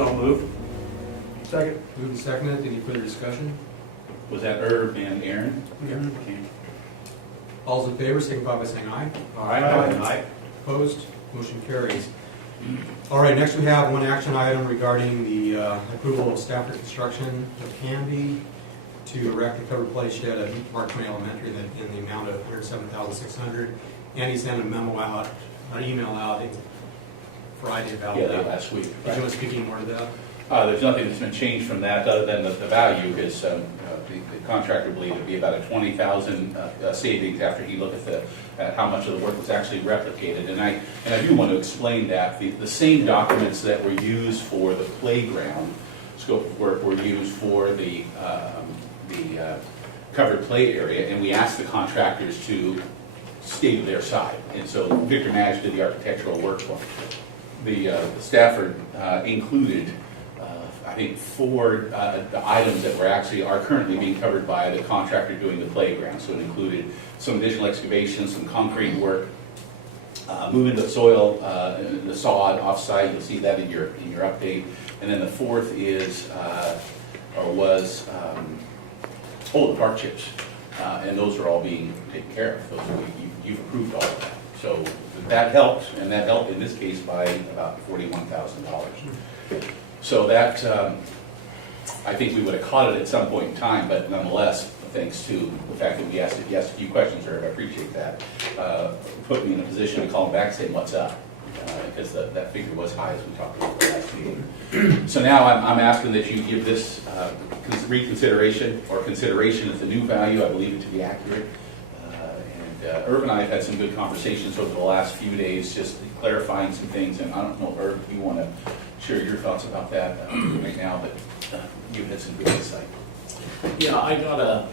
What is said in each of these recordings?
So move. Second. Moved and seconded. Any further discussion? Was that Herb and Aaron? Mhm. Okay. All's in favor, signify by saying aye. Aye. Opposed? Motion carries. All right, next we have one action item regarding the approval of Stafford Construction of Canby to erect a covered play shed at Mark Twain Elementary in the amount of $107,600. And he sent a memo out, an email out, I think Friday about Yeah, that. late last week. Did you want to speak any more to that? There's nothing that's been changed from that other than the value is the contractor believed it'd be about a $20,000 savings after he looked at how much of the work was actually replicated. And I do want to explain that the same documents that were used for the playground scope of work were used for the covered play area, and we asked the contractors to stay to their side. And so Victor Nash did the architectural work for them. The Stafford included I think 4 the items that are currently being covered by the contractor doing the playground. So it included some additional excavation, some concrete work, moving the soil, the sod off-site. You'll see that in your update. And then the 4th is the bark chips, and those are all being taken care of. You've approved all of that. So that helped, and that helped in this case by about $41,000. So that, I think we would have caught it at some point in time, but nonetheless, thanks to the fact that you asked a few questions, Herb, I appreciate that, put me in a position to call him back and say, what's up? Because that figure was high as we talked about the last meeting. So now I'm asking that you give this reconsideration or consideration as the new value. I believe it to be accurate. Herb and I have had some good conversations over the last few days, just clarifying some things, and I don't know, Herb, if you want to share your thoughts about that right now, but you've had some good insight. Yeah, I got a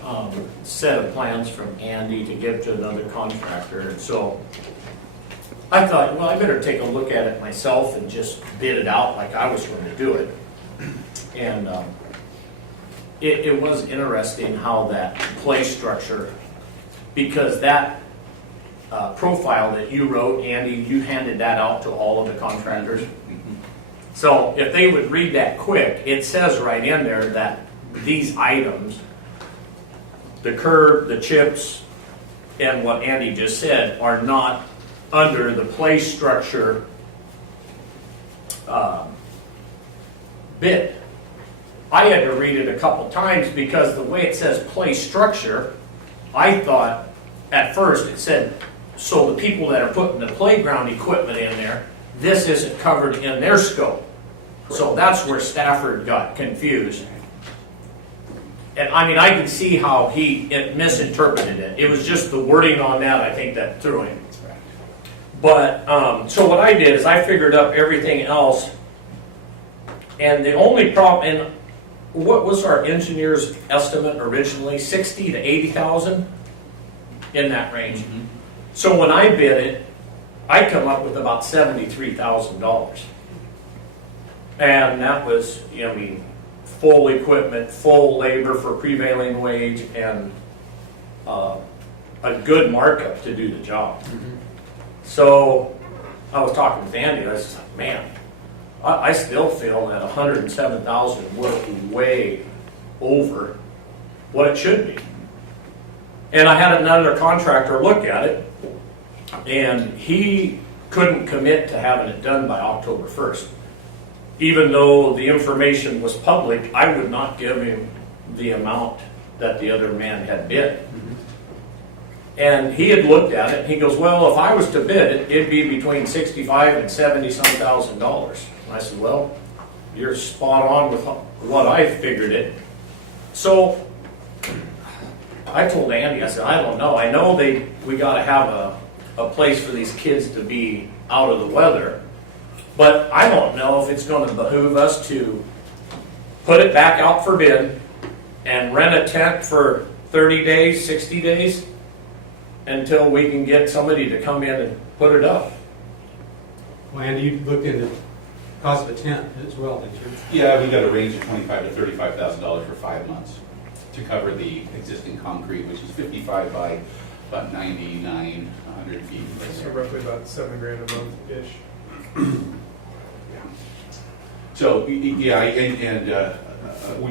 set of plans from Andy to give to another contractor, and so I thought, well, I better take a look at it myself and just bid it out like I was going to do it. And it was interesting how that play structure, because that profile that you wrote, Andy, you handed that out to all of the contractors. So if they would read that quick, it says right in there that these items, the curb, the chips, and what Andy just said, are not under the play structure bid. I had to read it a couple times because the way it says play structure, I thought at first it said, so the people that are putting the playground equipment in there, this isn't covered in their scope. So that's where Stafford got confused. And I mean, I can see how he misinterpreted it. It was just the wording on that, I think, that threw him. But, so what I did is I figured up everything else. And the only problem, and what was our engineer's estimate originally? 60 to 80,000 in that range. Mm-hmm. So when I bid it, I come up with about $73,000. And that was, I mean, full equipment, full labor for prevailing wage, and a good markup to do the job. Mm-hmm. So I was talking with Andy, I was like, man, I still feel that $107,000 was way over what it should be. And I had another contractor look at it, and he couldn't commit to having it done by October 1st. Even though the information was public, I would not give him the amount that the other man had bid. Mm-hmm. And he had looked at it, and he goes, well, if I was to bid it, it'd be between $65,000 and $70,000. And I said, well, you're spot on with what I figured it. So I told Andy, I said, I don't know. I know we got to have a place for these kids to be out of the weather. But I don't know if it's going to behoove us to put it back out for bid and rent a tent for 30 days, 60 days, until we can get somebody to come in and put it up. Well, Andy, you looked into the cost of a tent as well, didn't you? Yeah, we got a range of $25,000 to $35,000 for 5 months to cover the existing concrete, which is 55 by about 99, 100 feet. So roughly about $7,000 a month-ish. So, yeah,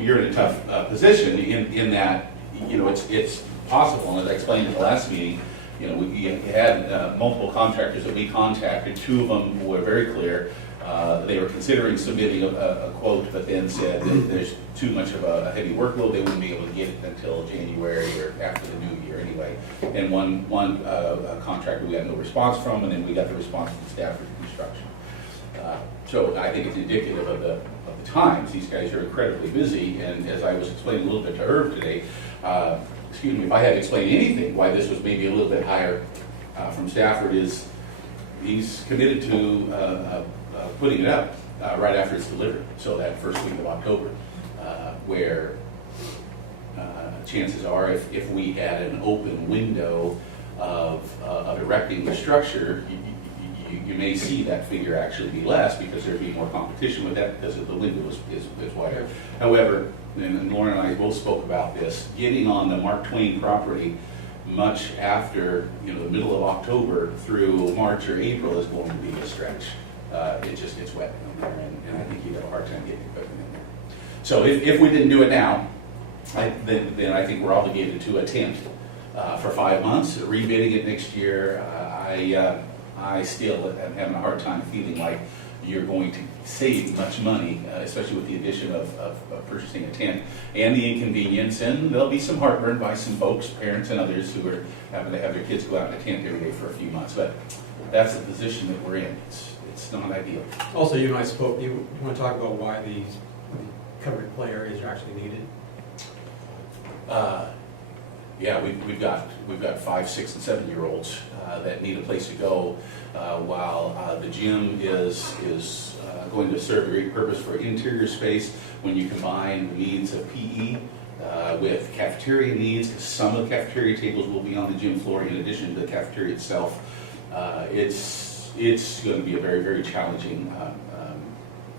you're in a tough position in that, you know, it's possible, and as I explained in the last meeting, you know, we had multiple contractors that we contacted. Two of them were very clear. They were considering submitting a quote, but then said that there's too much of a heavy workload. They wouldn't be able to get it until January or after the new year anyway. And one contractor we got no response from, and then we got the response from Stafford Construction. So I think it's indicative of the times. These guys are incredibly busy, and as I was explaining a little bit to Herb today, excuse me, if I had to explain anything why this was maybe a little bit higher from Stafford is he's committed to putting it up right after it's delivered, so that first week of October, where chances are if we had an open window of erecting the structure, you may see that figure actually be less because there'd be more competition with that because the window is wider. However, and Lauren and I both spoke about this, getting on the Mark Twain property much after, you know, the middle of October through March or April is going to be a stretch. It just gets wet in there, and I think you'd have a hard time getting equipment in there. So if we didn't do it now, then I think we're obligated to attempt for 5 months, rebidding it next year. I still am having a hard time feeling like you're going to save much money, especially with the addition of purchasing a tent and the inconvenience, and there'll be some heartburn by some folks, parents and others, who are having to have their kids go out in a tent every day for a few months. But that's the position that we're in. It's not ideal. Also, you and I spoke, you want to talk about why these covered play areas are actually needed? Yeah, we've got 5, 6, and 7-year-olds that need a place to go while the gym is going to serve a great purpose for interior space. When you combine the needs of PE with cafeteria needs, because some of the cafeteria tables will be on the gym floor in addition to the cafeteria itself, it's going to be a very, very challenging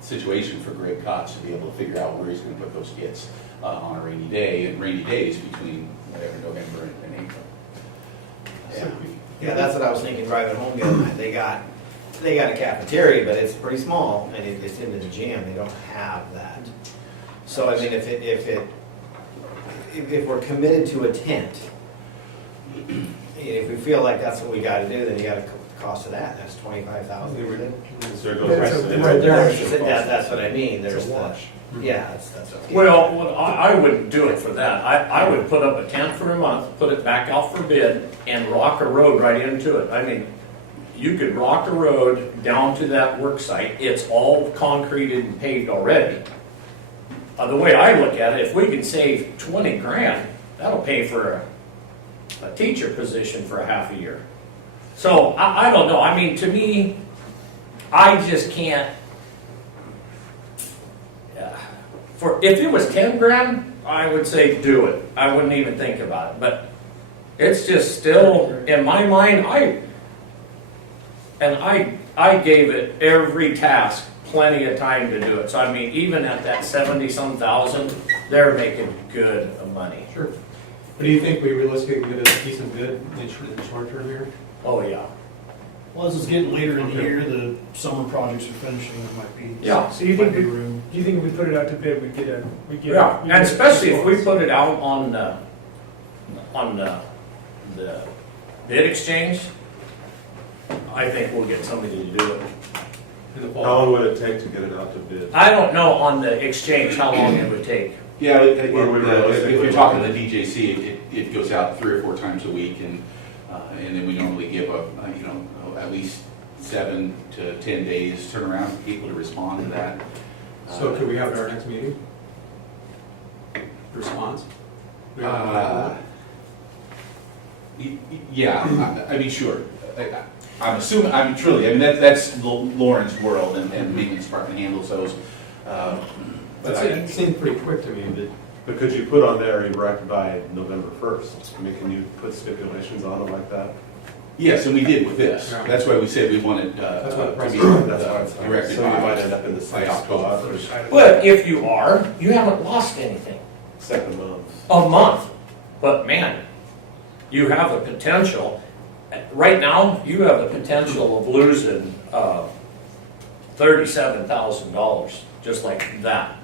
situation for Greg Kotz to be able to figure out where he's going to put those kids on a rainy day, and rainy days between whatever November and April. Yeah, that's what I was thinking driving home the other night. They got a cafeteria, but it's pretty small, and it's in the gym. They don't have that. So I mean, if we're committed to a tent, if we feel like that's what we got to do, then you got to cost of that. That's $25,000. So it goes Right there. That's what I mean. There's the wash. yeah. That's what. Well, I wouldn't do it for that. I would put up a tent for a month, put it back out for bid, and rock a road right into it. I mean, you could rock a road down to that work site. It's all concreted and paved already. The way I look at it, if we can save 20 grand, that'll pay for a teacher position for a half a year. So I don't know. I mean, to me, I just can't. If it was 10 grand, I would say do it. I wouldn't even think about it. But it's just still in my mind. I gave it every task plenty of time to do it. So I mean, even at that 70-some thousand, they're making good money. Sure. But do you think we realistically get a decent bid in the short term here? Oh yeah. Well, as it's getting later in the year, the summer projects are finishing, there might be. Yeah. So you might think be room. do you think if we put it out to bid, we get Yeah, and especially if we put it out on the bid exchange, I think we'll get somebody to do it. In the How fall? long would it take to get it out to bid? I don't know on the exchange how long it would take. Yeah, Where we if realistically you're talking want the DJC, it goes out 3 or 4 times a week, and then we normally give at least 7 to 10 days turnaround for people to respond to that. So could we have at our next meeting? Response? We have a- Yeah, I mean, sure. I'm assuming, that's Lauren's world, and the maintenance department handles those. But It seemed pretty quick to me, but But could you put on there erect by November 1st? I mean, can you put stipulations on it like that? yes, and we did with this. Yeah. That's why we said we wanted That's what the to price be is. That's why it's erected so you by might end up in the same October spot 1st. But if you are, you haven't lost anything. second month. A month. But man, you have the potential. Right now, you have the potential of losing $37,000, just like that.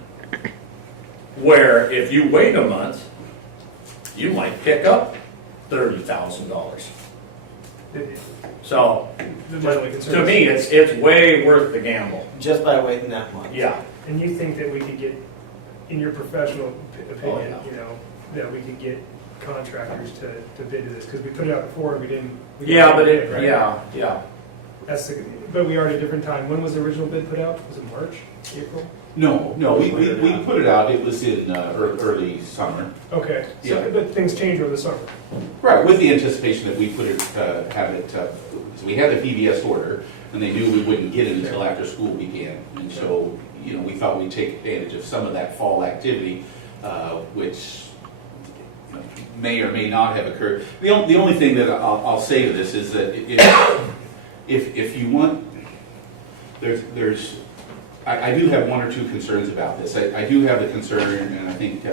Where if you wait a month, you might pick up $30,000. So, My only concern to is- me, it's way worth the gamble. Just by waiting that month. Yeah. And you think that we could get, in your professional opinion, Oh, yeah. you know, that we could get contractors to bid to this? Because we put it out before, we didn't. Yeah, but bid, right? yeah. That's the, but we are at a different time. When was the original bid put out? Was it March, April? No, we put it out, it was in early summer. Okay, Yeah. so, but things change over the summer. Right, with the anticipation that we put it, have it, so we had the PBS order, and they knew we wouldn't get it until after school began. And so, you know, we thought we'd take advantage of some of that fall activity, which you know, may or may not have occurred. The only thing that I'll say to this is that if you want, I do have one or two concerns about this. I do have the concern, and I think,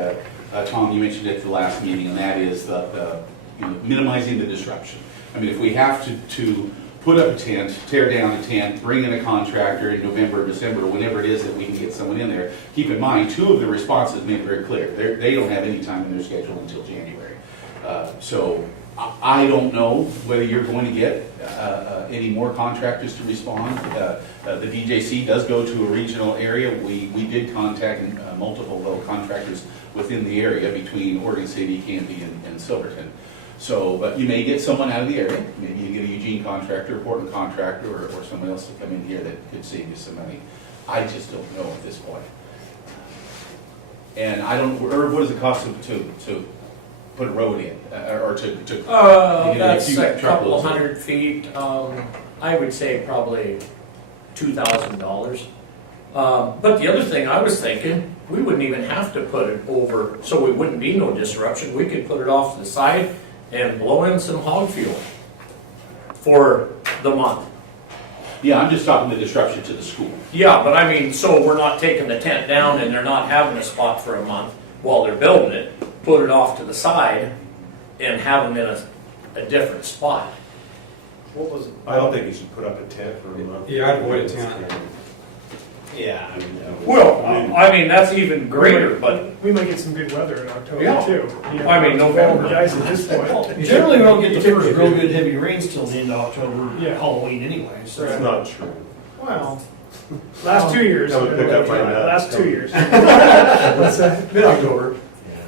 Tom, you mentioned it at the last meeting, and that is the you know, minimizing the disruption. I mean, if we have to put up a tent, tear down a tent, bring in a contractor in November, December, whenever it is that we can get someone in there, keep in mind, two of the responses made it very clear. They don't have any time in their schedule until January. So I don't know whether you're going to get any more contractors to respond. The DJC does go to a regional area. We did contact multiple contractors within the area between Oregon City, Canby, and Silverton. So, but you may get someone out of the area. Maybe you get a Eugene contractor, a Portland contractor, or someone else to come in here that could save you some money. I just don't know at this point. And I don't, Irv, what does it cost to put a road in, or to get a That's few a couple of truckloads in? 100 feet. I would say probably $2,000. But the other thing I was thinking, we wouldn't even have to put it over, so it wouldn't be no disruption. We could put it off to the side and blow in some hog fuel for the month. Yeah, I'm just talking the disruption to the school. Yeah, but I mean, so we're not taking the tent down and they're not having a spot for a month while they're building it. Put it off to the side and have them in a different spot. What was it? I don't think you should put up a tent for a month. Yeah, I'd avoid a tent. Yeah, I mean, Well, I mean, that's even greater, but We might get some good weather in October Yeah. too. You know, I mean, November. Guys, at this point. Generally, we don't get the first real good heavy rains till the end of October, Yeah. Halloween anyway, so. It's not true. Well, Last 2 years. That would pick up right now. Last 2 years. What's that? Mid-October.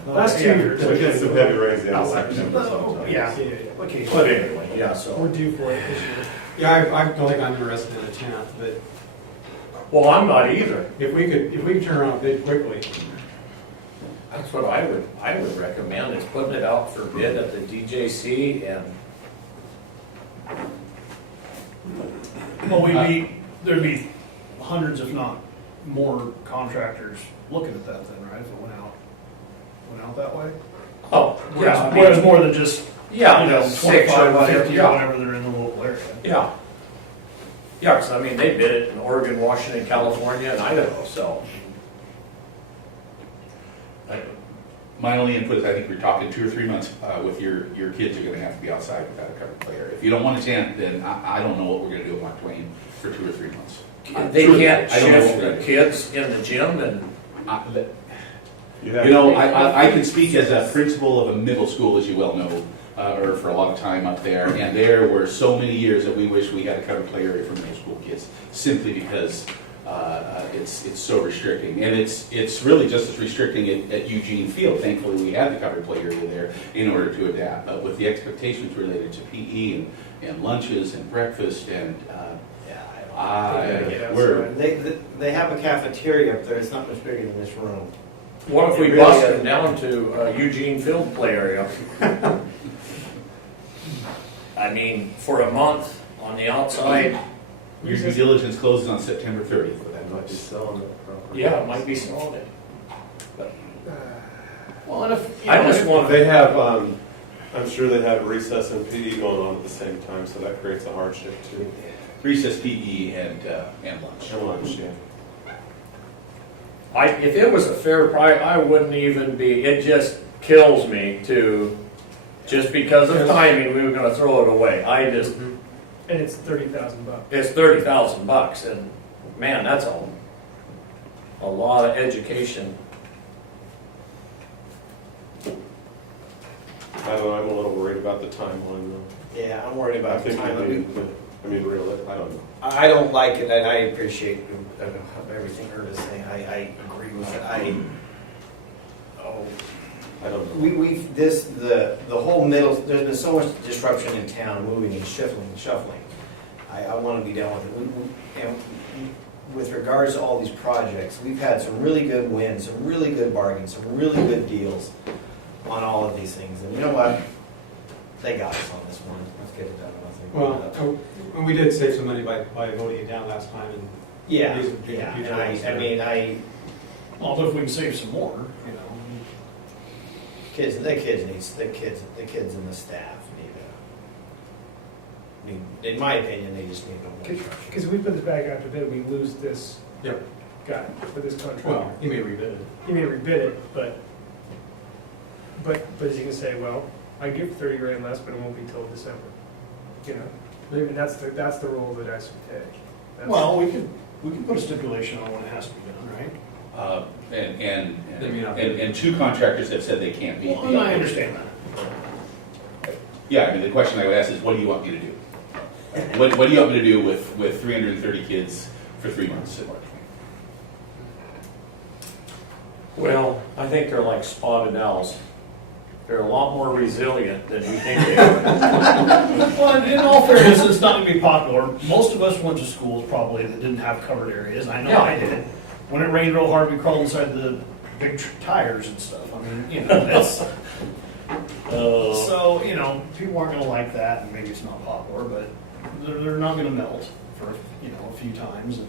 Last 2 years. We get some heavy rains in Oh, September oh, sometimes. yeah. Yeah, yeah, Okay. but anyway, yeah, so. We're due for it this year. Yeah, I don't think I'm interested in a tent, but Well, I'm not either. if we could turn around a bid quickly, That's what I would recommend, is putting it out for bid at the DJC and, Well, there'd be hundreds, if not more contractors looking at that then, right, if it went out that way? oh, yeah, I Whereas mean, more than just, yeah, you know, 6 or 25, whatever, 50, or yeah, whatever they're in the local area. yeah. Yeah, because I mean, they bid it in Oregon, Washington, California, and Idaho, so. My only input is I think we're talking 2 or 3 months with your kids are gonna have to be outside without a covered play area. If you don't want a tent, then I don't know what we're gonna do with Mark Twain for 2 or 3 months. They Truly, can't I don't know what shift we're the gonna do. kids in the gym and, You know, I can speak as a principal of a middle school, as you well know, or for a lot of time up there, and there were so many years that we wish we had a covered play area for middle school kids, simply because it's so restricting. And it's really just as restricting at Eugene Field. Thankfully, we had the covered play area there in order to adapt, but with the expectations related to PE and lunches and breakfast and, they have a cafeteria up there, it's not much bigger than this room. what if It we really bust is. it down to Eugene Field play area? I mean, for a month on the outside, Your due diligence closes on September 30th for that Might be place. selling that property. yeah, it might be small then. Well, and if, I just want They have, I'm sure they have recess and PE going on at the same time, so that creates a hardship too. Recess, PE, and lunch. And lunch, yeah. if it was a fair price, I wouldn't even be, it just kills me to, just because of timing, we were gonna throw it away. I just, And it's $30,000. it's $30,000 and man, that's a lot of education. I don't know, I'm a little worried about the timeline though. Yeah, I'm worried I about the think time. we do, but, I mean, really, I don't know. I don't like it, and I appreciate everything Herb is saying. I agree with it. I don't know. The whole middle, there's been so much disruption in town, moving and shuffling. I want to be done with it. And with regards to all these projects, we've had some really good wins, some really good bargains, some really good deals on all of these things. And you know what? They got us on this one. Let's get it done. Well, and we did save some money by voting it down last time, and Yeah, these would be yeah. future And ones. I mean, Well, but if we can save some more, you know. the kids and the staff need, in my opinion, they just need no more structure. Because we put this back out to bid, we lose this Yep. guy for this contract. Well, he may rebid it. He may rebid it, but is he gonna say, well, I give 30 grand less, but it won't be till December? You know, and that's the role that SFSD take. That's- Well, we could put a stipulation on when it has to be done, right? And They may not be. and two contractors have said they can't be. Well, and I understand that. Yeah, I mean, the question I would ask is, what do you want me to do? What do you want me to do with 330 kids for 3 months? Well, I think they're like spotted owls. They're a lot more resilient than we think they are. Well, in all fairness, it's not gonna be popular. Most of us went to schools probably that didn't have covered areas. I know Yeah. I did. When it rained real hard, we crawled inside the big tires and stuff. I mean, you know, that's, so, you know, people aren't gonna like that, and maybe it's not popular, but they're not gonna melt for, you know, a few times. And,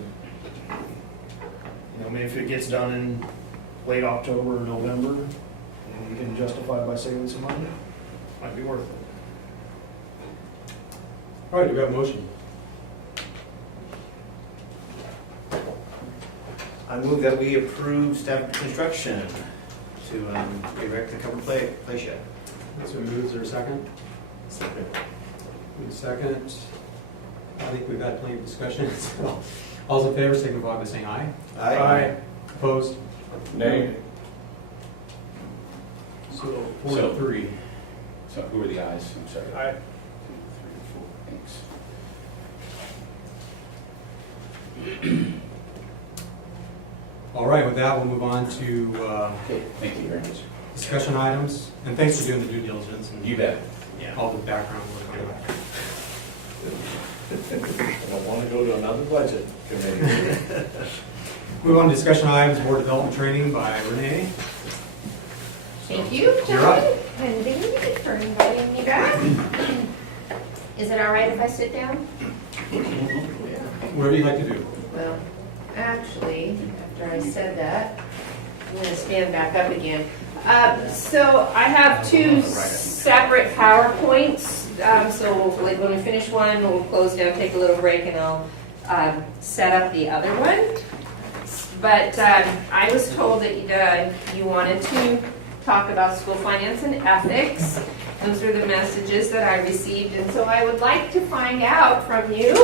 you know, maybe if it gets done in late October or November, and you can justify it by saving some money, might be worth it. All right, do we have a motion? I move that we approve staff construction to erect the covered play shed. That's what moves, is there a second? Second. Need a second. I think we've had plenty of discussion, so all's in favor, signify by saying aye. Aye. Opposed? Nay. So 4 to 3. So who are the ayes? I'm sorry. Aye. 2, 3, 4, thanks. All right, with that, we'll move on to Okay, thank you very much. discussion items, and thanks for doing the due diligence and You bet. all the background work. I don't want to go to another budget committee. Move on to discussion items, board development training by Renee. Thank you, You're up. John and David, for inviting me back. Is it all right if I sit down? Whatever you'd like to do. Well, actually, after I said that, I'm going to stand back up again. So I have two separate PowerPoints. So like when we finish one, we'll close down, take a little break, and I'll set up the other one. But I was told that you wanted to talk about school finance and ethics. Those are the messages that I received, and so I would like to find out from you,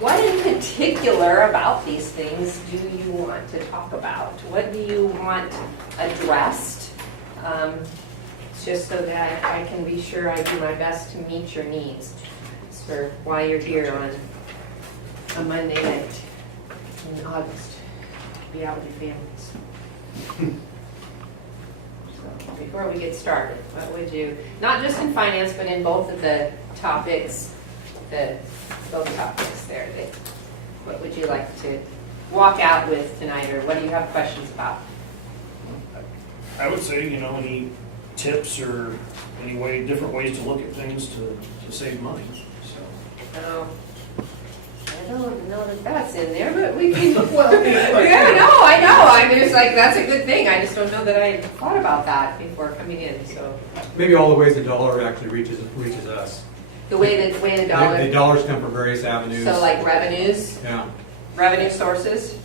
what in particular about these things do you want to talk about? What do you want addressed? Just so that I can be sure I do my best to meet your needs. It's for why you're here on a Monday night in August. Be out with your families. So before we get started, what would you, not just in finance, but in both of the topics, both topics there, what would you like to walk out with tonight, or what do you have questions about? I would say, you know, any tips or different ways to look at things to save money, so. Oh, I don't know that that's in there, but we can. Yeah, no, I know. I'm just like, that's a good thing. I just don't know that I thought about that before coming in. So Maybe all the ways the dollar actually reaches us. the way the dollar. The dollars come from various avenues. So like revenues, Yeah, revenue sources.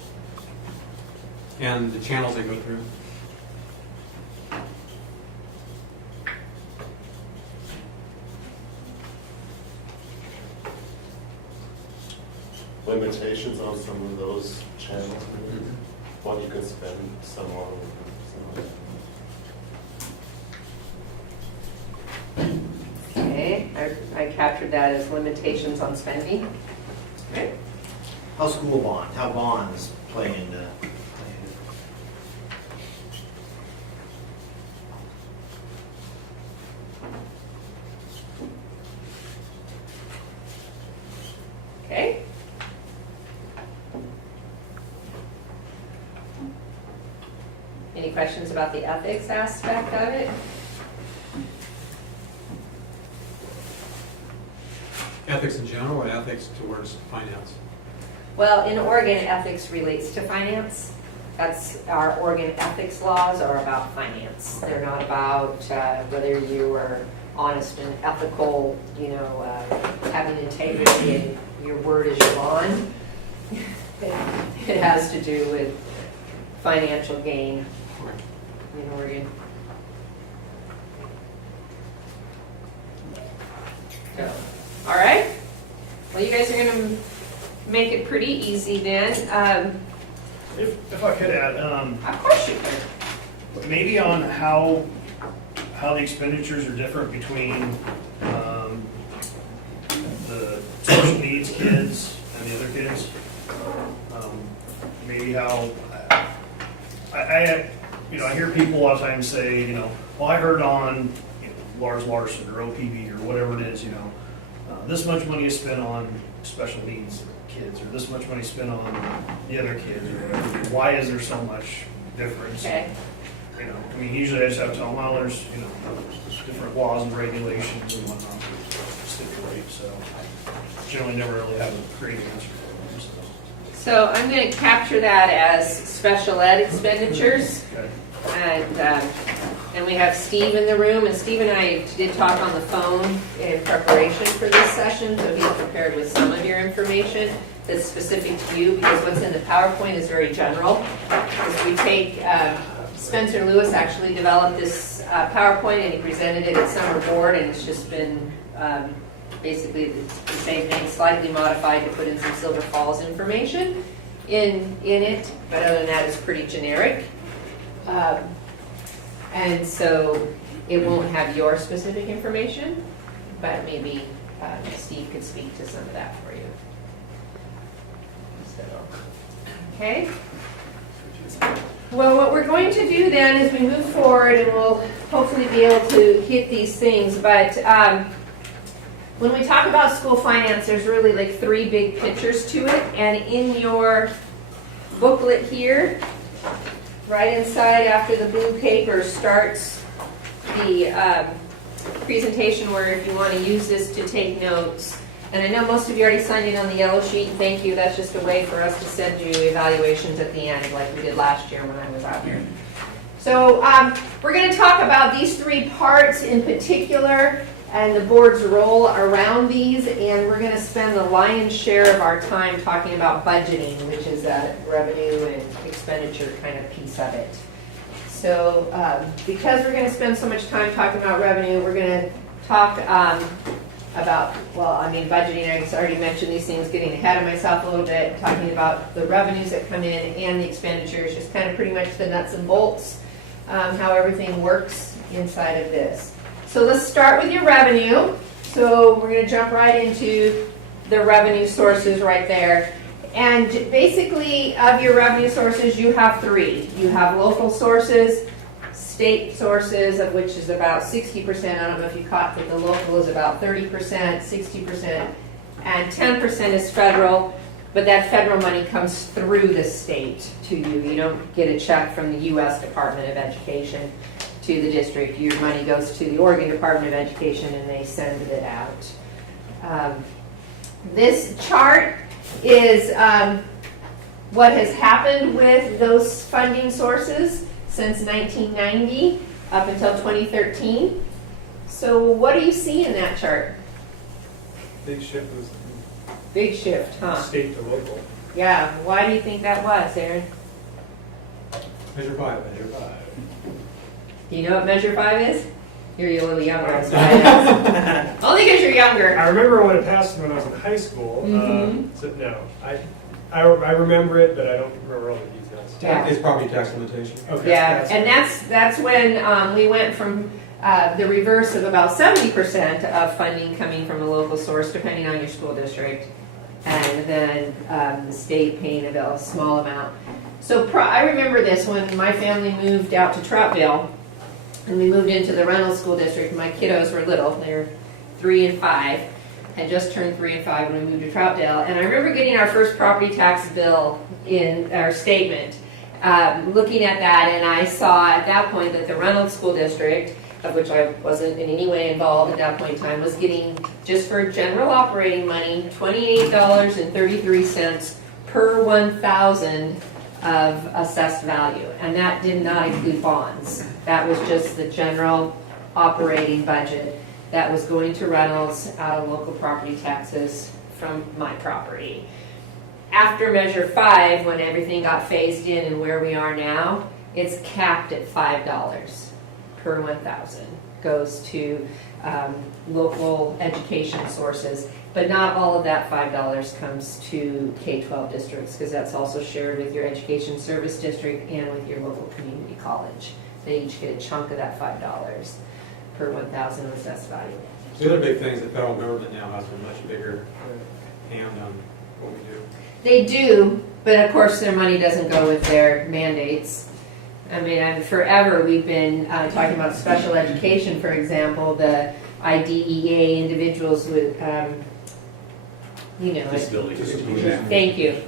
and the channels they go through. limitations on some of those channels, maybe? What you could spend some on. Okay, I captured that as limitations on spending. Okay. How school bond, how bonds play into? Okay. Any questions about the ethics aspect of it? Ethics in general, or ethics towards finance? Well, in Oregon, ethics relates to finance. That's, our Oregon ethics laws are about finance. They're not about whether you are honest and ethical, having integrity and your word is your bond. It has to do with financial gain in Oregon. So, all right. Well, you guys are going to make it pretty easy then. If I could add, Of course you can. maybe on how the expenditures are different between the special needs kids and the other kids. Maybe how I hear people a lot of times say, well, I heard on Lars Larson or OPB or whatever it is, this much money is spent on special needs kids, or this much money is spent on the other kids, or whatever. Why is there so much difference? Okay. Usually I just have to tell them, well, there's, different laws and regulations and whatnot to stipulate, so generally never really have a great answer for them, so. So I'm going to capture that as special ed expenditures. Okay. And we have Steve in the room, and Steve and I did talk on the phone in preparation for this session, so he's prepared with some of your information that's specific to you, because what's in the PowerPoint is very general. As we take, Spencer Lewis actually developed this PowerPoint, and he presented it at summer board, and it's just been basically the same thing, slightly modified to put in some Silver Falls information in it, but other than that, it's pretty generic. And so it won't have your specific information, but maybe Steve could speak to some of that for you. So, okay. Well, what we're going to do then is we move forward, and we'll hopefully be able to hit these things, but when we talk about school finance, there's really like three big pictures to it, and in your booklet here, right inside after the blue paper starts the presentation where if you want to use this to take notes. And I know most of you already signed in on the yellow sheet. Thank you. That's just a way for us to send you evaluations at the end like we did last year when I was out here. So we're going to talk about these three parts in particular and the board's role around these, and we're going to spend the lion's share of our time talking about budgeting, which is a revenue and expenditure kind of piece of it. So because we're going to spend so much time talking about revenue, we're going to talk about, budgeting. I already mentioned these things, getting ahead of myself a little bit, talking about the revenues that come in and the expenditures, just kind of pretty much the nuts and bolts, how everything works inside of this. So let's start with your revenue. So we're going to jump right into the revenue sources right there. And basically, of your revenue sources, you have three. You have local sources, state sources, of which is about 60%. I don't know if you caught that the local is about 30%, 60%, and 10% is federal. But that federal money comes through the state to you. You don't get a check from the U.S. Department of Education to the district. Your money goes to the Oregon Department of Education, and they send it out. This chart is what has happened with those funding sources since 1990 up until 2013. So what do you see in that chart? Big shift was Big shift, huh? state to local. Yeah, why do you think that was, Aaron? Measure 5, Measure 5. Do you know what Measure 5 is? You're a little younger, that's why. Only because you're younger. I remember when it passed when I was in high school. Mhm. So no, I remember it, but I don't remember all the details. Yeah. It's property tax limitation. Okay. Yeah, and that's when we went from the reverse of about 70% of funding coming from a local source, depending on your school district, and then the state paying a small amount. So I remember this when my family moved out to Troutdale, and we moved into the Reynolds School District. My kiddos were little; they were 3 and 5, had just turned 3 and 5 when we moved to Troutdale. And I remember getting our first property tax bill in our statement. Looking at that, and I saw at that point that the Reynolds School District, of which I wasn't in any way involved at that point in time, was getting, just for general operating money, $28.33 per 1,000 of assessed value. And that did not include bonds. That was just the general operating budget that was going to Reynolds out of local property taxes from my property. After Measure 5, when everything got phased in and where we are now, it's capped at $5 per 1,000. Goes to local education sources, but not all of that $5 comes to K-12 districts, because that's also shared with your education service district and with your local community college. They each get a chunk of that $5 per 1,000 of assessed value. The other big thing is the federal government now has a much bigger hand on what we do. They do, but of course their money doesn't go with their mandates. I mean, forever we've been talking about special education, for example, the IDEA individuals with, Disability. Thank you.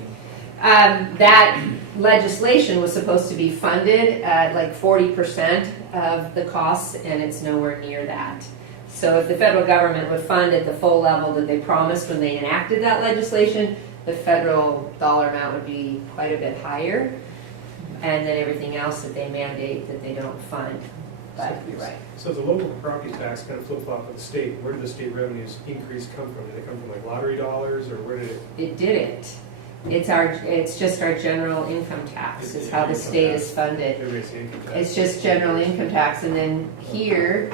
That legislation was supposed to be funded at like 40% of the costs, and it's nowhere near that. So if the federal government would fund at the full level that they promised when they enacted that legislation, the federal dollar amount would be quite a bit higher, and then everything else that they mandate that they don't fund. But you're right. So the local property tax kind of flip-flop with the state. Where did the state revenues increase come from? Did it come from like lottery dollars, or where did it? It didn't. It's just our general income tax. It's how the state is funded. Everybody's income tax. It's just general income tax, and then here,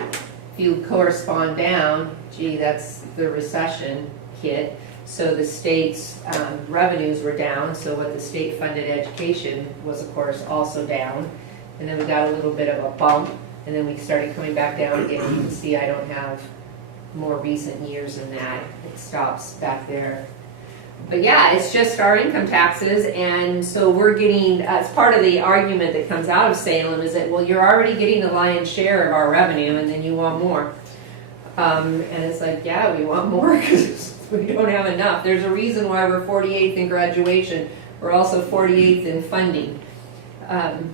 if you correspond down, gee, that's the recession hit. So the state's revenues were down, so what the state funded education was, of course, also down. And then we got a little bit of a bump, and then we started coming back down again. You can see I don't have more recent years than that. It stops back there. But yeah, it's just our income taxes, and so we're getting, it's part of the argument that comes out of Salem is that, well, you're already getting the lion's share of our revenue, and then you want more. And it's like, yeah, we want more because we don't have enough. There's a reason why we're 48th in graduation. We're also 48th in funding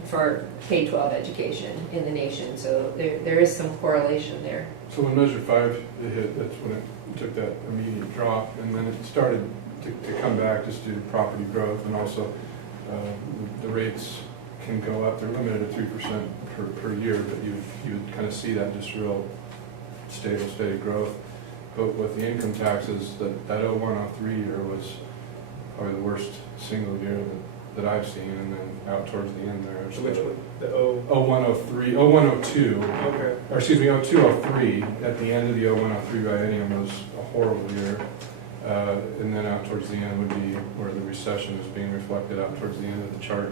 for K-12 education in the nation. So there is some correlation there. So when Measure 5 hit, that's when it took that immediate drop, and then it started to come back just due to property growth, and also the rates can go up. They're limited at 3% per year, but you would kind of see that just real stable, steady growth. But with the income taxes, that 0103 year was probably the worst single year that I've seen, and then out towards the end there. So which one? The O. 0103, 0102. Okay. Or excuse me, 0203, at the end of the 0103 biennium was a horrible year. And then out towards the end would be where the recession is being reflected out towards the end of the chart.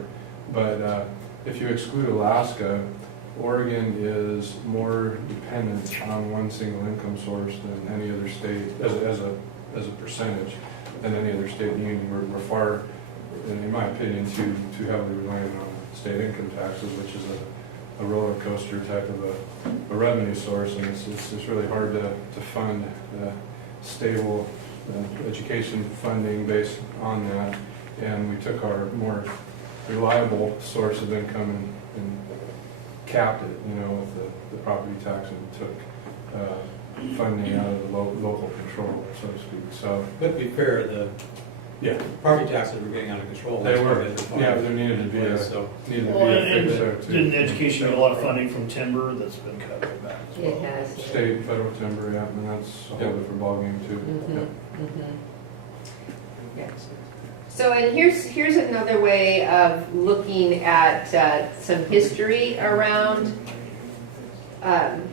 But if you exclude Alaska, Oregon is more dependent on one single income source than any other state, as a percentage, than any other state in the union. We're far, in my opinion, too heavily reliant on state income taxes, which is a roller coaster type of a revenue source, and it's really hard to fund stable education funding based on that. And we took our more reliable source of income and capped it, with the property tax, and took funding out of the local control, so to speak. So, But to be fair, the property taxes were getting out of control. they That's were, why Measure 5 yeah, there needed to be a so fix there too. Didn't education get a lot of funding from timber that's been cut right back as well? It has. State and federal timber, yeah, and that's a whole different ballgame too. Mhm, mhm. Yeah. So, and here's another way of looking at some history around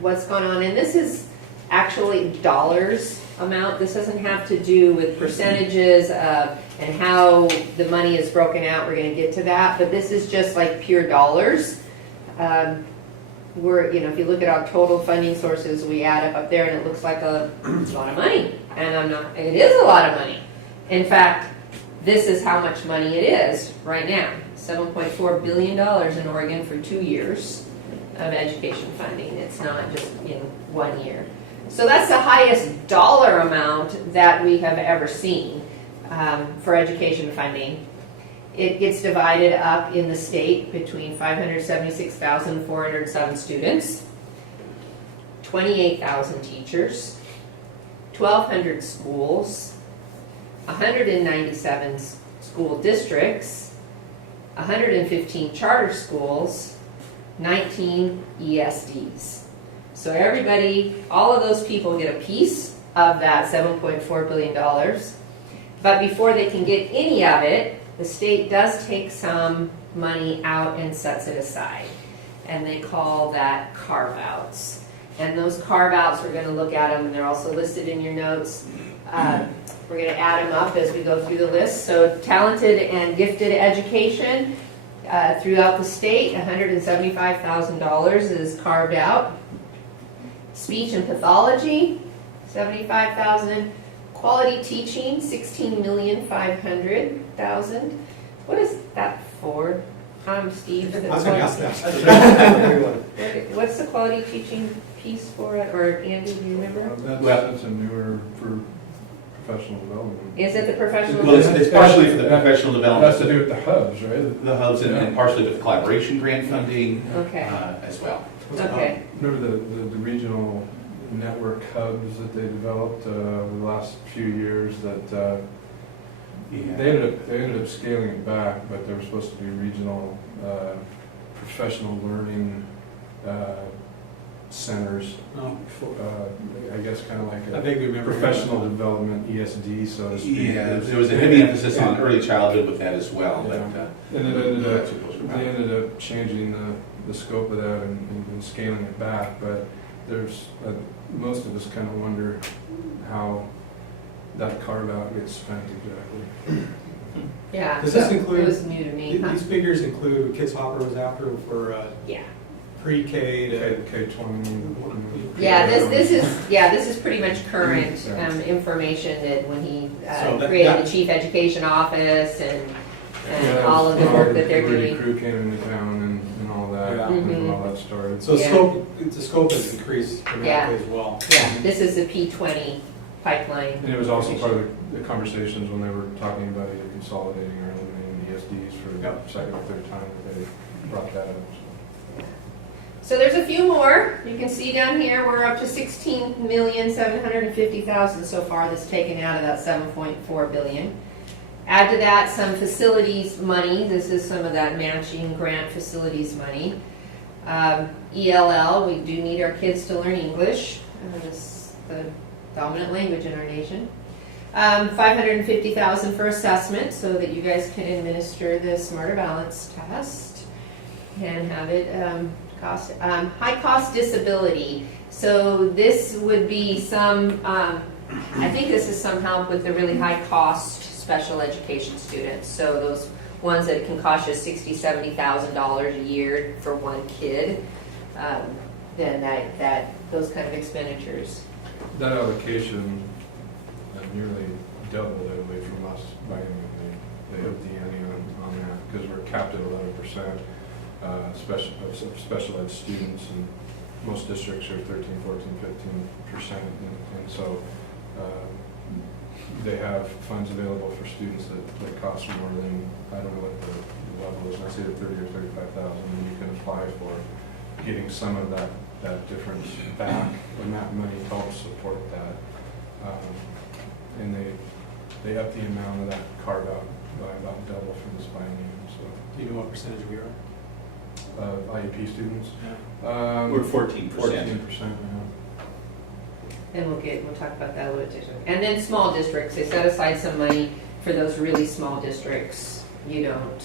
what's going on. And this is actually dollars amount. This doesn't have to do with percentages and how the money is broken out. We're going to get to that. But this is just like pure dollars. If you look at our total funding sources, we add up there and it looks like a lot of money. And it is a lot of money. In fact, this is how much money it is right now. $7.4 billion in Oregon for 2 years of education funding. It's not just in 1 year. So that's the highest dollar amount that we have ever seen for education funding. It gets divided up in the state between 576,407 students, 28,000 teachers, 1,200 schools, 197 school districts, 115 charter schools, 19 ESDs. So everybody, all of those people get a piece of that $7.4 billion. But before they can get any of it, the state does take some money out and sets it aside. And they call that carve-outs. And those carve-outs, we're going to look at them, and they're also listed in your notes. We're going to add them up as we go through the list. So talented and gifted education throughout the state, $175,000 is carved out. Speech and pathology, $75,000. Quality teaching, $16,500,000. What is that for? Steve. I was going to ask that. What's the quality teaching piece for it? Or Andy, do you remember? That's a newer for professional development. Is it the professional? Well, it's partially for the professional It has development, to do with the hubs, right? the hubs, and partially with the collaboration grant funding Okay. as well. Okay. Remember the regional network hubs that they developed the last few years that they ended up scaling it back, but there were supposed to be regional professional learning centers. I guess kind of like I vaguely remember. professional development ESD, so to speak. Yeah, there was a heavy emphasis on early childhood with that as well. Yeah. But, And it ended up, that's what goes they around. ended up changing the scope of that and scaling it back, but there's, most of us kind of wonder how that carve out gets spent exactly. Yeah. Does this It include, was new to me. Huh? these figures include Kids Hopper was after for Yeah. pre-K to K-20. Yeah, this is pretty much current information that when he So that- created the chief education office and all of the work that they're Rudy doing. Crew came into town and all that, Yeah. when all that started. So Yeah. the scope has increased dramatically as well. Yeah, this is the P20 pipeline. And it was also part of the conversations when they were talking about either consolidating or eliminating the ESDs for the Yep. second or third time that they brought that up. So there's a few more. You can see down here, we're up to 16,750,000 so far that's taken out of that 7.4 billion. Add to that some facilities money. This is some of that matching grant facilities money. ELL, we do need our kids to learn English. It's the dominant language in our nation. 550,000 for assessment so that you guys can administer the Smarter Balance test and have it cost. High cost disability. So this would be some, I think this is some help with the really high cost special education students. So those ones that can cost you $60,000, $70,000 a year for one kid, then those kind of expenditures. That allocation nearly doubled, I believe, from us by they upped the ante on that because we're capped at 11% special ed students, and most districts are 13, 14, 15%, and so they have funds available for students that cost more than, I don't know what the level is, let's say the 30 or 35,000, and you can apply for getting some of that difference back, and that money helps support that. And they up the amount of that carve out by about double for this biennium. So, Do you know what percentage we are? IEP students, We're 14%. 14%. And we'll talk about that a little bit. And then small districts, they set aside some money for those really small districts. You don't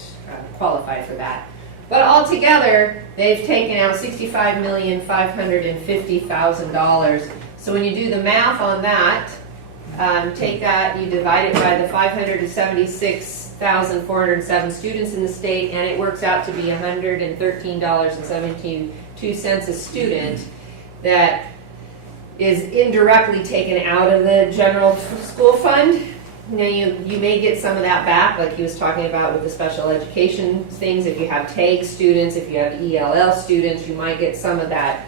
qualify for that. But altogether, they've taken out $65,550,000. So when you do the math on that, take that, you divide it by the 576,407 students in the state, and it works out to be $113.72 a student that is indirectly taken out of the general school fund. Now, you may get some of that back, like he was talking about with the special education things. If you have TAG students, if you have ELL students, you might get some of that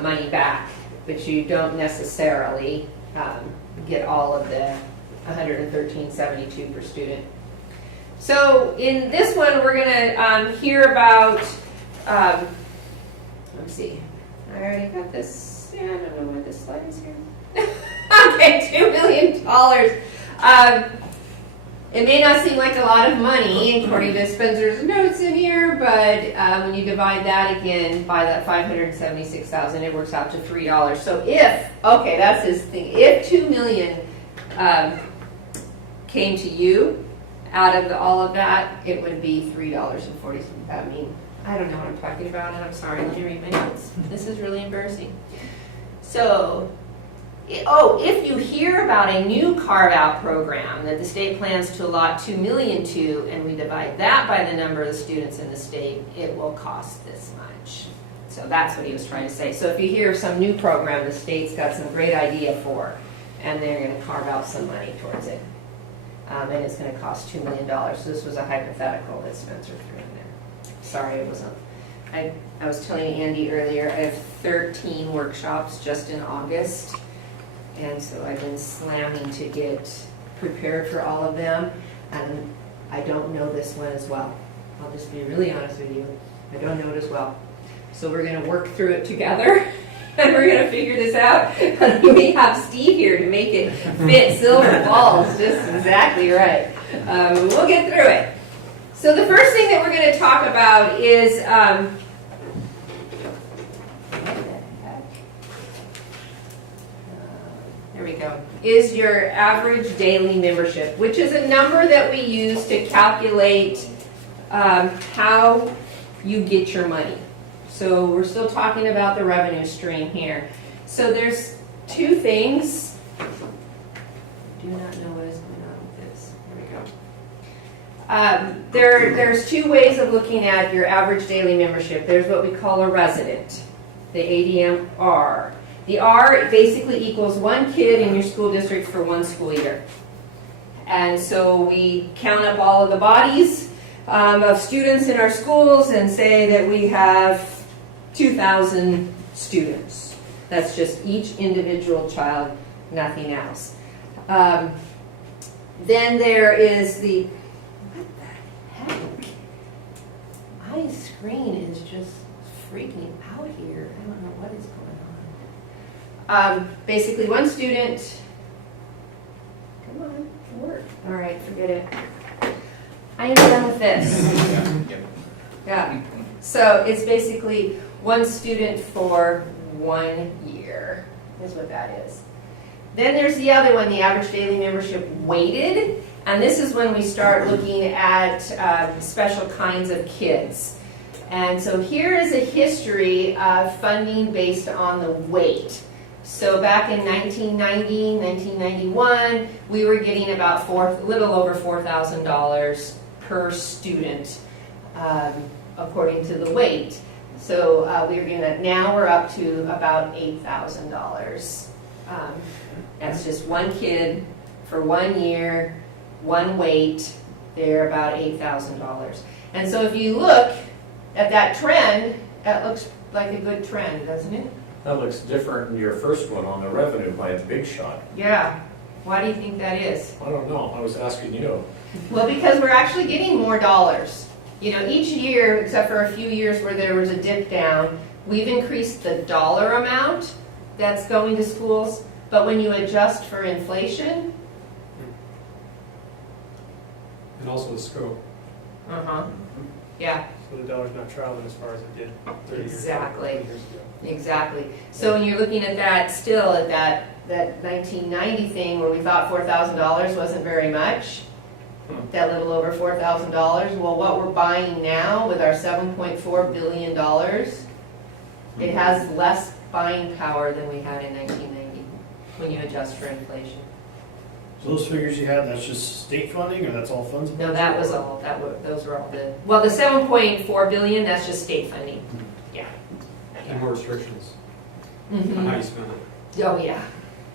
money back, but you don't necessarily get all of the $113.72 per student. So in this one, we're going to hear about, let's see, I already got this, yeah, I don't know where this slide is here. Okay, $2 million. It may not seem like a lot of money, according to Spencer's notes in here, but when you divide that again by that 576,000, it works out to $3. So if, okay, that's his thing, if 2 million came to you out of all of that, it would be $3.40. I mean, I don't know what I'm talking about, and I'm sorry, let me read my notes. This is really embarrassing. So, if you hear about a new carve-out program that the state plans to allot $2 million to, and we divide that by the number of the students in the state, it will cost this much. So that's what he was trying to say. So if you hear of some new program the state's got some great idea for, and they're going to carve out some money towards it, and it's going to cost $2 million. So this was a hypothetical that Spencer threw in there. Sorry, it wasn't. I was telling Andy earlier, I have 13 workshops just in August. And so I've been slamming to get prepared for all of them, and I don't know this one as well. I'll just be really honest with you. I don't know it as well. So we're going to work through it together, and we're going to figure this out. We have Steve here to make it fit silver balls just exactly right. We'll get through it. So the first thing that we're going to talk about is there we go, is your average daily membership, which is a number that we use to calculate how you get your money. So we're still talking about the revenue stream here. So there's two things. I do not know what is going on with this. There we go. There's two ways of looking at your average daily membership. There's what we call a resident, the ADMR. The R basically equals one kid in your school district for one school year. And so we count up all of the bodies of students in our schools and say that we have 2,000 students. That's just each individual child, nothing else. Then there is the, what the heck? My screen is just freaking out here. I don't know what is going on. Basically one student, come on, work. All right, forget it. I am done with this. Yeah. So it's basically one student for 1 year, is what that is. Then there's the other one, the average daily membership weighted, and this is when we start looking at special kinds of kids. And so here is a history of funding based on the weight. So back in 1990, 1991, we were getting about a little over $4,000 per student, according to the weight. So now we're up to about $8,000. That's just one kid for 1 year, one weight. They're about $8,000. And so if you look at that trend, that looks like a good trend, doesn't it? That looks different than your first one on the revenue by the big shot. Yeah. Why do you think that is? I don't know, I was asking you. Well, because we're actually getting more dollars. You know, each year, except for a few years where there was a dip down, we've increased the dollar amount that's going to schools, but when you adjust for inflation, And also the scope. yeah, So the dollar's not traveling as far as it did 30 years ago. Exactly. 20 years ago. exactly. So when you're looking at that still, at that 1990 thing where we thought $4,000 wasn't very much, that little over $4,000. Well, what we're buying now with our $7.4 billion, it has less buying power than we had in 1990 when you adjust for inflation. So those figures you had, that's just state funding, or that's all funds? No, that was all, those were all the, well, the 7.4 billion, that's just state funding. Yeah. And more restrictions on Mhm. how you spend it. Oh, yeah.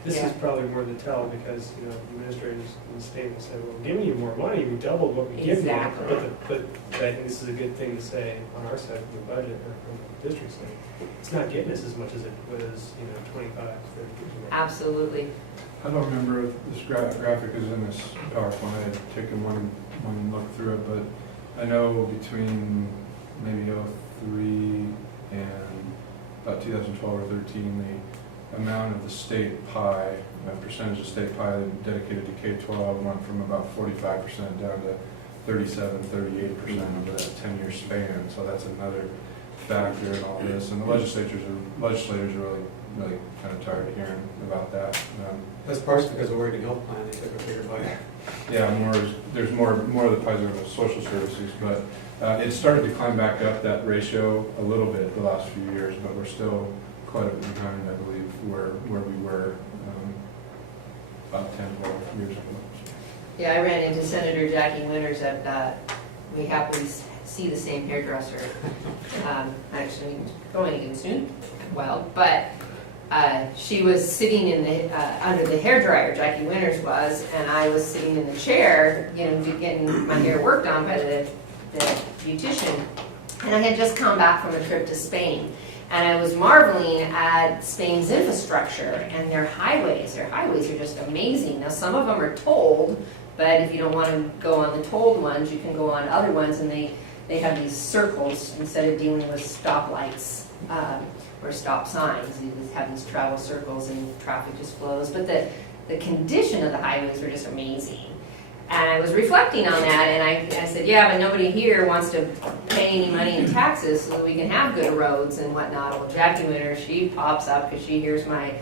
This Yeah. is probably more the tell because, administrators in the state will say, well, we're giving you more money, we doubled what we give you. Exactly. But I think this is a good thing to say on our side of the budget or from the district side. It's not getting us as much as it was, 25, 30 years ago. Absolutely. I don't remember if this graphic is in this PowerPoint. I had taken one look through it, but I know between maybe 03 and about 2012 or 13, the amount of the state pie, percentage of state pie dedicated to K-12 went from about 45% down to 37, 38% over that 10-year span. So that's another factor in all this. And the legislators are really kind of tired of hearing about that. That's partially because of Oregon Health Plan, they took a bigger bite. Yeah, there's more of the pies are with social services, but it started to climb back up that ratio a little bit the last few years, but we're still quite a bit behind, I believe, where we were about 10, 12 years ago. Yeah, I ran into Senator Jackie Winters at that. We happily see the same hairdresser. Actually, going again soon. Well, but she was sitting in the under the hairdryer, Jackie Winters was, and I was sitting in the chair, getting my hair worked on by the beautician. And I had just come back from a trip to Spain, and I was marveling at Spain's infrastructure and their highways. Their highways are just amazing. Now, some of them are tolled, but if you don't want to go on the tolled ones, you can go on other ones, and they have these circles instead of dealing with stoplights. Or stop signs, you just have these travel circles and traffic just flows. But the condition of the highways were just amazing. And I was reflecting on that, and I said, yeah, but nobody here wants to pay any money in taxes so that we can have good roads and whatnot. Well, Jackie Winter, she pops up because she hears my,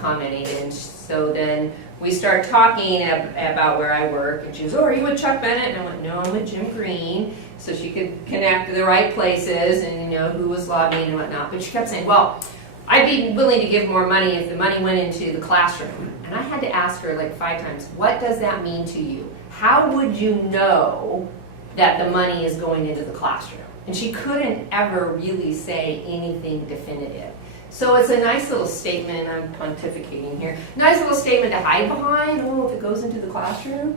commenting, and so then we start talking about where I work, and she goes, oh, are you with Chuck Bennett? And I went, no, I'm with Jim Green. So she could connect to the right places and who was lobbying and whatnot. But she kept saying, well, I'd be willing to give more money if the money went into the classroom. And I had to ask her like 5 times, what does that mean to you? How would you know that the money is going into the classroom? And she couldn't ever really say anything definitive. So it's a nice little statement, I'm pontificating here, nice little statement to hide behind, oh, if it goes into the classroom,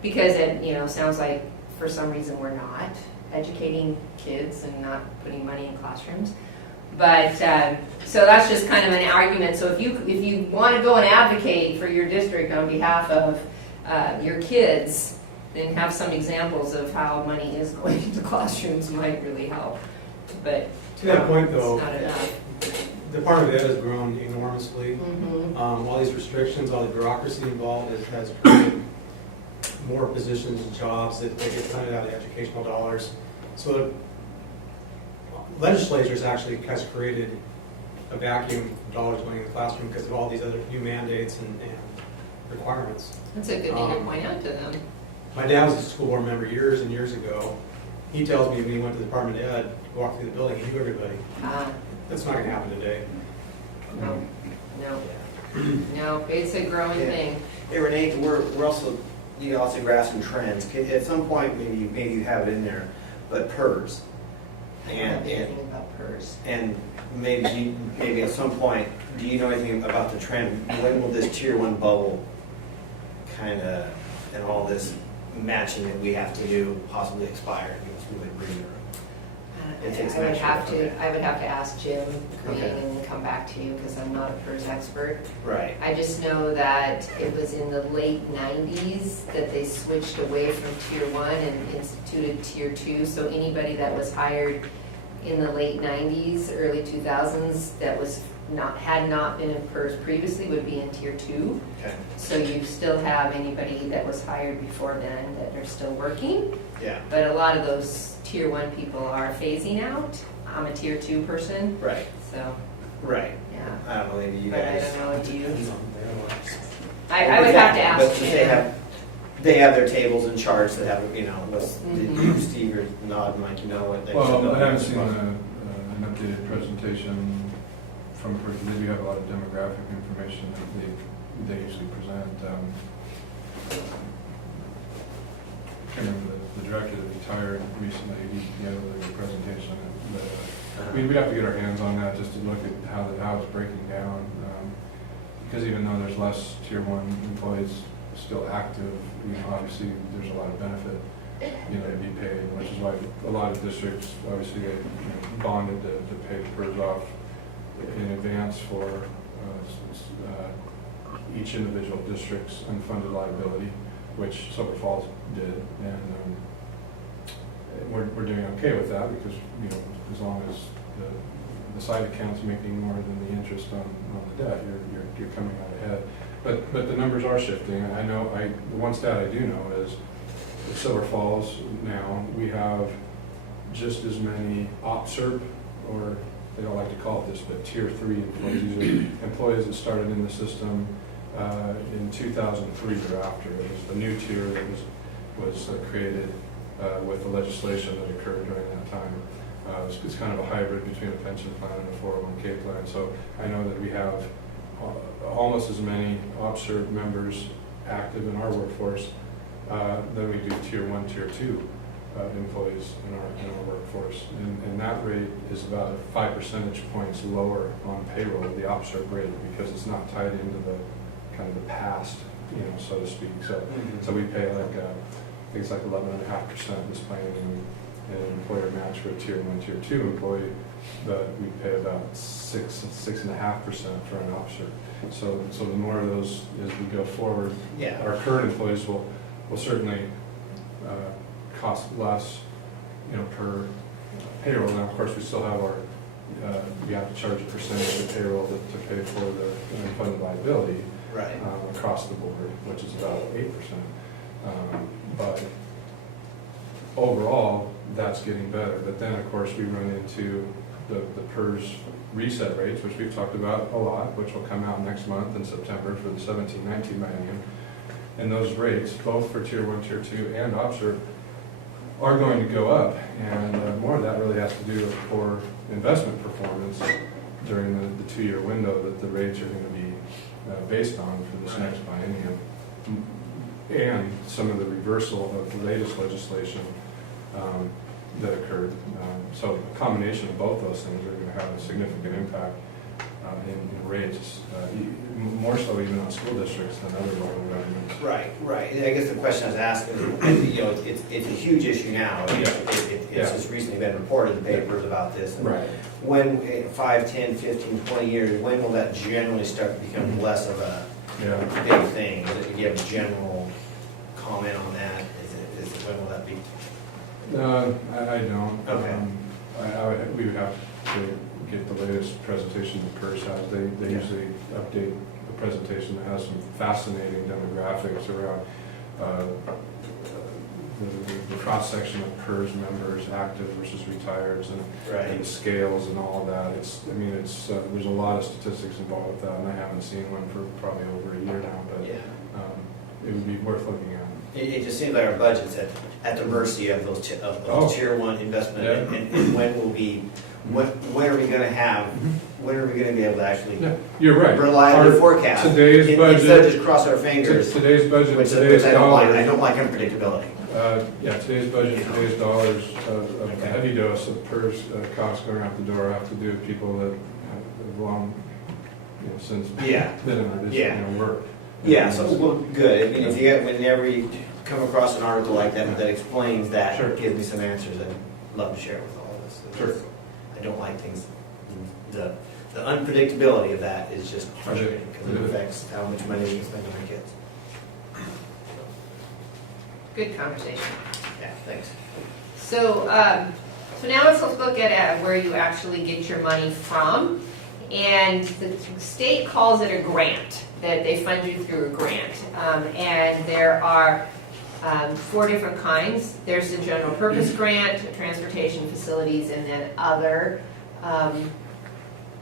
because it, sounds like for some reason we're not educating kids and not putting money in classrooms. But, so that's just kind of an argument. So if you want to go and advocate for your district on behalf of your kids, then have some examples of how money is going into classrooms might really help. But To that point, though, it's not enough. Department of Ed has grown enormously. Mhm. All these restrictions, all the bureaucracy involved has created more positions and jobs that they get funded out of educational dollars. So the legislatures actually has created a vacuum of dollars going in the classroom because of all these other new mandates and requirements. That's a good thing to point out to them. My dad was a school board member years and years ago. He tells me when he went to the Department of Ed, walked through the building, he knew everybody. That's not going to happen today. No, it's a growing thing. Hey Renee, we're also, also grasping trends. At some point, maybe you have it in there, but PERS. I don't know anything about PERS. And maybe at some point, do you know anything about the trend? When will this tier 1 bubble kind of, and all this matching that we have to do possibly expire? We would bring it. I would have to ask Jim Green and come back to you because I'm not a PERS expert. Right. I just know that it was in the late 90s that they switched away from Tier 1 and instituted Tier 2. So anybody that was hired in the late 90s, early 2000s that had not been in PERS previously would be in Tier 2. Okay. So you still have anybody that was hired before then that are still working. Yeah. But a lot of those Tier 1 people are phasing out. I'm a Tier 2 person. Right. So, Right. yeah. I don't know, maybe you But I guys. don't know if you. I would have to ask But they Jim. have, they have their tables and charts that have, you know, what's, Mhm. you, Steve, are nodding like you know what they should Well, know. I haven't seen an updated presentation from, they do have a lot of demographic information that they usually present. I can't remember the director that retired recently, he had a really good presentation. But, we'd have to get our hands on that just to look at how it's breaking down. Because even though there's less tier one employees still active, you know, obviously there's a lot of benefit, you know, to be paid, which is why a lot of districts obviously get, you know, bonded to pay PERS off in advance for each individual district's unfunded liability, which Silver Falls did, and we're doing okay with that because, you know, as long as the side account's making more than the interest on the debt, you're coming out ahead. But the numbers are shifting. I know, the one stat I do know is at Silver Falls now, we have just as many OPSERP, or they don't like to call it this, but tier 3 employees. These are employees that started in the system in 2003 or after. It was the new tier that was created with the legislation that occurred during that time. It's kind of a hybrid between a pension plan and a 401k plan. So I know that we have almost as many OPSERP members active in our workforce than we do tier 1, tier 2 employees in our workforce. And that rate is about 5 percentage points lower on payroll, the OPSERP rate, because it's not tied into the kind of the past, you know, so to speak. So we pay like, I think it's like 11.5% this plan and employer match for a tier 1, tier 2 employee, but we pay about 6.5% for an officer. So the more of those as we go forward, Yeah. our current employees will certainly cost less, you know, per payroll. Now, of course, we still have our, we have to charge a percentage of payroll to pay for the unfunded liability Right. across the board, which is about 8%. But overall, that's getting better. But then, of course, we run into the PERS reset rates, which we've talked about a lot, which will come out next month in September for the 17-19 biennium. And those rates, both for Tier 1, Tier 2, and OPSERP, are going to go up. And more of that really has to do with poor investment performance during the 2-year window that the rates are going to be based on for this next biennium. And some of the reversal of the latest legislation that occurred. So a combination of both those things are going to have a significant impact in rates, more so even on school districts than other local governments. Right. I guess the question I was asking, you know, it's a huge issue now. It's just recently been reported in the papers about this. And Right. when 5, 10, 15, 20 years, when will that generally start to become less of a Yeah. big thing? Do you have a general comment on that? When will that be? I don't. Okay. We would have to get the latest presentation that PERS has. They Yeah. usually update the presentation that has some fascinating demographics around the cross-section of PERS members, active versus retireds, and the scales and all of that. There's a lot of statistics involved with that, and I haven't seen one for probably over a year now, but Yeah. it would be worth looking at. It just seems like our budget's at the mercy of those tier 1 investment, Yeah. and when are we gonna have, when are we gonna be able to actually Yeah, you're right. reliably Our- forecast? Today's Instead of budget, just cross our fingers, today's budget, which today's I don't like. dollars. I don't like unpredictability. Today's budget, today's dollars of a heavy dose of PERS costs going out the door have to do with people that have long, since Yeah. been in our district, Yeah. work. Yeah, so, well, good. I mean, if you get, whenever you come across an article like that that explains that, Sure. gives me some answers, I'd love to share with all of us. Sure. I don't like things, the unpredictability of that is just frustrating, because it affects how much money we can spend on our kids. Good conversation. Yeah, thanks. So now let's look at where you actually get your money from. And the state calls it a grant, that they fund you through a grant. And there are 4 different kinds. There's the general purpose grant, transportation facilities, and then other.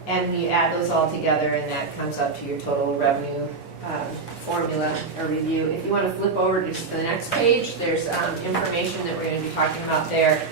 And you add those all together, and that comes up to your total revenue formula or review. If you want to flip over to just the next page, there's information that we're going to be talking about there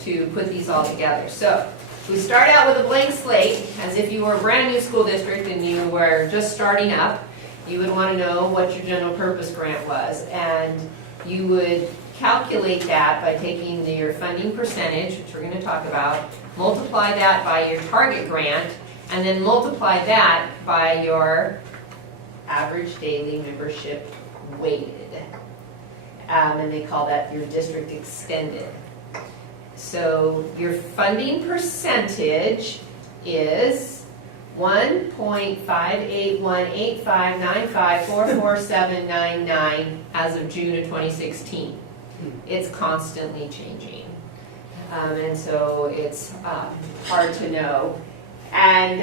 to put these all together. So we start out with a blank slate, as if you were a brand new school district and you were just starting up. You would want to know what your general purpose grant was, and you would calculate that by taking your funding percentage, which we're going to talk about, multiply that by your target grant, and then multiply that by your average daily membership weighted. And they call that your district extended. So your funding percentage is 1.581859544799 as of June of 2016. It's constantly changing. And so it's hard to know. And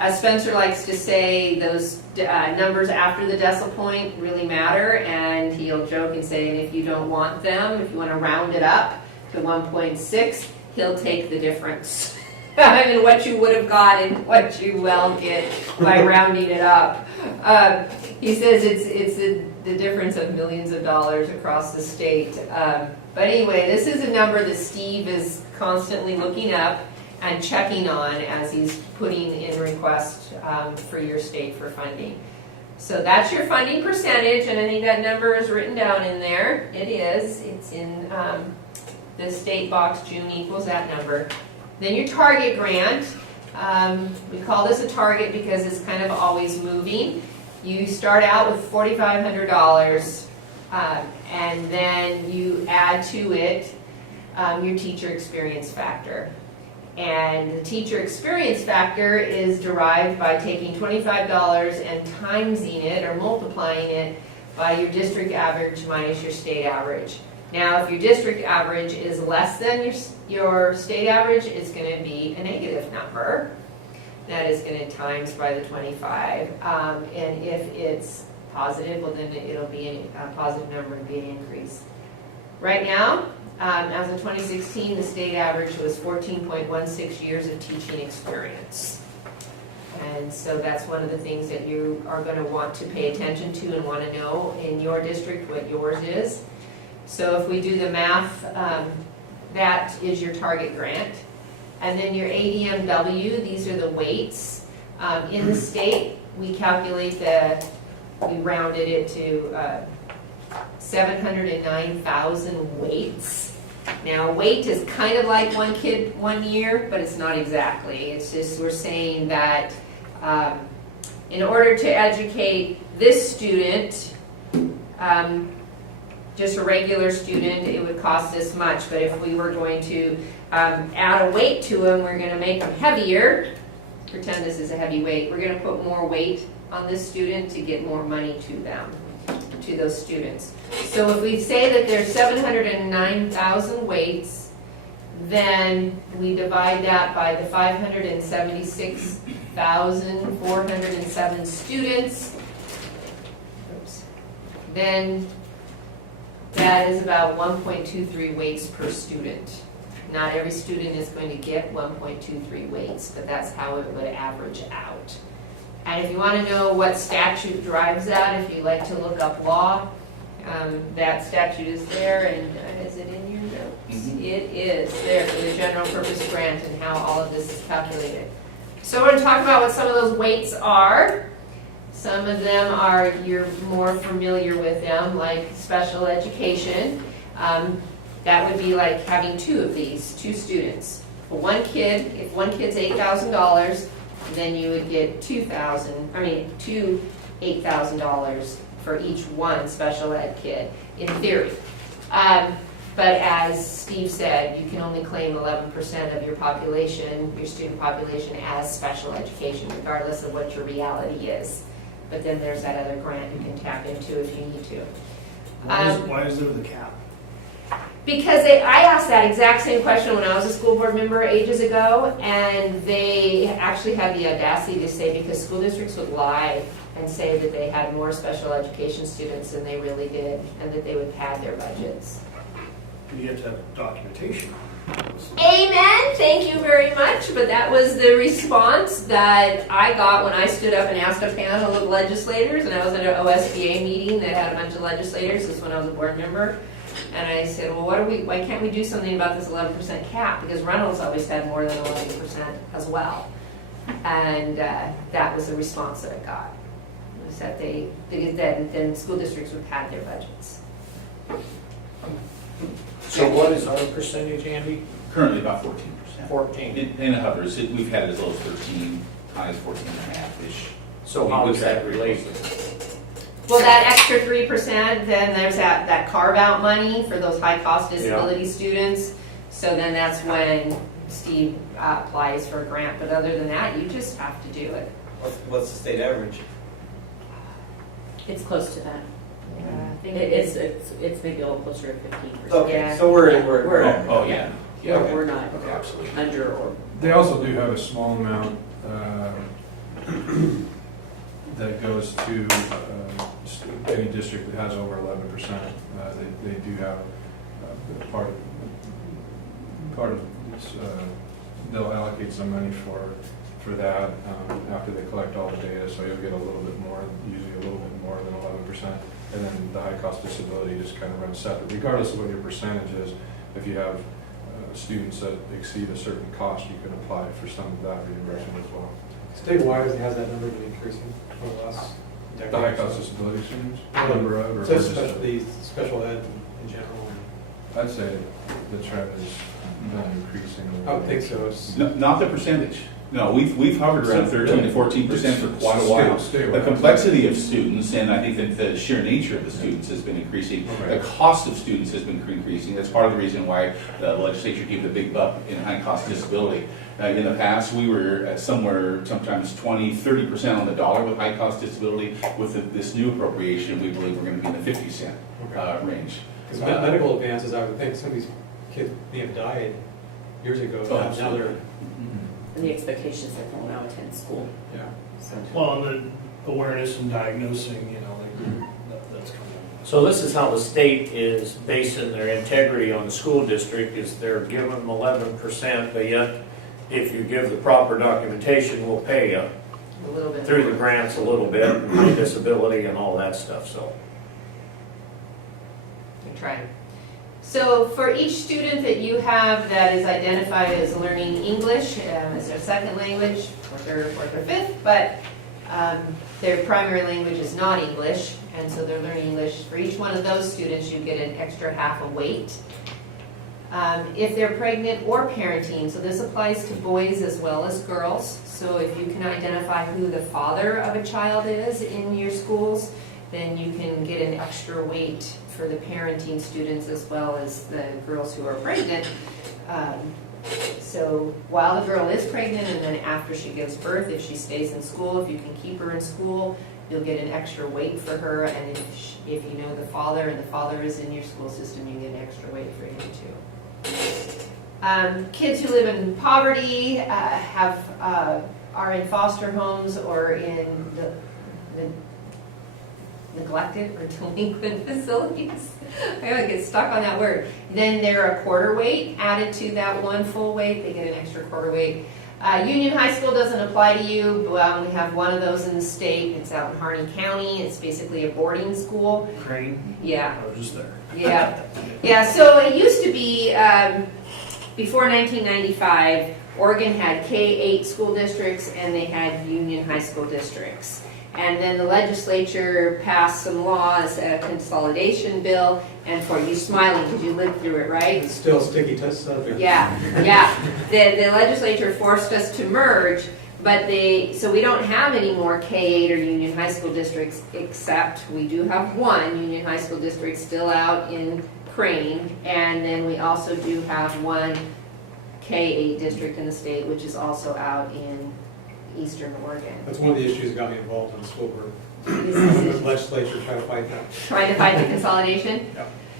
as Spencer likes to say, those numbers after the decimal point really matter, and he'll joke and say, and if you don't want them, if you want to round it up to 1.6, he'll take the difference. I mean, what you would have got and what you will get by rounding it up. He says it's the difference of millions of dollars across the state. But anyway, this is a number that Steve is constantly looking up and checking on as he's putting in requests for your state for funding. So that's your funding percentage, and I think that number is written down in there. It is. It's in the state box. June equals that number. Then your target grant. We call this a target because it's kind of always moving. You start out with $4,500, and then you add to it your teacher experience factor. And the teacher experience factor is derived by taking $25 and timesing it or multiplying it by your district average minus your state average. Now, if your district average is less than your state average, it's going to be a negative number. That is going to times by the 25. And if it's positive, well then it'll be a positive number and be an increase. Right now, as of 2016, the state average was 14.16 years of teaching experience. And so that's one of the things that you are going to want to pay attention to and want to know in your district what yours is. So if we do the math, that is your target grant. And then your ADMW, these are the weights. In the state, we calculate that we rounded it to 709,000 weights. Now, weight is kind of like one kid, 1 year, but it's not exactly. It's just we're saying that in order to educate this student, just a regular student, it would cost this much. But if we were going to add a weight to them, we're going to make them heavier. Pretend this is a heavy weight. We're going to put more weight on this student to get more money to them, to those students. So if we say that there's 709,000 weights, then we divide that by the 576,407 students. Oops. Then that is about 1.23 weights per student. Not every student is going to get 1.23 weights, but that's how it would average out. And if you want to know what statute drives that, if you like to look up law, that statute is there, and is it in your notes? Mm-hmm. It is there for the general purpose grant and how all of this is calculated. So we're going to talk about what some of those weights are. Some of them are, you're more familiar with them, like special education. That would be like having two of these, two students. For one kid, if one kid's $8,000, then you would get two $8,000 for each one special ed kid, in theory. But as Steve said, you can only claim 11% of your population, your student population, as special education, regardless of what your reality is. But then there's that other grant you can tap into if you need to. Why is there the cap? Because I asked that exact same question when I was a school board member ages ago, and they actually had the audacity to say, because school districts would lie and say that they had more special education students than they really did, and that they would pad their budgets. You have to have documentation. Amen, thank you very much, but that was the response that I got when I stood up and asked a panel of legislators, and I was at an OSBA meeting that had a bunch of legislators, this is when I was a board member, and I said, well, why can't we do something about this 11% cap? Because Reynolds always had more than 11% as well. And that was the response that I got, was that because then school districts would pad their budgets. So what is our percentage, Andy? Currently about 14%. 14. And it hovers, we've had it as low as 13, high as 14.5-ish. So how is that related? Well, that extra 3%, then there's that carve-out money for those high-cost disability students. So then that's when Steve applies for a grant. But other than that, you just have to do it. What's the state average? It's close to that. I think It's maybe a little closer to 15%. Okay, Yeah. so we're Oh, yeah. Yeah, okay. We're not Okay, absolutely. under or. They also do have a small amount that goes to any district that has over 11%. They do have part of this, they'll allocate some money for that after they collect all the data, so you'll get a little bit more, usually a little bit more than 11%. And then the high cost disability just kind of runs separate, regardless of what your percentage is. If you have students that exceed a certain cost, you can apply for some of that reimbursement as well. Statewide, has that number been increasing for the last decade? The high cost disability students, number of, or So just- especially special ed in general? I'd say the trend is not increasing. I would think so. It's- Not the percentage. No, we've hovered around 13 to 14% for quite a while. Still. The complexity of students, and I think that the sheer nature of the students has been increasing. Okay. The cost of students has been increasing. That's part of the reason why the legislature gave the big buck in high-cost disability. In the past, we were at somewhere, sometimes 20, 30% on the dollar with high-cost disability. With this new appropriation, we believe we're going to be in the 50-cent range. Because medical advances, I would think some of these kids may have died years ago. Oh, Now absolutely. they're, And the expectations that they'll now attend school. yeah. So. Well, and the awareness and diagnosing, that's coming. So this is how the state is basing their integrity on the school district, is they're giving them 11%, but yet if you give the proper documentation, we'll pay you a little bit. through the grants a little bit, and disability and all that stuff, so. We try. So for each student that you have that is identified as learning English as their second language, or third, or fourth, or fifth, but their primary language is not English, and so they're learning English, for each one of those students, you get an extra half a weight. If they're pregnant or parenting, so this applies to boys as well as girls, so if you can identify who the father of a child is in your schools, then you can get an extra weight for the parenting students as well as the girls who are pregnant. So while the girl is pregnant and then after she gives birth, if she stays in school, if you can keep her in school, you'll get an extra weight for her. And if you know the father and the father is in your school system, you get an extra weight for him too. Kids who live in poverty are in foster homes or in the neglected or delinquent facilities. I gotta get stuck on that word. Then they're a quarter weight added to that one full weight. They get an extra quarter weight. Union High School doesn't apply to you. We have one of those in the state. It's out in Harney County. It's basically a boarding school. Crane, Yeah. I was just there. Yeah, yeah, so it used to be, before 1995, Oregon had K-8 school districts and they had Union High School districts. And then the legislature passed some laws, a consolidation bill, and for you smiling because you lived through it, right? It's still a sticky subject. Yeah, yeah. The legislature forced us to merge, but so we don't have any more K-8 or Union High School districts, except we do have one Union High School district still out in Crane, and then we also do have one K-8 district in the state, which is also out in Eastern Oregon. That's one of the issues that got me involved in the school board. This The is legislature trying to fight that. trying to fight the consolidation?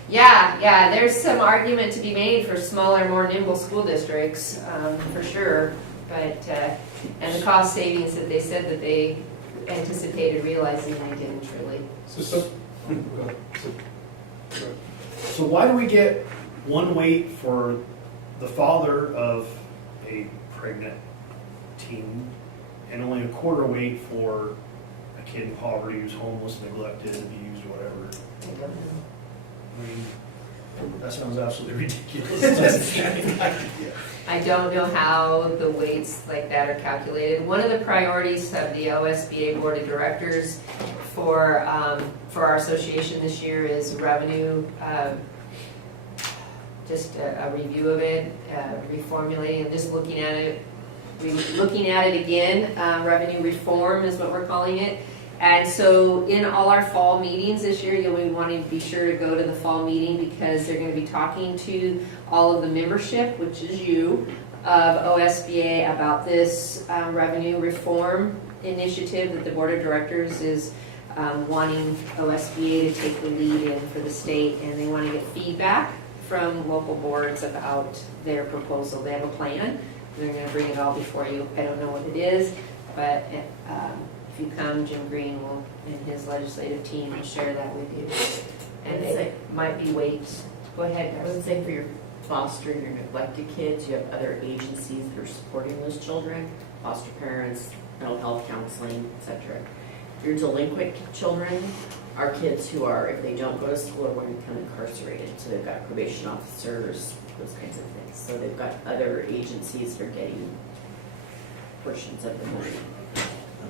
Yeah. Yeah, there's some argument to be made for smaller, more nimble school districts, for sure. But, and the cost savings that they said that they anticipated realizing, they didn't really. So why do we get one weight for the father of a internet team, and only a quarter weight for a kid in poverty who's homeless, neglected, abused, whatever. I don't know. I mean, that sounds absolutely ridiculous. I don't know how the weights like that are calculated. One of the priorities of the OSBA Board of Directors for our association this year is revenue, just a review of it, reformulating, and just looking at it again. Revenue reform is what we're calling it. And so in all our fall meetings this year, you'll be wanting to be sure to go to the fall meeting because they're going to be talking to all of the membership, which is you, of OSBA about this revenue reform initiative that the Board of Directors is wanting OSBA to take the lead in for the state, and they want to get feedback from local boards about their proposal. They have a plan. They're going to bring it all before you. I don't know what it is, but if you come, Jim Green will, and his legislative team will share that with you. And it might be weights. Go ahead, I Darcy. would say for your foster, your neglected kids, you have other agencies that are supporting those children, foster parents, mental health counseling, etc. Your delinquent children are kids who are, if they don't go to school, are going to become incarcerated. So they've got probation officers, those kinds of things. So they've got other agencies that are getting portions of the money.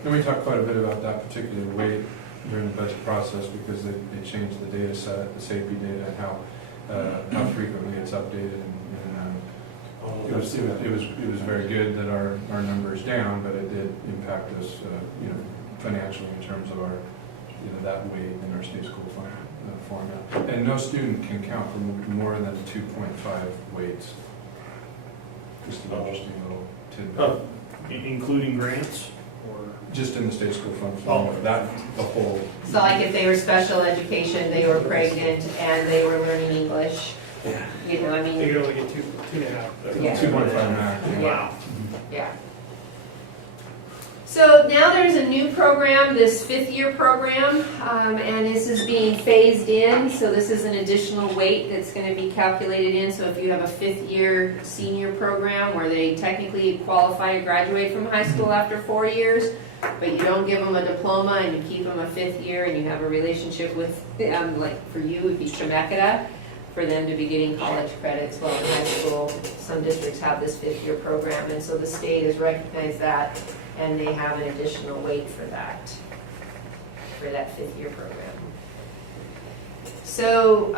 And we talked quite a bit about that particular weight during the budget process because they changed the data set, the safety data, and how frequently it's updated. And it was very good that our number is down, but it did impact us, financially in terms of our, that weight in our state school formula. And no student can count for more than 2.5 weights. Just an interesting little tidbit. Including grants, or? Just in the state school fund Oh. formula, that, the whole. So like if they were special education, they were pregnant, and they were learning English, Yeah. You could only get two and a half. Yeah. 2.5 max. Yeah. Yeah. So now there's a new program, this fifth-year program, and this is being phased in. So this is an additional weight that's going to be calculated in. So if you have a fifth-year senior program where they technically qualify to graduate from high school after 4 years, but you don't give them a diploma and you keep them a fifth year and you have a relationship with, like for you, it'd be Chemeketa, for them to be getting college credits while in high school. Some districts have this fifth-year program, and so the state has recognized that, and they have an additional weight for that fifth-year program. So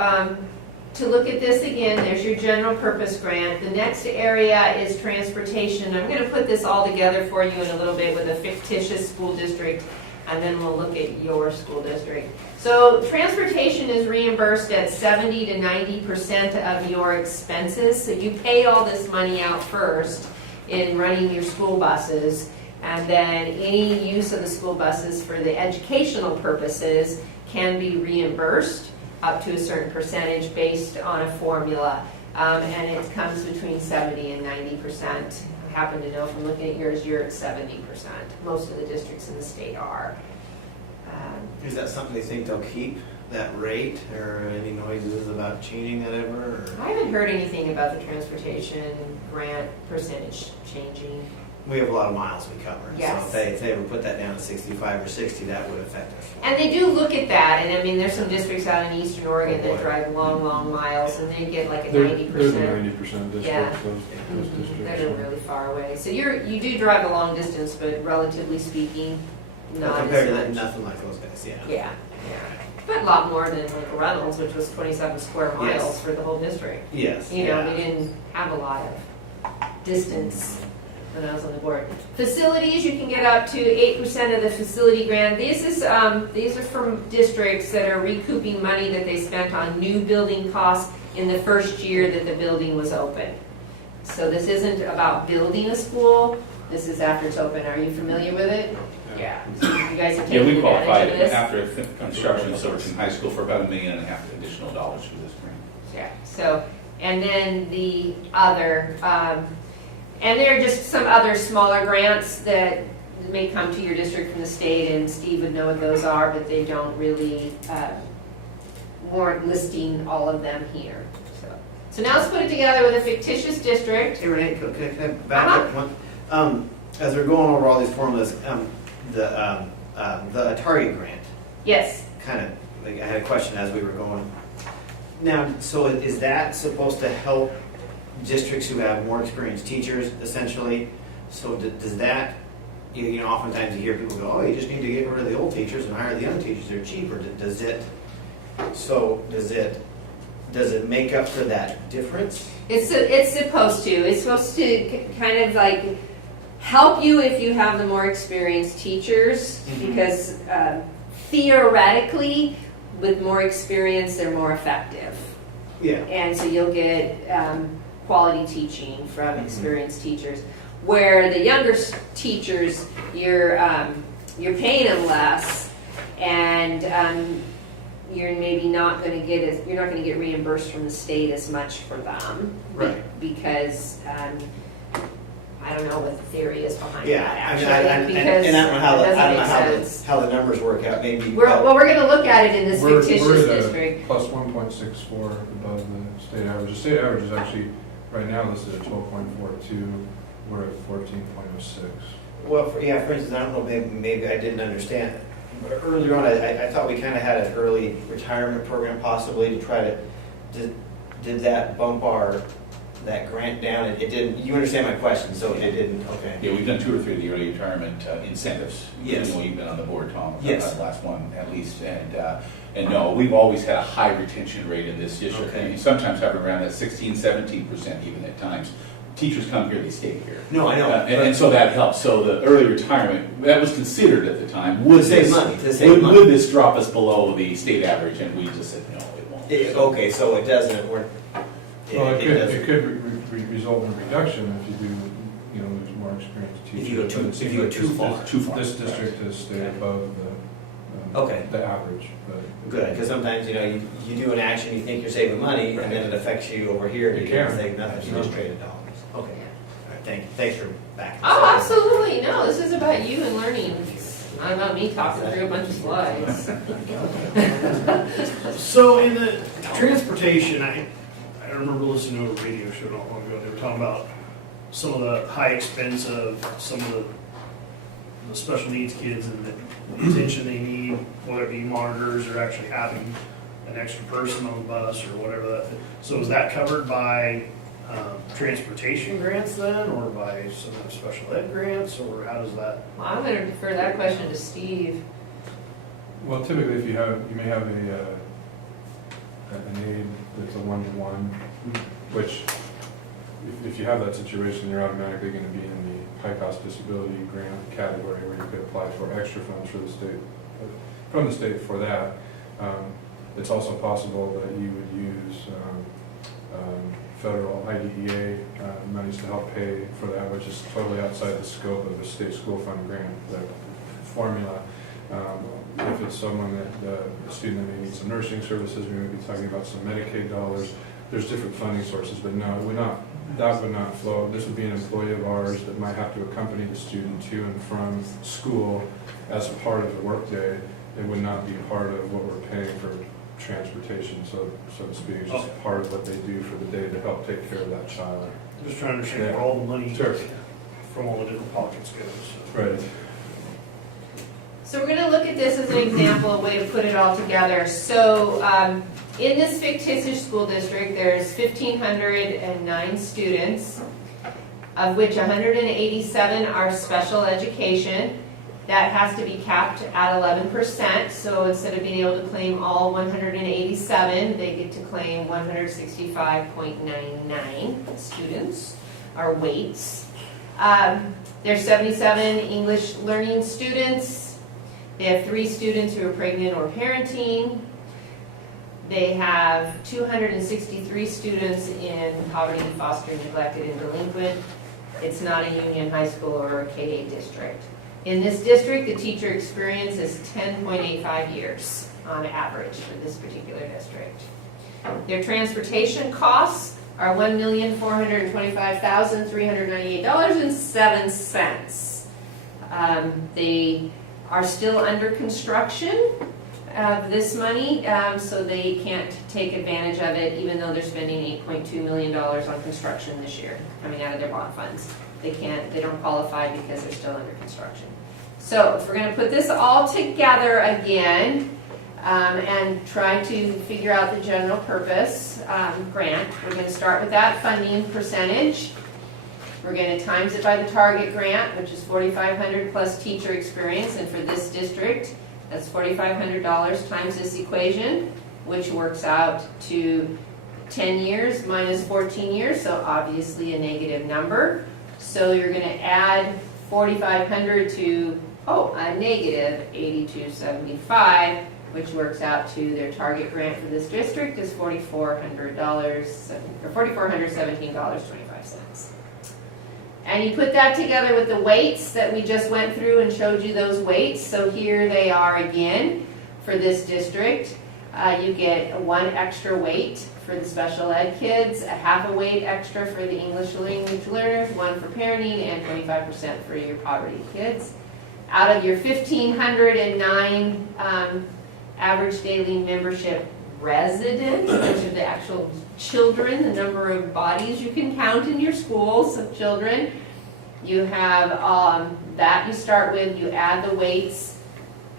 to look at this again, there's your general purpose grant. The next area is transportation. I'm going to put this all together for you in a little bit with a fictitious school district, and then we'll look at your school district. So transportation is reimbursed at 70 to 90% of your expenses. So you pay all this money out first in running your school buses, and then any use of the school buses for the educational purposes can be reimbursed up to a certain percentage based on a formula. And it comes between 70 and 90%. I happen to know from looking at yours, you're at 70%. Most of the districts in the state are. Is that something they think they'll keep, that rate, or any noises about changing that ever? Or? I haven't heard anything about the transportation grant percentage changing. We have a lot of miles we cover. Yes. So if they ever put that down to 65 or 60, that would affect us. And they do look at that, and I mean, there's some districts out in eastern Oregon that drive long, long miles, and they get like a There's a 90%. 90% Yeah. district, those districts. That are really far away. So you do drive a long distance, but relatively speaking, not Compared to as that, much. nothing like those guys, yeah. Yeah, yeah. But a lot more than like Reynolds, which was 27 square miles Yes. for the whole district. Yes. You know, yeah. we didn't have a lot of distance when I was on the board. Facilities, you can get up to 8% of the facility grant. These are from districts that are recouping money that they spent on new building costs in the first year that the building was open. So this isn't about building a school, this is after it's open. Are you familiar with it? Yeah. So you guys are Yeah, taking we qualified advantage of this? after construction of Silverton High School for about $1.5 million additional dollars for this grant. Yeah, so, and then the other, and there are just some other smaller grants that may come to your district from the state, and Steve would know what those are, but they don't really warrant listing all of them here. So now let's put it together with a fictitious district. Hey Renee, can I back up one? As we're going over all these formulas, the Atari grant, Yes, kind of, like, I had a question as we were going. Now, so is that supposed to help districts who have more experienced teachers, essentially? So does that, you know, oftentimes you hear people go, oh, you just need to get rid of the old teachers and hire the young teachers, they're cheaper. Does it make up for that difference? it's supposed to. It's supposed to kind of like help you if you have the more experienced teachers, Mhm. because theoretically, with more experience, they're more effective. Yeah. And so you'll get quality teaching from Mhm. experienced teachers. Where the younger teachers, you're paying them less, and you're maybe not going to get you're not going to get reimbursed from the state as much for them, Right. Because I don't know what the theory is behind Yeah, that I mean, actually, because and I don't know how it doesn't I don't know make sense. how the numbers work out. Maybe Well, we're going to look at it in this We're fictitious at a district. plus 1.64 above the state average. The state average is actually, right now, listed at 12.42, we're at 14.06. Well, for instance, I don't know, maybe I didn't understand. But earlier on, I thought we kind of had an early retirement program possibly to try to, did that bump that grant down? It didn't, you understand my question, so it didn't, okay. Yeah, we've done 2 or 3 of the early retirement incentives. Yes. You know, you've been on the board, Tom. Yes. The last one at least. And no, we've always had a high retention rate in this district. Okay. And sometimes have around that 16, 17% even at times. Teachers come here, they stay here. No, I know. And so that helps. So the early retirement, that was considered at the time. Would To save this- money, to save money. Would this drop us below the state average? And we just said, no, it won't. Okay, so it doesn't, Well, it could result in a reduction if you do, you know, there's more experienced teachers. If you go too- But it if seems you go like too this- far. Too far. This district has stayed Okay. above Okay. the average, but. Good, because sometimes, you know, you do an action, you think you're saving money, and then it affects you over here, and It you can't can. save nothing, you just traded dollars. Okay, all right, thanks for back. Oh, absolutely. No, this is about you and learning. It's not about me talking through a bunch of slides. So in the transportation, I remember listening to a radio show not long ago. They were talking about some of the high expense of some of the special needs kids and the attention they need, whether it be monitors or actually having an extra person on the bus or whatever that. So is that covered by transportation grants then, or by some of the special ed grants, or how does that? Well, I'm going to defer that question to Steve. Well, typically, if you may have an aide that's a one-to-one, which, if you have that situation, you're automatically going to be in the high-cost disability grant category where you could apply for extra funds from the state for that. It's also possible that you would use federal IDEA monies to help pay for that, which is totally outside the scope of the state school fund grant, that formula. If it's someone a student that may need some nursing services, we may be talking about some Medicaid dollars. There's different funding sources, but no, that would not flow. This would be an employee of ours that might have to accompany the student to and from school as a part of the workday. It would not be part of what we're paying for transportation, so to speak. It's just part of what they do for the day to help take care of that child. I'm just trying to understand where all the money Sure. from all the different pockets goes. Right. So we're going to look at this as an example, a way to put it all together. So in this fictitious school district, there's 1,509 students, of which 187 are special education. That has to be capped at 11%. So instead of being able to claim all 187, they get to claim 165.99 students, or weights. There's 77 English learning students. They have 3 students who are pregnant or parenting. They have 263 students in poverty, foster, neglected, and delinquent. It's not a union high school or a K-8 district. In this district, the teacher experience is 10.85 years on average for this particular district. Their transportation costs are $1,425,398.07. They are still under construction of this money, so they can't take advantage of it, even though they're spending $8.2 million on construction this year, coming out of their bond funds. they don't qualify because they're still under construction. So if we're gonna put this all together again, and try to figure out the general purpose grant, we're gonna start with that funding percentage. We're gonna times it by the target grant, which is $4,500 plus teacher experience, and for this district, that's $4,500 times this equation, which works out to 10 years minus 14 years, so obviously a negative number. So you're gonna add 4,500 to, a negative 8275, which works out to their target grant for this district is $4,417.25. And you put that together with the weights that we just went through and showed you those weights. So here they are again for this district. You get 1 extra weight for the special ed kids, a half a weight extra for the English language learners, 1 for parenting, and 25% for your poverty kids. Out of your 1,509 average daily membership residents, which are the actual children, the number of bodies you can count in your schools of children, you have that you start with, you add the weights,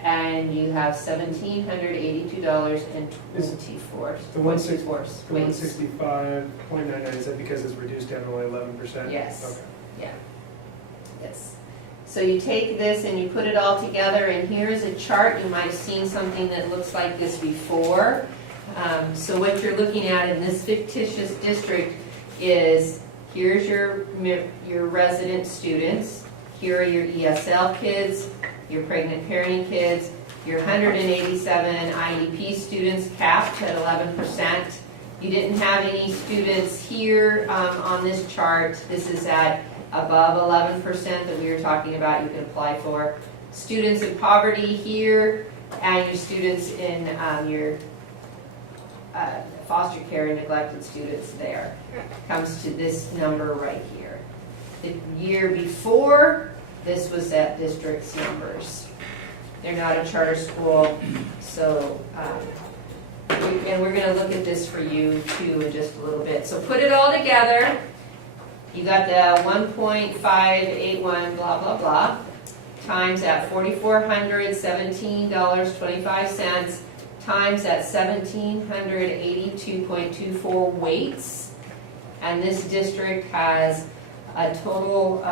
and you have $1,782.24. The 165.99, is that because it's reduced down to only 11%? Yes. Okay. Yeah. Yes. So you take this and you put it all together, and here's a chart. You might have seen something that looks like this before. So what you're looking at in this fictitious district is, here's your resident students, here are your ESL kids, your pregnant parenting kids, your 187 IEP students capped at 11%. You didn't have any students here on this chart. This is at above 11% that we were talking about you can apply for. Students in poverty here, and your students in your foster care and neglected students there. Comes to this number right here. The year before, this was that district's numbers. They're not a charter school, so, and we're gonna look at this for you too in just a little bit. So put it all together. You got the 1.581 blah, blah, blah, times that $4,417.25, times that 1,782.24 weights. And this district has a total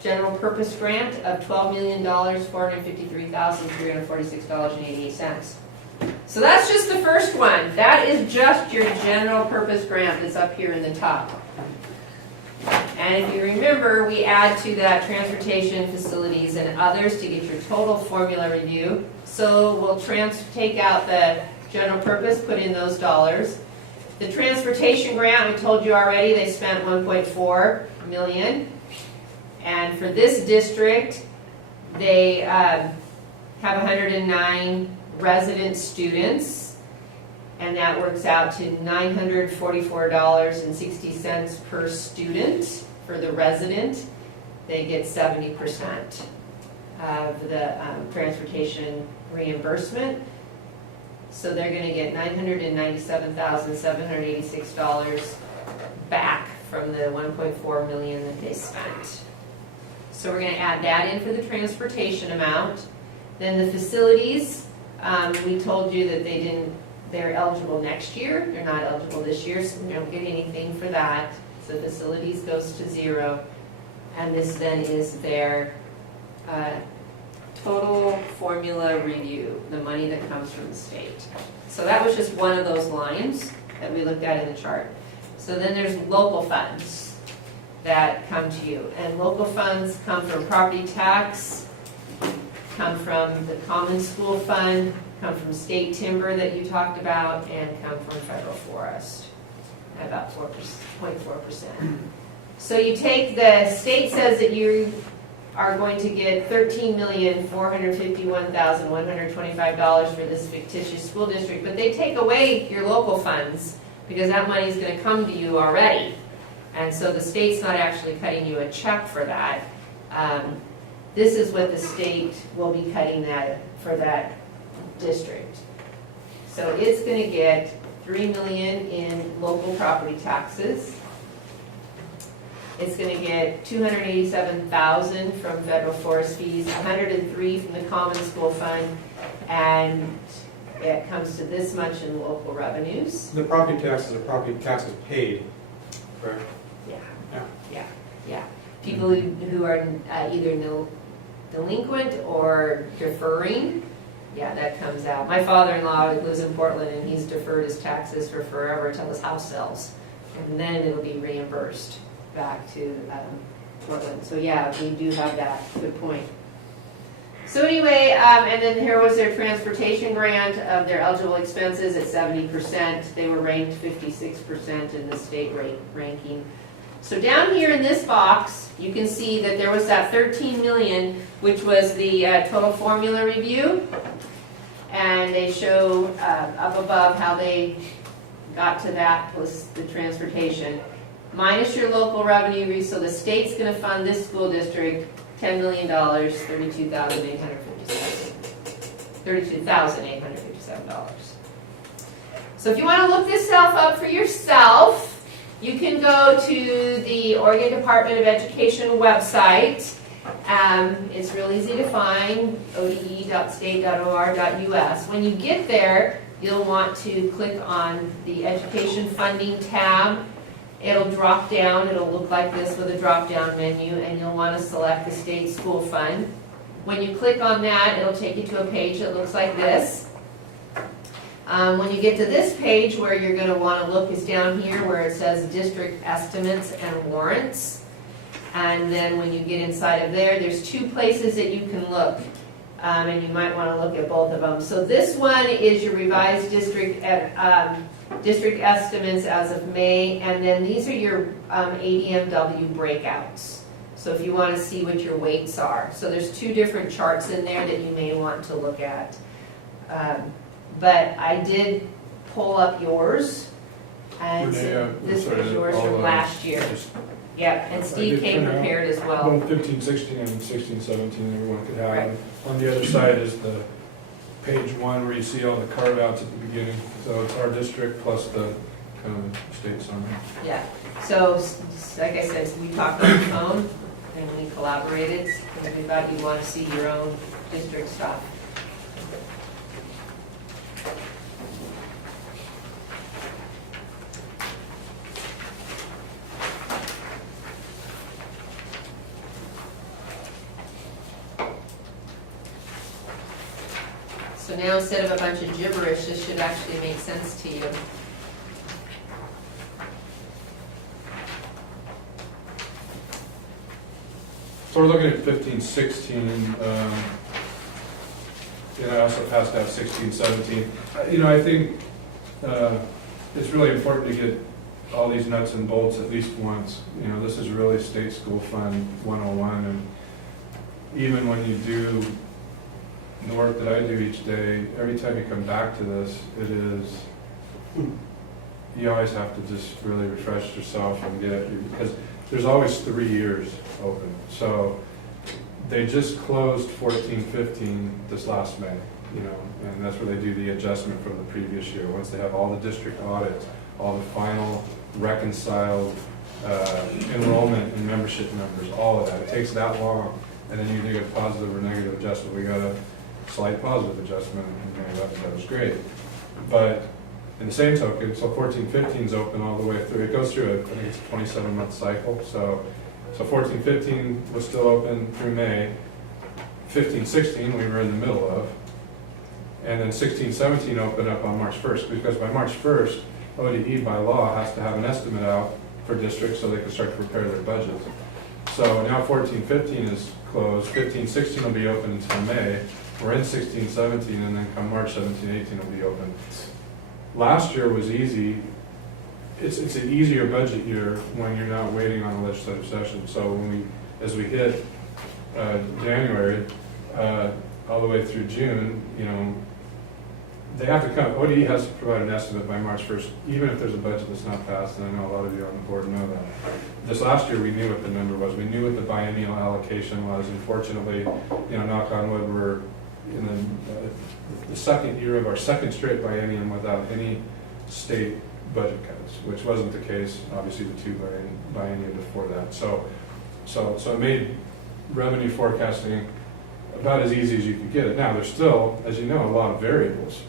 general purpose grant of $12,453,346.88. So that's just the first one. That is just your general purpose grant that's up here in the top. And if you remember, we add to that transportation, facilities, and others to get your total formula review. So we'll take out the general purpose, put in those dollars. The transportation grant, we told you already, they spent $1.4 million. And for this district, they have 109 resident students. And that works out to $944.60 per student for the resident. They get 70% of the transportation reimbursement. So they're going to get $997,786 back from the $1.4 million that they spent. So we're going to add that in for the transportation amount. Then the facilities, we told you that they're eligible next year. They're not eligible this year, so we don't get anything for that. So facilities goes to 0. And this then is their total formula review, the money that comes from the state. So that was just one of those lines that we looked at in the chart. So then there's local funds that come to you. And local funds come from property tax, come from the common school fund, come from state timber that you talked about, and come from federal forest at about 4.4%. So you take, the state says that you are going to get $13,451,125 for this fictitious school district, but they take away your local funds because that money is going to come to you already. And so the state's not actually cutting you a check for that. This is what the state will be cutting that for that district. So it's going to get $3 million in local property taxes. It's gonna get $287,000 from federal forest fees, $103 from the common school fund, and it comes to this much in local revenues. The property taxes are property taxes paid, correct? Yeah. Yeah. Yeah, yeah. People who are either delinquent or deferring, yeah, that comes out. My father-in-law lives in Portland, and he's deferred his taxes for forever until his house sells. And then it'll be reimbursed back to Portland. So yeah, we do have that, good point. So anyway, and then here was their transportation grant of their eligible expenses at 70%. They were ranked 56% in the state rate ranking. So down here in this box, you can see that there was that 13 million, which was the total formula review. And they show up above how they got to that plus the transportation. Minus your local revenue, so the state's gonna fund this school district $10 million, $32,857. So if you wanna look this stuff up for yourself, you can go to the Oregon Department of Education website. It's real easy to find, ode.state.or.us. When you get there, you'll want to click on the Education Funding tab. It'll drop down, it'll look like this with a drop-down menu, and you'll want to select the state school fund. When you click on that, it'll take you to a page that looks like this. When you get to this page, where you're going to want to look is down here where it says district estimates and warrants. And then when you get inside of there, there's two places that you can look. And you might want to look at both of them. So this one is your revised district estimates as of May, and then these are your ADMW breakouts. So if you want to see what your weights are. So there's two different charts in there that you may want to look at. But I did pull up yours, and this is yours from last year. Yeah, and Steve came prepared as well. Both 15, 16, and 16, 17, everyone could have. Right. On the other side is the page one where you see all the carve outs at the beginning. So it's our district plus the kind of state summary. Yeah, so like I said, we talked on the phone and we collaborated, and we thought you'd want to see your own district stuff. So now instead of a bunch of gibberish, this should actually make sense to you. So we're looking at 15, 16. I also passed out 16, 17. I think it's really important to get all these nuts and bolts at least once. This is really State School Fund 101, and even when you do the work that I do each day, every time you come back to this, you always have to just really refresh yourself and because there's always 3 years open. So they just closed 14, 15 this last May, and that's where they do the adjustment from the previous year. Once they have all the district audits, all the final reconciled enrollment and membership numbers, all of that. It takes that long, and then you do a positive or negative adjustment. We got a slight positive adjustment, and that was great. But in the same token, so 14, 15 is open all the way through. It goes through, I think it's a 27-month cycle. So 14, 15 was still open through May. 15, 16 we were in the middle of. And then 16, 17 opened up on March 1st, because by March 1st, ODE by law has to have an estimate out for districts so they can start to prepare their budgets. So now 14, 15 is closed. 15, 16 will be open until May. We're in 16, 17, and then come March 17, 18 will be open. Last year was easy. It's an easier budget year when you're not waiting on a legislative session. So as we hit January, all the way through June, they have to come, ODE has to provide an estimate by March 1st, even if there's a budget that's not passed, and I know a lot of you on the board know that. This last year, we knew what the number was. We knew what the biennial allocation was. Unfortunately, knock on wood, we're in the second year of our second straight biennium without any state budget cuts, which wasn't the case, obviously, the two biennium before that. So it made revenue forecasting about as easy as you could get it. Now, there's still, as you know, a lot of variables.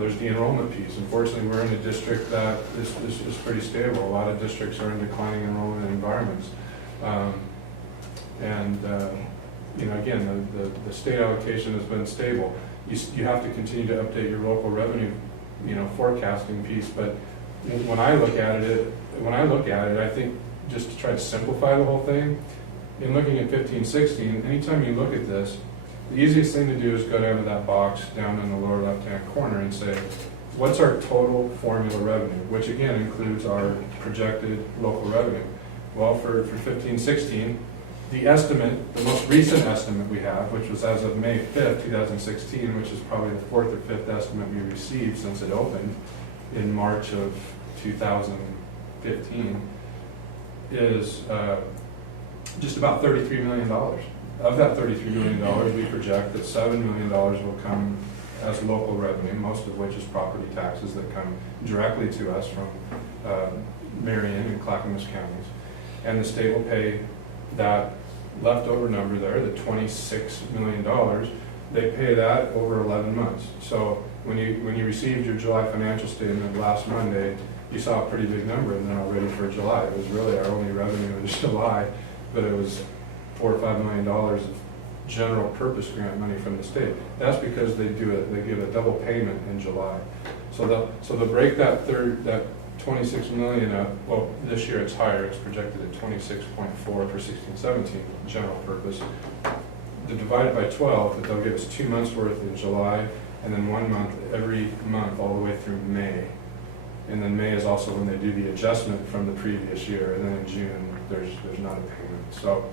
There's the enrollment piece. Unfortunately, we're in a district that is pretty stable. A lot of districts are in declining enrollment environments. Again, the state allocation has been stable. You have to continue to update your local revenue, forecasting piece. But when I look at it, I think just to try to simplify the whole thing, in looking at 15-16, anytime you look at this, the easiest thing to do is go down to that box down in the lower left-hand corner and say, what's our total formula revenue, which again includes our projected local revenue. Well, for 15-16, the estimate, the most recent estimate we have, which was as of May 5th, 2016, which is probably the fourth or fifth estimate we received since it opened in March of 2015, is just about $33 million. Of that $33 million, we project that $7 million will come as local revenue, most of which is property taxes that come directly to us from Marion and Clackamas counties. And the state will pay that leftover number there, the $26 million, they pay that over 11 months. So when you received your July financial statement last Monday, you saw a pretty big number in there already for July. It was really our only revenue in July, but it was $4 or $5 million of general purpose grant money from the state. That's because they give a double payment in July. So they'll break that 26 million up. Well, this year it's higher. It's projected at 26.4 for 16-17 general purpose. They divide it by 12, but they'll give us 2 months worth in July, and then 1 month every month all the way through May. And then May is also when they do the adjustment from the previous year, and then in June there's not a payment. So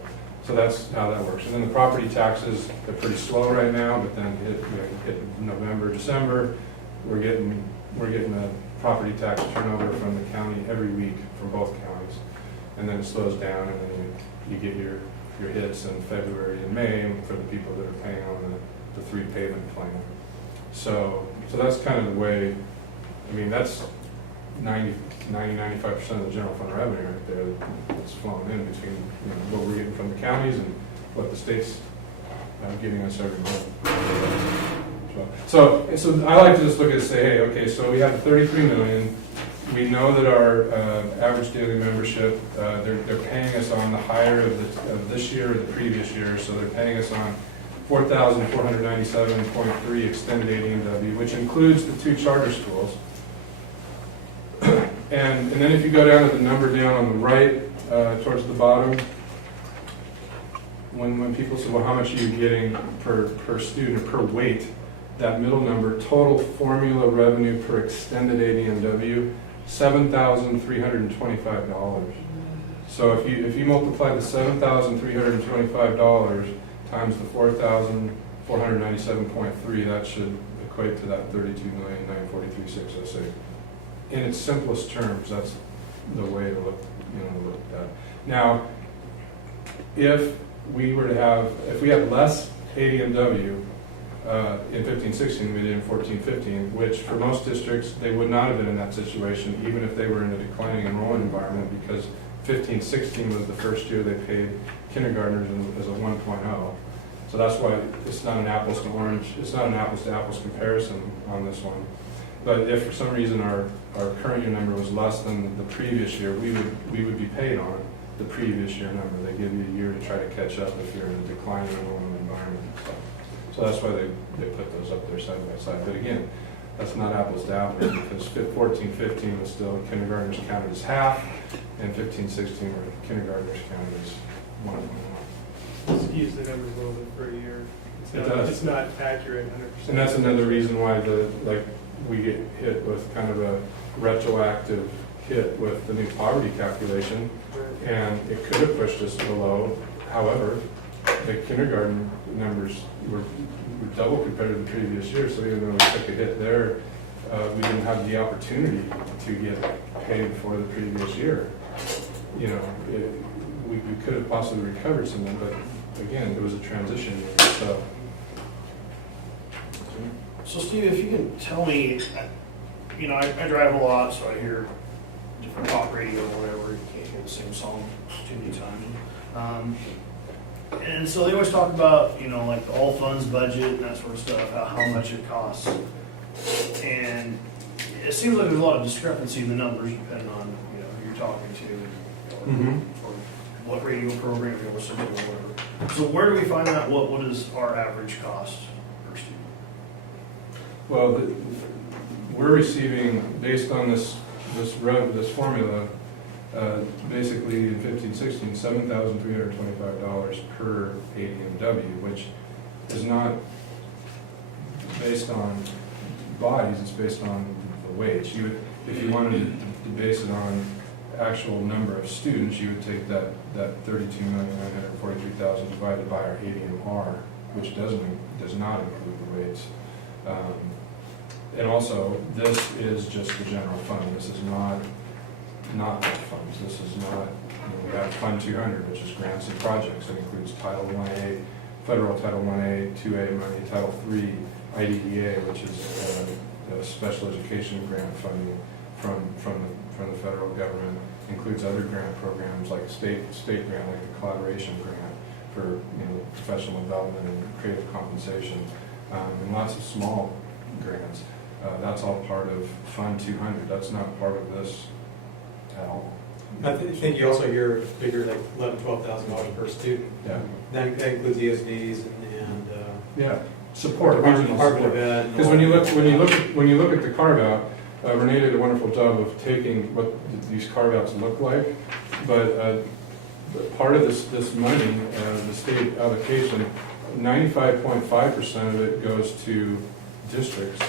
that's how that works. And then the property taxes, they're pretty slow right now, but then hit November, December, we're getting a property tax turnover from the county every week from both counties. And then it slows down, and then you get your hits in February and May for the people that are paying on the 3 payment plan. So that's kind of the way, that's 95% of the general fund revenue right there that's flowing in between what we're getting from the counties and what the state's giving us every month. So I like to just look at it and say, hey, okay, so we have the 33 million. We know that our average daily membership, they're paying us on the higher of this year or the previous year, so they're paying us on 4,497.3 extended AD&W, which includes the 2 charter schools. And then if you go down to the number down on the right, towards the bottom, when people say, well, how much are you getting per student or per weight, that middle number, total formula revenue per extended AD&W, $7,325. So if you multiply the $7,325 times the 4,497.3, that should equate to that 32,943,606. In its simplest terms, that's the way to look at it. Now, if we had less AD&W in 15-16 we did in 14-15, which for most districts, they would not have been in that situation, even if they were in a declining enrollment environment, because 15-16 was the first year they paid kindergartners as a 1.0. So that's why it's not an apples to orange, it's not an apples to apples comparison on this one. But if for some reason our current year number was less than the previous year, we would be paid on the previous year number. They give you a year to try to catch up if you're in a declining enrollment environment. So that's why they put those up there side by side. But again, that's not apples to apples, because 14-15 was still kindergartners counted as half, and 15-16 were kindergartners counted as 1.1. Skews the numbers a little bit for a year. It's not accurate 100%. And that's another reason why we get hit with kind of a retroactive hit with the new poverty calculation, and it could have pushed us below. However, the kindergarten numbers were double compared to the previous year, so even though we took a hit there, we didn't have the opportunity to get paid for the previous year. We could have possibly recovered some of it, but again, it was a transition year. So Steve, if you can tell me, you know, I drive a lot, so I hear different pop radio or whatever. You can't hear the same song too many times. And so they always talk about, you know, like the all funds budget and that sort of stuff, how much it costs. And it seems like there's a lot of discrepancy in the numbers depending on, you know, who you're talking to, Mhm. or what radio program you're listening to, or whatever. So where do we find out what is our average cost per student? Well, we're receiving, based on this formula, basically in 15-16, $7,325 per ADMW, which is not based on bodies, it's based on the wage. You would, if you wanted to base it on actual number of students, you would take that 32,943,000 divided by our ADMR, which does not include the weights. And also, this is just the general fund. This is not the funds. This is not, we have Fund 200, which is grants and projects. It includes Title 1A, federal Title 1A, 2A money, Title 3, IDEA, which is special education grant funding from the federal government. Includes other grant programs like state grant, like the collaboration grant for professional development and creative compensation, and lots of small grants. That's all part of Fund 200. That's not part of this at all. I think you also hear figures like $11,000-$12,000 per student. Yeah. That includes ESDs and Yeah. Support, regional Department of support. Ed. and Because all when you that. look at the carve out, Renee did a wonderful job of taking what these carve outs look like, but part of this money, the state allocation, 95.5% of it goes to districts,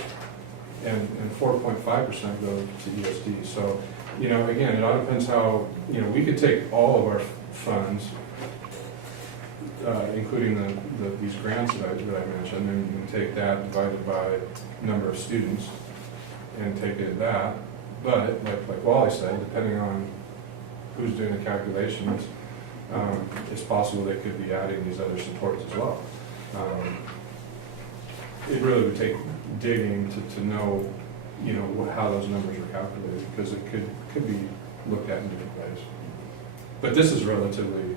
and 4.5% goes to ESD. So, again, it all depends how, we could take all of our funds, including these grants that I mentioned, and take that divided by number of students, and take it at that. But, like Wally said, depending on who's doing the calculations, it's possible they could be adding these other supports as well. It really would take digging to know, how those numbers are calculated, because it could be looked at in different ways. But this is relatively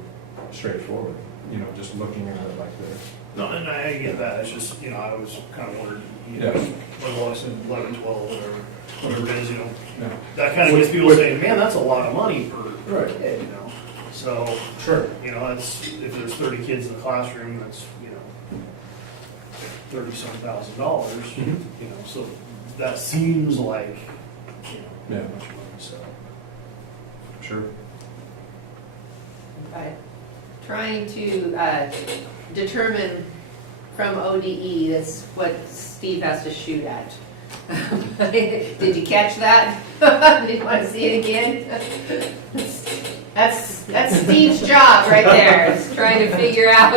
straightforward, just looking at it like this. No, and I get that, it's just, I was kind of wondering, Yeah. like Wally said, 11, 12, whatever it is, Yeah. that kind of gets people saying, man, that's a lot of money per Right. kid, So, Sure. that's, if there's 30 kids in the classroom, that's, $30-some thousand, Mhm. so that seems like, Yeah. much money, so. Sure. But trying to determine from ODE, that's what Steve has to shoot at. Did you catch that? Did you want to see it again? That's Steve's job right there, is trying to figure out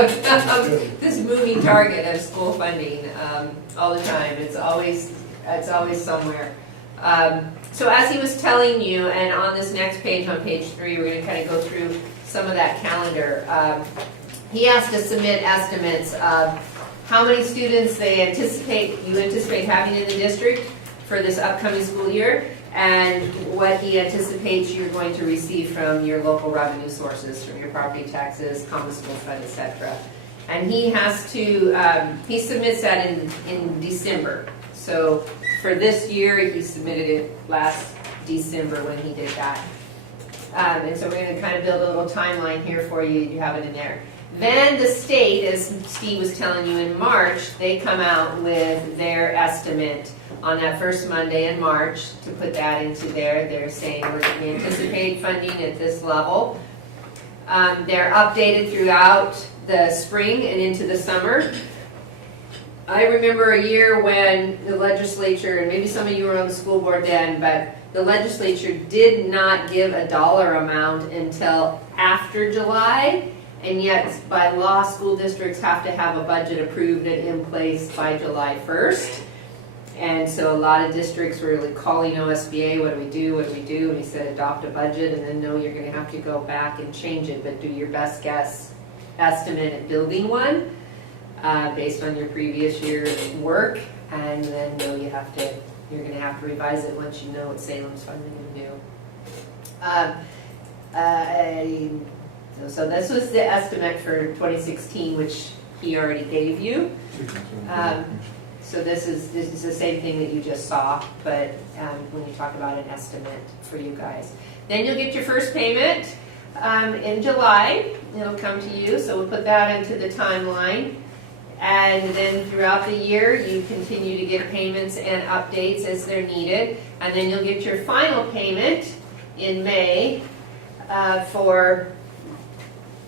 this moving target of school funding all the time. It's always somewhere. So as he was telling you, and on this next page, on page 3, we're going to kind of go through some of that calendar. He asked to submit estimates of how many students you anticipate having in the district for this upcoming school year, and what he anticipates you're going to receive from your local revenue sources, from your property taxes, combustible fund, etc. And he has to, he submits that in December. So for this year, he submitted it last December when he did that. And so we're going to kind of build a little timeline here for you. You have it in there. Then the state, as Steve was telling you, in March, they come out with their estimate on that first Monday in March to put that into there. They're saying we anticipate funding at this level. They're updated throughout the spring and into the summer. I remember a year when the legislature, and maybe some of you were on the school board then, but the legislature did not give a dollar amount until after July. And yet, by law, school districts have to have a budget approved and in place by July 1st. And so a lot of districts were really calling OSBA, what do we do, what do we do? And he said, adopt a budget, and then no, you're going to have to go back and change it, but do your best guess estimate at building one based on your previous year's work. And then no, you have to you're gonna have to revise it once you know what Salem's finally gonna do. So this was the estimate for 2016, which he already gave you. So this is the same thing that you just saw, but when you talk about an estimate for you guys. Then you'll get your first payment in July. It'll come to you, so we'll put that into the timeline. And then throughout the year, you continue to get payments and updates as they're needed. And then you'll get your final payment in May for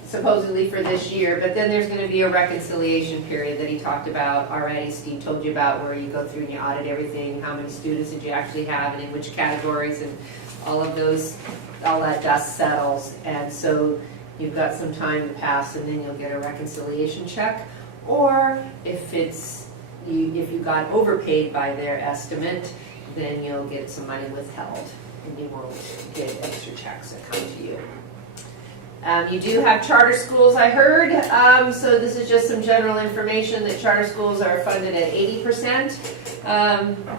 supposedly for this year, but then there's going to be a reconciliation period that he talked about already. Steve told you about, where you go through and you audit everything, how many students did you actually have and in which categories, and all of those, all that dust settles. And so you've got some time to pass, and then you'll get a reconciliation check. Or if if you got overpaid by their estimate, then you'll get some money withheld, and you won't get extra checks that come to you. You do have charter schools, I heard, so this is just some general information that charter schools are funded at 80%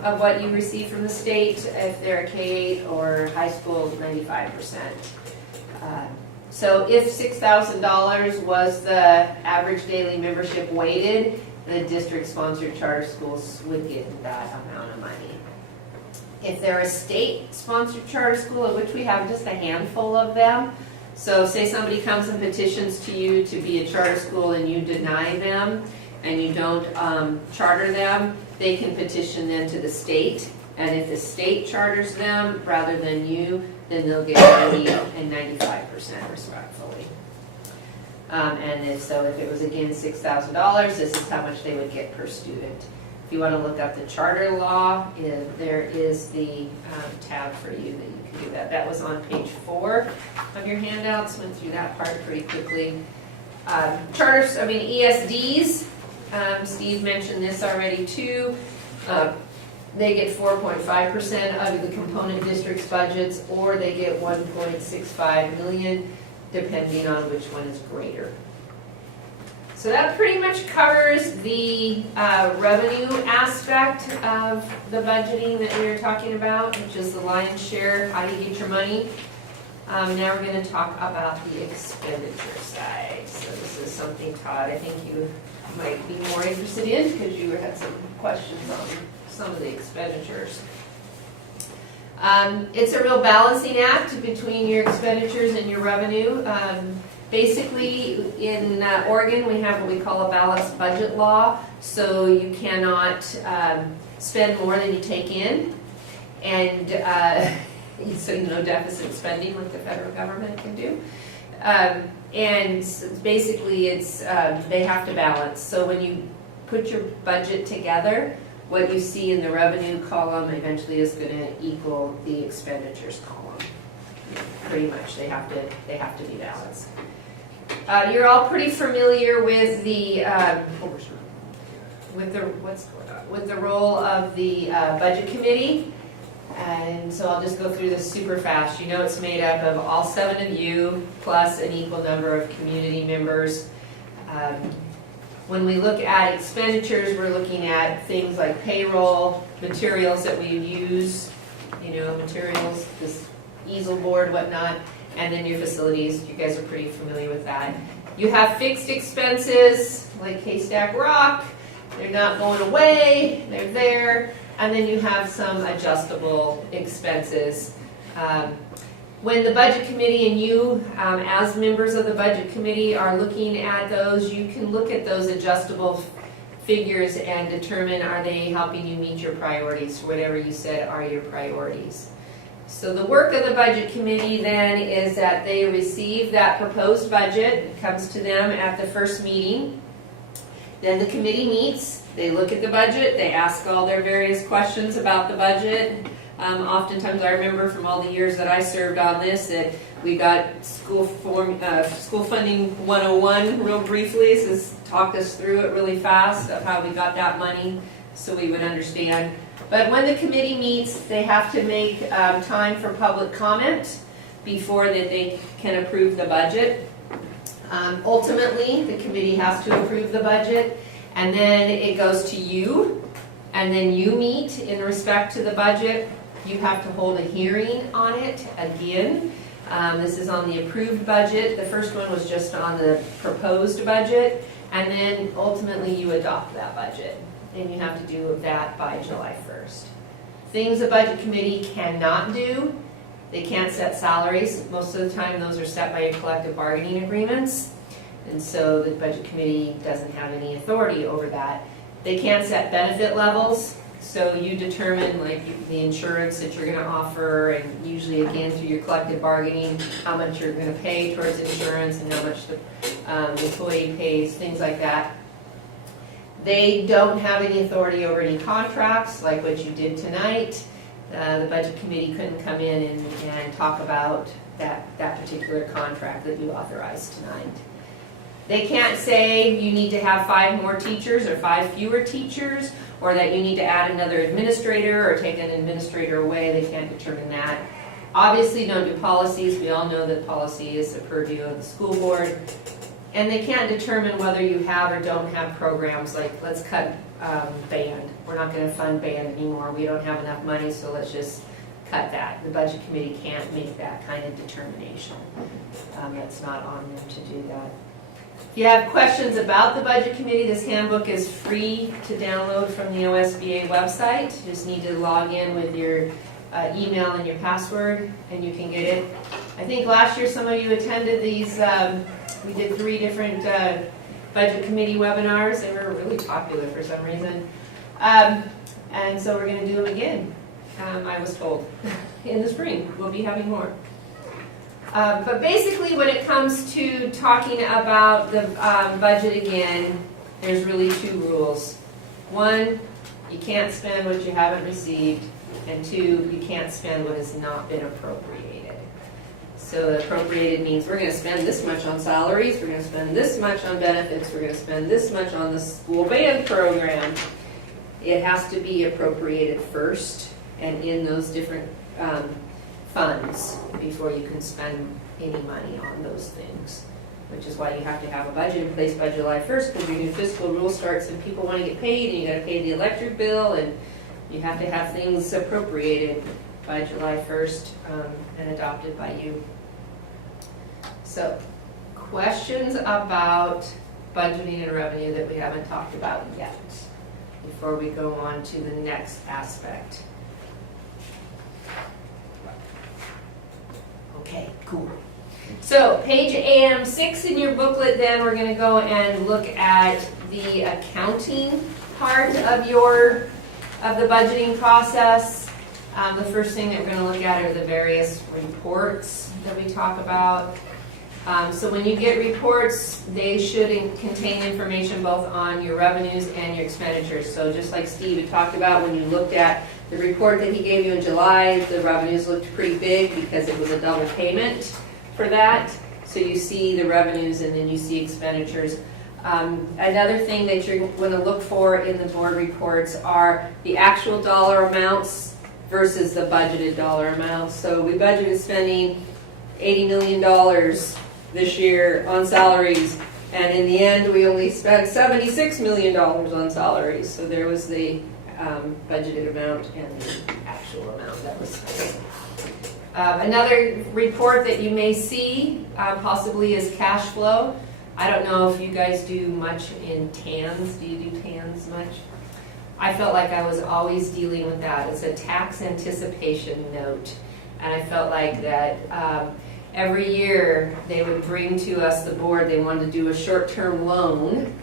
of what you receive from the state. If they're a K-8 or high school, 95%. So if $6,000 was the average daily membership weighted, the district-sponsored charter schools would get that amount of money. If they're a state-sponsored charter school, of which we have just a handful of them, so say somebody comes and petitions to you to be a charter school and you deny them and you don't charter them, they can petition then to the state. And if the state charters them rather than you, then they'll get 90 and 95% respectfully. And if it was again $6,000, this is how much they would get per student. If you want to look up the charter law, there is the tab for you that you can do that. That was on page 4 of your handouts. Went through that part pretty quickly. ESDs, Steve mentioned this already too. They get 4.5% of the component district's budgets, or they get 1.65 million, depending on which one is greater. So that pretty much covers the revenue aspect of the budgeting that we were talking about, which is the lion's share, how do you get your money. Now we're going to talk about the expenditure side. So this is something, Todd, I think you might be more interested in, because you had some questions on some of the expenditures. It's a real balancing act between your expenditures and your revenue. Basically, in Oregon, we have what we call a balanced budget law, so you cannot spend more than you take in, and so no deficit spending like the federal government can do. And basically, it's they have to balance. So when you put your budget together, what you see in the revenue column eventually is going to equal the expenditures column. Pretty much, they have to be balanced. You're all pretty familiar with the role of the budget committee, and so I'll just go through this super fast. You know, it's made up of all 7 of you plus an equal number of community members. When we look at expenditures, we're looking at things like payroll, materials that we use, materials, this easel board, whatnot, and then your facilities. You guys are pretty familiar with that. You have fixed expenses, like Haystack Rock. They're not going away, they're there. And then you have some adjustable expenses. When the budget committee and you, as members of the budget committee, are looking at those, you can look at those adjustable figures and determine, are they helping you meet your priorities, whatever you said are your priorities. So the work of the budget committee then is that they receive that proposed budget. It comes to them at the first meeting. Then the committee meets, they look at the budget, they ask all their various questions about the budget. Oftentimes, I remember from all the years that I served on this that we got school funding 101 real briefly. So this talked us through it really fast of how we got that money so we would understand. But when the committee meets, they have to make time for public comment before that they can approve the budget. Ultimately, the committee has to approve the budget, and then it goes to you and then you meet in respect to the budget, you have to hold a hearing on it again. This is on the approved budget. The first one was just on the proposed budget, and then ultimately you adopt that budget. And you have to do that by July 1st. Things the budget committee cannot do, they can't set salaries. Most of the time those are set by your collective bargaining agreements. And so the budget committee doesn't have any authority over that. They can't set benefit levels. So you determine like the insurance that you're going to offer, and usually again through your collective bargaining, how much you're going to pay towards insurance and how much the employee pays, things like that. They don't have any authority over any contracts like what you did tonight. The budget committee couldn't come in and talk about that particular contract that you authorized tonight. They can't say you need to have 5 more teachers or 5 fewer teachers, or that you need to add another administrator or take an administrator away. They can't determine that. Obviously don't do policies. We all know that policy is the purview of the school board. And they can't determine whether you have or don't have programs like, let's cut band. We're not going to fund band anymore. We don't have enough money, so let's just cut that. The budget committee can't make that kind of determination. That's not on them to do that. If you have questions about the budget committee, this handbook is free to download from the OSBA website. You just need to log in with your email and your password, and you can get it. I think last year some of you attended these, we did 3 different budget committee webinars. They were really popular for some reason. And so we're going to do them again, I was told, in the spring. We'll be having more. But basically when it comes to talking about the budget again, there's really 2 rules. 1, you can't spend what you haven't received, and 2, you can't spend what has not been appropriated. So appropriated means we're going to spend this much on salaries, we're going to spend this much on benefits, we're going to spend this much on the school band program. It has to be appropriated first and in those different funds before you can spend any money on those things, which is why you have to have a budget in place by July 1st, because your new fiscal rule starts and people want to get paid, and you got to pay the electric bill, and you have to have things appropriated by July 1st and adopted by you. So, questions about budgeting and revenue that we haven't talked about yet before we go on to the next aspect? Okay, cool. So page AM6 in your booklet, then we're going to go and look at the accounting part of the budgeting process. The first thing that we're going to look at are the various reports that we talk about. So when you get reports, they should contain information both on your revenues and your expenditures. So just like Steve had talked about, when you looked at the report that he gave you in July, the revenues looked pretty big because it was a double payment for that. So you see the revenues and then you see expenditures. Another thing that you're going to look for in the board reports are the actual dollar amounts versus the budgeted dollar amounts. So we budgeted spending $80 million this year on salaries, and in the end we only spent $76 million on salaries. So there was the budgeted amount and the actual amount that was spent. Another report that you may see possibly is cash flow. I don't know if you guys do much in TANs. Do you do TANs much? I felt like I was always dealing with that. It's a tax anticipation note, and I felt like that every year they would bring to us, the board, they wanted to do a short-term loan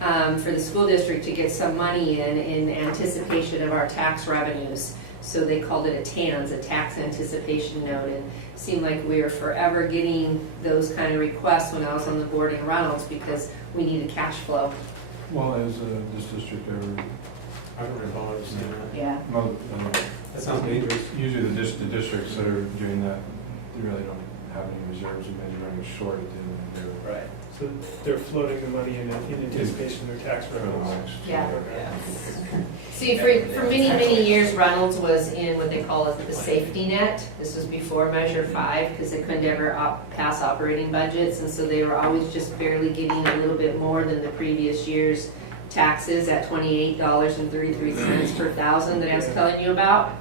for the school district to get some money in anticipation of our tax revenues. So they called it a TANs, a tax anticipation note, and it seemed like we were forever getting those kind of requests when I was on the board in Reynolds because we needed cash flow. Well, as this district ever, I don't recall ever seeing that. Yeah. well, That sounds dangerous. usually the districts that are doing that, they really don't have any reserves, and maybe running short at the end of the year. Right. So they're floating the money in anticipation of their tax For the revenues. next- Yeah. See, for many, many years, Reynolds was in what they call the safety net. This was before Measure 5 because they couldn't ever pass operating budgets, and so they were always just barely getting a little bit more than the previous year's taxes at $28.33 per thousand that I was telling you about,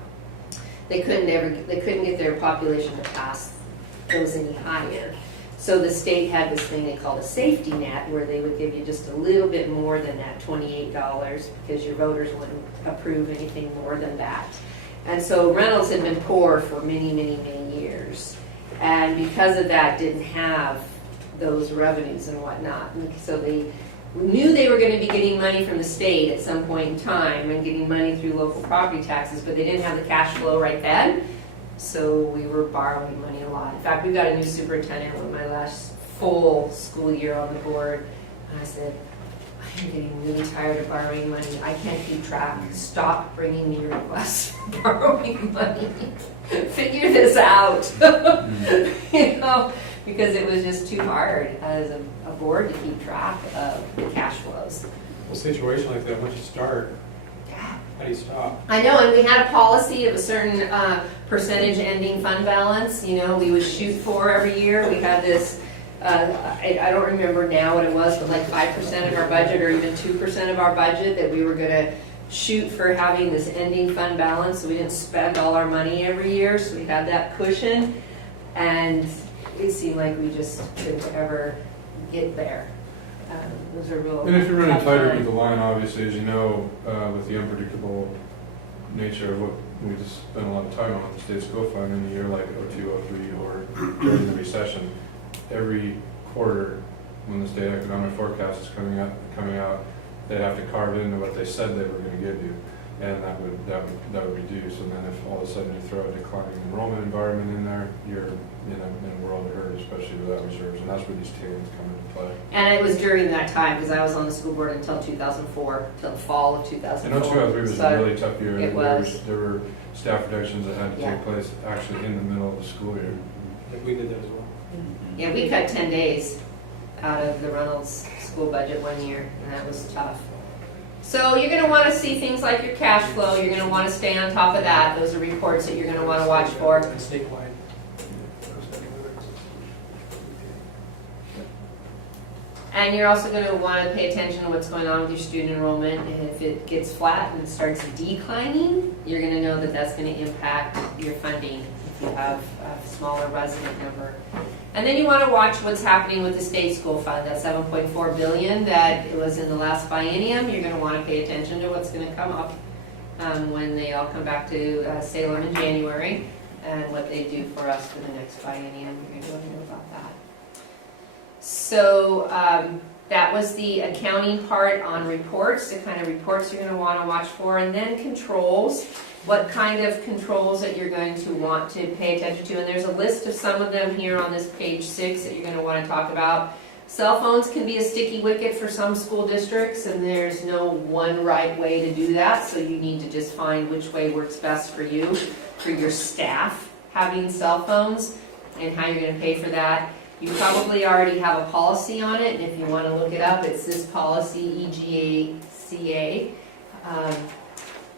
they couldn't get their population to pass those any higher. So the state had this thing they called a safety net, where they would give you just a little bit more than that $28 because your voters wouldn't approve anything more than that. And so Reynolds had been poor for many, many, many years. And because of that, didn't have those revenues and whatnot. And so they knew they were going to be getting money from the state at some point in time and getting money through local property taxes, but they didn't have the cash flow right then. So we were borrowing money a lot. In fact, we got a new superintendent with my last full school year on the board. And I said, I'm getting really tired of borrowing money. I can't keep track. Stop bringing me requests for borrowing money. Figure this out. You know, because it was just too hard as a board to keep track of the cash flows. A situation like that, once you start, how do you stop? I know, and we had a policy of a certain percentage ending fund balance, you know, we would shoot for every year. We had this, I don't remember now what it was, but like 5% of our budget or even 2% of our budget that we were gonna shoot for having this ending fund balance, so we didn't spend all our money every year, so we had that cushion, and it seemed like we just couldn't ever get there. Those are real. And if you're running tough tighter times. with the line, obviously, as you know, with the unpredictable nature of what we just spent a lot of time on, the state school fund in a year like 02, 03, or during the recession, every quarter when the state economic forecast is coming out, they'd have to carve into what they said they were going to give you, and that would reduce. And then if all of a sudden you throw a declining enrollment environment in there, you're in a world of hurt, especially without reserves, and that's where these tailings come into play. And it was during that time, because I was on the school board until 2004, till the fall of 2004. And 2003 was So a really tough year. it was. There were staff reductions that had to Yeah. take place actually in the middle of the school year. Like we did that as well. Yeah, we cut 10 days out of the Reynolds school budget one year, and that was tough. So you're going to want to see things like your cash flow. You're going to want to stay on top of that. Those are reports that you're going to want to watch for. And statewide. And you're also going to want to pay attention to what's going on with your student enrollment. And if it gets flat and starts declining, you're going to know that that's going to impact your funding if you have a smaller resident number. And then you want to watch what's happening with the state school fund, that $7.4 billion that it was in the last biennium. You're going to want to pay attention to what's going to come up when they all come back to Salem in January, and what they do for us for the next biennium. You're going to want to know about that. So that was the accounting part on reports, the kind of reports you're going to want to watch for, and then controls. What kind of controls that you're going to want to pay attention to. And there's a list of some of them here on this page 6 that you're going to want to talk about. Cell phones can be a sticky wicket for some school districts, and there's no one right way to do that, so you need to just find which way works best for you, for your staff having cell phones, and how you're going to pay for that. You probably already have a policy on it, and if you want to look it up, it's this policy, EGACA.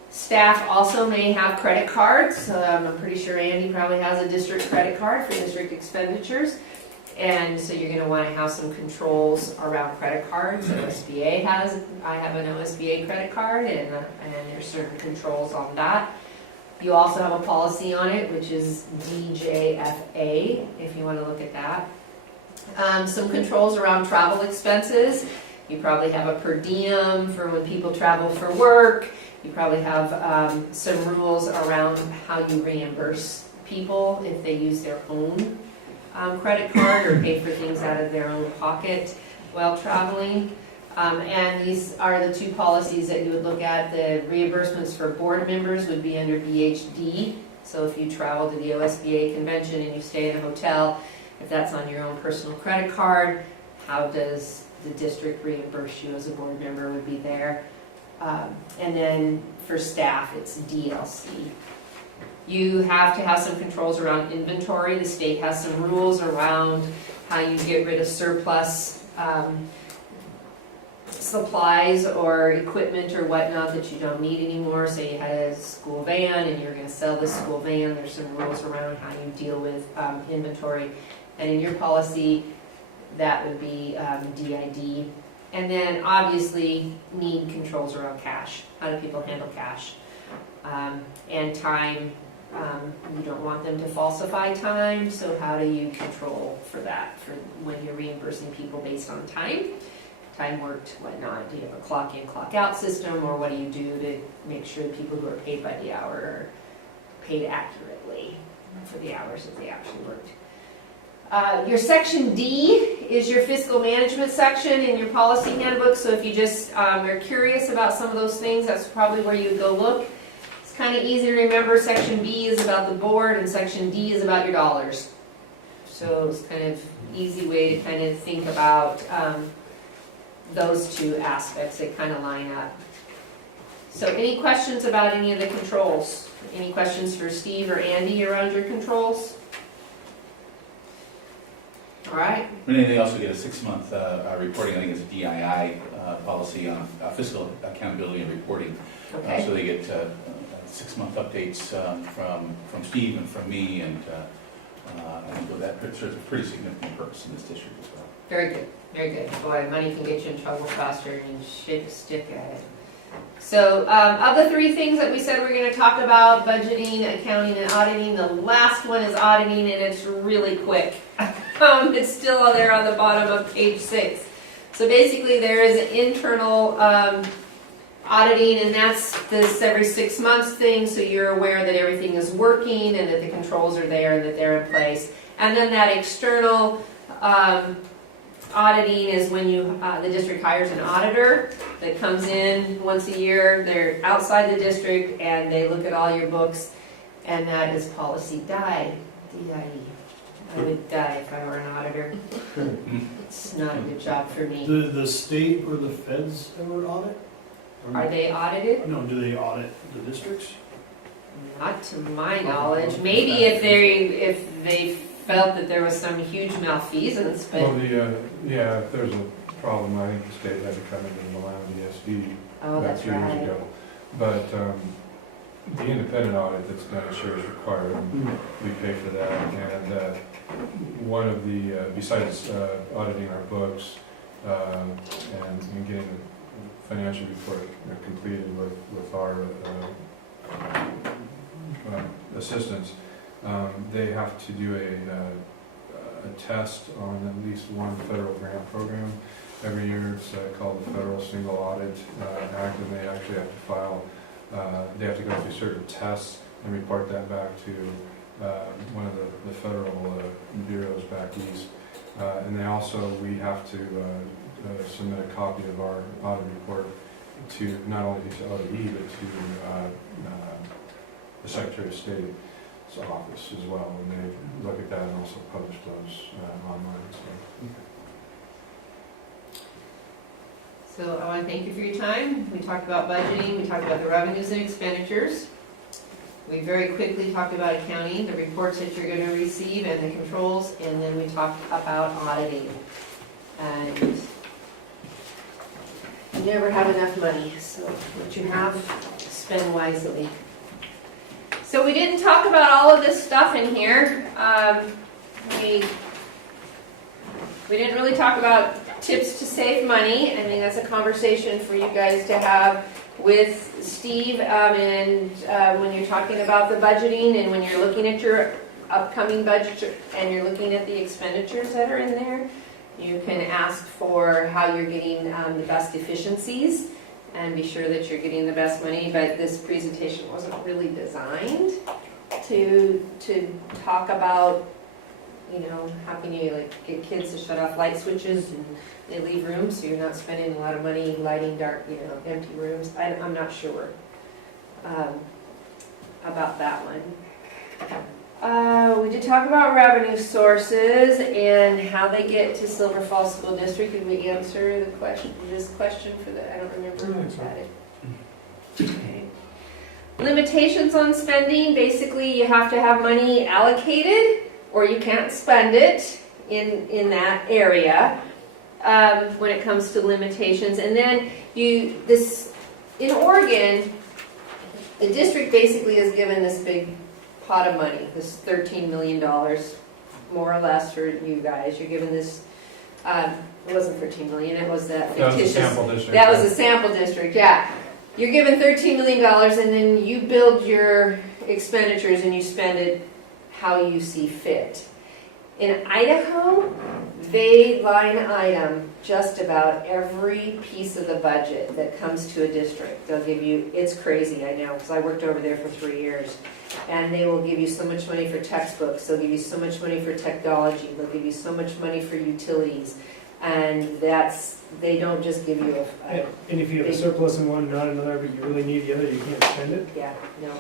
Staff also may have credit cards. I'm pretty sure Andy probably has a district credit card for district expenditures. And so you're going to want to have some controls around credit cards. OSBA has, I have an OSBA credit card, and there's certain controls on that. You also have a policy on it, which is DJFA, if you want to look at that. Some controls around travel expenses. You probably have a per diem for when people travel for work. You probably have some rules around how you reimburse people if they use their own credit card or pay for things out of their own pocket while traveling. And these are the 2 policies that you would look at. The reimbursements for board members would be under BHD. So if you travel to the OSBA convention and you stay in a hotel, if that's on your own personal credit card, how does the district reimburse you as a board member would be there. And then for staff, it's DLC. You have to have some controls around inventory. The state has some rules around how you get rid of surplus supplies or equipment or whatnot that you don't need anymore. So you had a school van and you're going to sell this school van. There's some rules around how you deal with inventory. And in your policy, that would be DID. And then obviously need controls around cash. How do people handle cash? And time, you don't want them to falsify time, so how do you control for that, for when you're reimbursing people based on time worked, whatnot? Do you have a clock in, clock out system, or what do you do to make sure the people who are paid by the hour are paid accurately for the hours that they actually worked? Your section D is your fiscal management section in your policy handbook, so if you just are curious about some of those things, that's probably where you would go look. It's kind of easy to remember. Section B is about the board, and section D is about your dollars. So it's kind of easy way to kind of think about those two aspects that kind of line up. So any questions about any of the controls? Any questions for Steve or Andy around your controls? All right. And then they also get a 6-month reporting, I think it's a DII policy on fiscal accountability and reporting. Okay. So they get 6-month updates from Steve and from me, and I think that serves a pretty significant purpose in this district as well. Very good. Very good. Boy, money can get you in trouble faster than you shake a stick at it. So of the 3 things that we said we're going to talk about, budgeting, accounting, and auditing, the last one is auditing, and it's really quick. It's still there on the bottom of page 6. So basically there is an internal auditing, and that's this every 6 months thing, so you're aware that everything is working and that the controls are there and that they're in place. And then that external auditing is when the district hires an auditor that comes in once a year. They're outside the district and they look at all your books, and that is policy DIE. D-I-E. I would die if I were an auditor. It's not a good job for me. The state or the feds ever audit? Are they audited? No, do they audit the districts? Not to my knowledge. Maybe if they felt that there was some huge malfeasance, but Well, yeah, if there's a problem, I think the state had to come in and allow the SD oh, back that's 2 years right. ago. But the independent audit that's done sure is required, and we pay for that. And one of the, besides auditing our books and getting the financial report completed with our assistance, they have to do a test on at least one federal grant program every year. It's called the Federal Single Audit Act, and they actually have to file, they have to go through certain tests and report that back to one of the federal bureaus back east. And they also, we have to submit a copy of our audit report to not only to ODE, but to the Secretary of State's office as well, and they look at that and also publish those online. So I want to thank you for your time. We talked about budgeting, we talked about the revenues and expenditures. We very quickly talked about accounting, the reports that you're going to receive and the controls, and then we talked about auditing. And you never have enough money, so what you have, spend wisely. So we didn't talk about all of this stuff in here. We didn't really talk about tips to save money. I mean, that's a conversation for you guys to have with Steve, and when you're talking about the budgeting and when you're looking at your upcoming budget and you're looking at the expenditures that are in there, you can ask for how you're getting the best efficiencies and be sure that you're getting the best money. But this presentation wasn't really designed to talk about, you know, how can you like get kids to shut off light switches and they leave rooms so you're not spending a lot of money lighting dark, you know, empty rooms. I'm not sure about that one. We did talk about revenue sources and how they get to Silver Falls School District. Did we answer the question, this question for the, I don't remember who had it. Okay. Limitations on spending, basically you have to have money allocated or you can't spend it in that area when it comes to limitations. And then in Oregon, the district basically is given this big pot of money, this $13 million, more or less for you guys. You're given this it wasn't 13 million, it was that That was a fictitious. sample district. That was a sample district, yeah. You're given $13 million and then you build your expenditures and you spend it how you see fit. In Idaho, they line item just about every piece of the budget that comes to a district. They'll give you, it's crazy, I know, because I worked over there for 3 years. And they will give you so much money for textbooks, they'll give you so much money for technology, they'll give you so much money for utilities. And they don't just give you a And if you have a surplus in one, not another, but you really need the other, you can't spend it? yeah, no.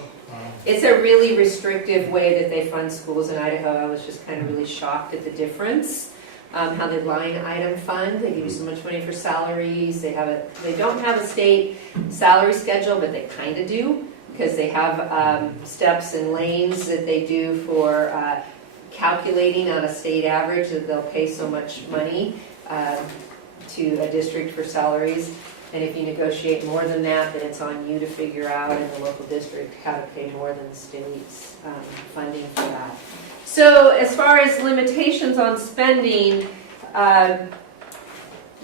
It's a really restrictive way that they fund schools in Idaho. I was just kind of really shocked at the difference. How they line item fund, they give you so much money for salaries, they don't have a state salary schedule, but they kind of do, because they have steps and lanes that they do for calculating on a state average that they'll pay so much money to a district for salaries. And if you negotiate more than that, then it's on you to figure out in the local district how to pay more than the state's funding for that. So as far as limitations on spending, you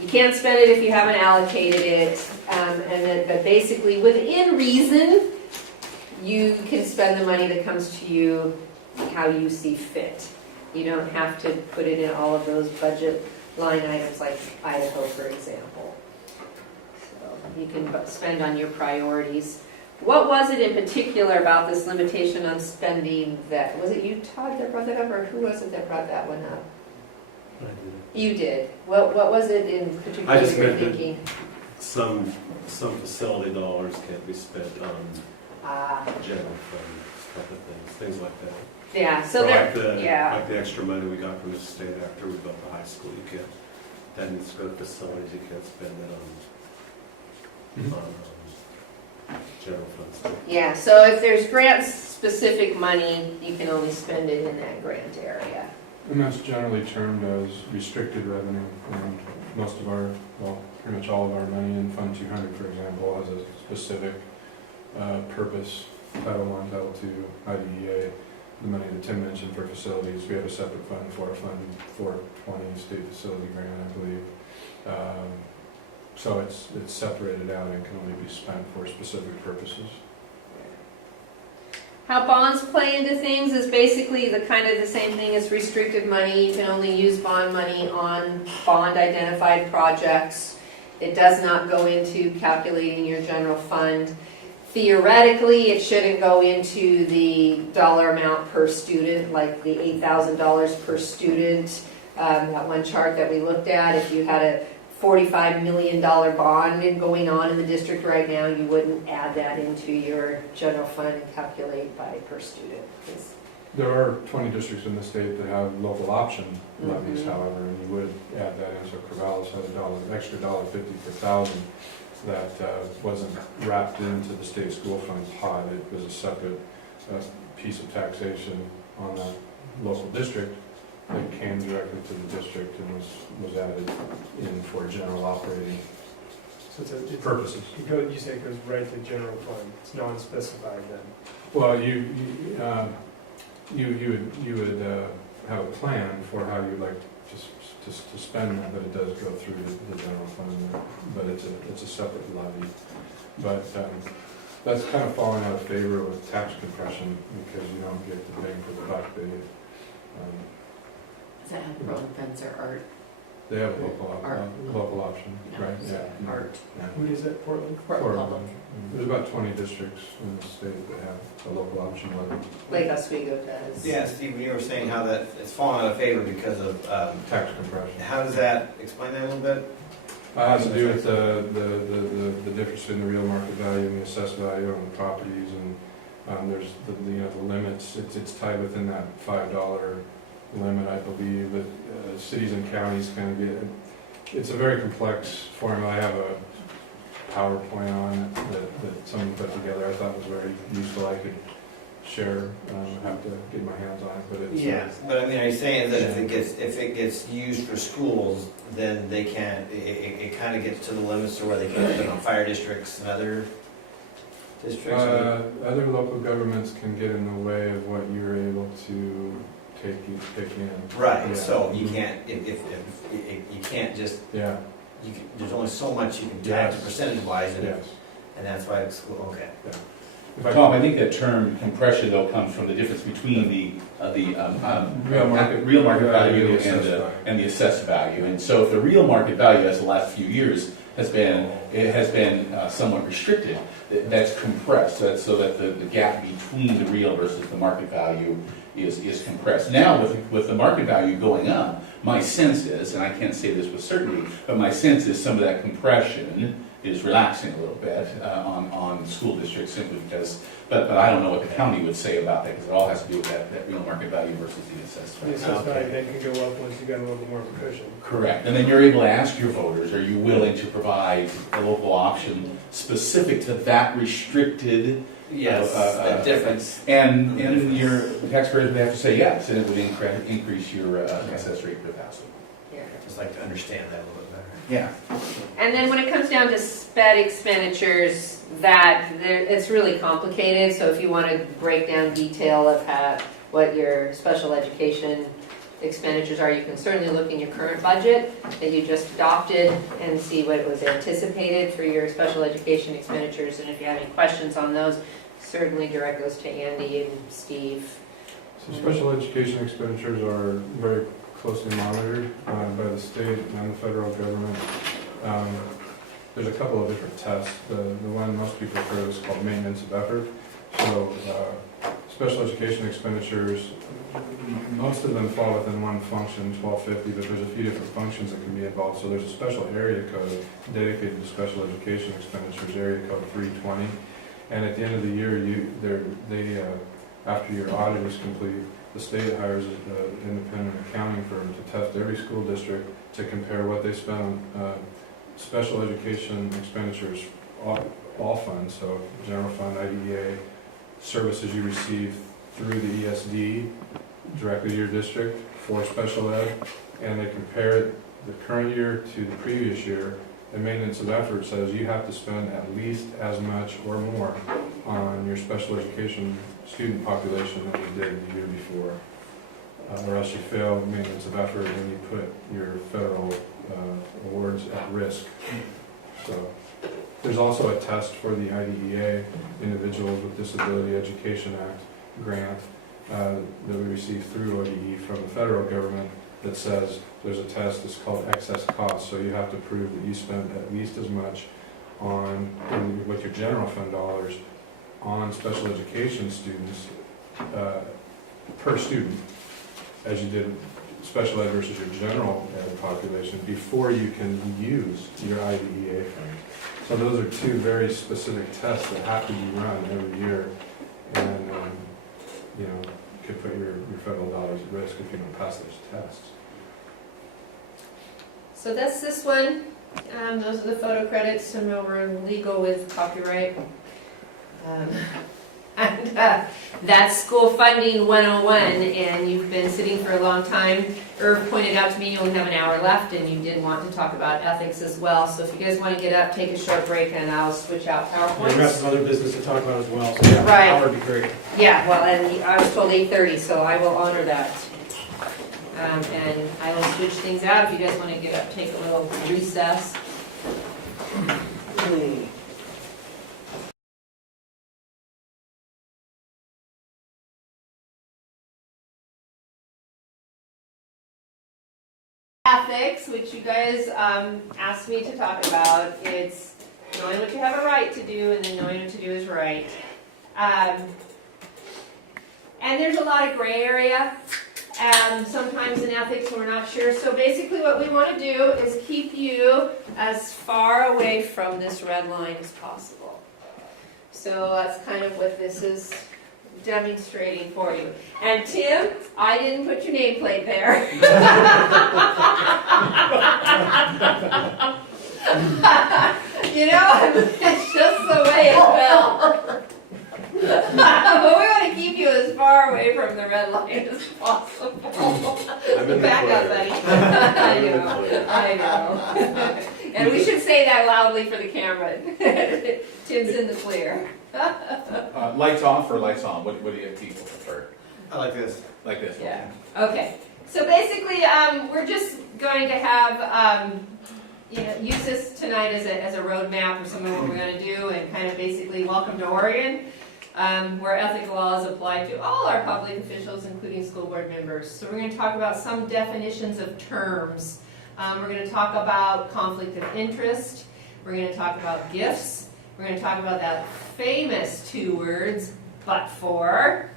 can't spend it if you haven't allocated it. But basically, within reason, you can spend the money that comes to you how you see fit. You don't have to put it in all of those budget line items like Idaho, for example. So you can spend on your priorities. What was it in particular about this limitation on spending that, was it you, Todd, that brought that up, or who was it that brought that one up? You did. What was it in particular I just you're meant that thinking? some facility dollars can't be spent on general fund type of things like that. Yeah, so Or there, like the extra money we got from the state after we built the high school, you can't, that needs to go to facilities, you can't spend it on general funds. yeah, so if there's grant-specific money, you can only spend it in that grant area. And that's generally termed as restricted revenue, and most of our, well, pretty much all of our money in Fund 200, for example, has a specific purpose, Title 1, Title 2, IDEA. The money that Tim mentioned for facilities, we have a separate fund for Fund 420, state facility grant, I believe. So it's separated out and can only be spent for specific purposes. How bonds play into things is basically the kind of the same thing as restricted money. You can only use bond money on bond-identified projects. It does not go into calculating your general fund. Theoretically, it shouldn't go into the dollar amount per student, like the $8,000 per student. That one chart that we looked at, if you had a $45 million bond going on in the district right now, you wouldn't add that into your general fund and calculate by per student. There are 20 districts in the state that have local option levies, Mhm. however, and you would add that in. So Corvallis had an extra $1.50 per thousand that wasn't wrapped into the state school fund pot. It was a separate piece of taxation on the local district that came directly to the district and was added in for general operating So it's purposes. you say it goes right to general fund, it's non-specified then? Well, you would have a plan for how you'd like to spend that, but it does go through the general fund, but it's a separate levy. But that's kind of falling out of favor with tax compression because you don't get the bang for the buck. Is that how the Berlin funds are art? They have a local option, No, right? it's Yeah. art. Yeah. Who is it, Portland? Portland. There's about 20 districts in the state that have a local option levy. Lake Oswego does. Yeah, Steve, when you were saying how that it's fallen out of favor because of, Tax compression. how does that, explain that a little bit? Has to do with the difference between the real market value and the assessed value on the properties, and there's the limits. It's tied within that $5 limit, I believe. But cities and counties kind of get. It's a very complex formula. I have a PowerPoint on it that someone put together. I thought was very useful. I could share. Have to get my hands on it, but it's But I mean, are you saying that if it gets used for schools, then they can't, it kind of gets to the limits to where they can't put it on fire districts and other districts? Other local governments can get in the way of what you're able to take in. Right, Yeah. so you can't, if you can't just, Yeah, there's only so much you can tax Yes. percentage-wise, yes. and that's why it's, okay. If I- Tom, I think that term compression though comes from the difference between the Real market- real market value and assessed value. and the assessed value. And so if the real market value, as the last few years has been, somewhat restricted, that's compressed, so that the gap between the real versus the market value is compressed. Now, with the market value going up, my sense is, and I can't say this with certainty, but my sense is some of that compression is relaxing a little bit on school districts simply because, but I don't know what the county would say about that, because it all has to do with that real market value versus the assessed The value. assessed value then can go up once you got a little bit more of a cushion. Correct, and then you're able to ask your voters, are you willing to provide a local option specific to that restricted? Yes, that difference. And your taxpayers would have to say yes, and it would increase your assessed rate per thousand. Just like to understand that a little bit better. Yeah. And then when it comes down to sped expenditures, it's really complicated, so if you want to break down detail of what your special education expenditures are, you can certainly look in your current budget that you just adopted and see what was anticipated for your special education expenditures, and if you have any questions on those, certainly direct those to Andy and Steve. So special education expenditures are very closely monitored by the state and the federal government. There's a couple of different tests. The one most people heard is called maintenance of effort. So special education expenditures, most of them fall within one function, 1250, but there's a few different functions that can be involved. So there's a special area code dedicated to special education expenditures, area code 320. And at the end of the year, after your audit is complete, the state hires an independent accounting firm to test every school district to compare what they spend on special education expenditures, all funds, so general fund, IDEA, services you receive through the ESD directly to your district for special ed, and they compare the current year to the previous year. And maintenance of effort says you have to spend at least as much or more on your special education student population than you did the year before, or else you fail maintenance of effort and you put your federal awards at risk. So there's also a test for the IDEA, Individuals with Disability Education Act grant that we receive through ODE from the federal government that says there's a test that's called excess cost. So you have to prove that you spend at least as much on, with your general fund dollars, on special education students per student as you did special ed versus your general ed population before you can use your IDEA fund. So those are two very specific tests that have to be run every year, and you could put your federal dollars at risk if you don't pass those tests. So that's this one. Those are the photo credits, and we're legal with copyright. And that's school funding 101, and you've been sitting for a long time. Irv pointed out to me you only have an hour left, and you did want to talk about ethics as well. So if you guys want to get up, take a short break, and I'll switch out We've got PowerPoints. some other business to talk about as well, so yeah, Right. that would be great. Yeah, well, and I was told 8:30, so I will honor that. And I will switch things out. If you guys want to get up, take a little recess. Ethics, which you guys asked me to talk about. It's knowing what you have a right to do and then knowing what to do is right. And there's a lot of gray area. Sometimes in ethics we're not sure. So basically what we want to do is keep you as far away from this red line as possible. So that's kind of what this is demonstrating for you. And Tim, I didn't put your nameplate there. It's just the way it fell. But we want to keep you as far away from the red line as possible. Back up, buddy. I know. And we should say that loudly for the camera. Tim's in the clear. Lights off or lights on? What do you people prefer? I like this. Like this. Yeah, okay. So basically, we're just going to have, use this tonight as a roadmap for some of what we're gonna do, and kind of basically welcome to Oregon, where ethical laws apply to all our public officials, including school board members. So we're gonna talk about some definitions of terms. We're gonna talk about conflict of interest. We're gonna talk about gifts. We're gonna talk about that famous 2 words, but for.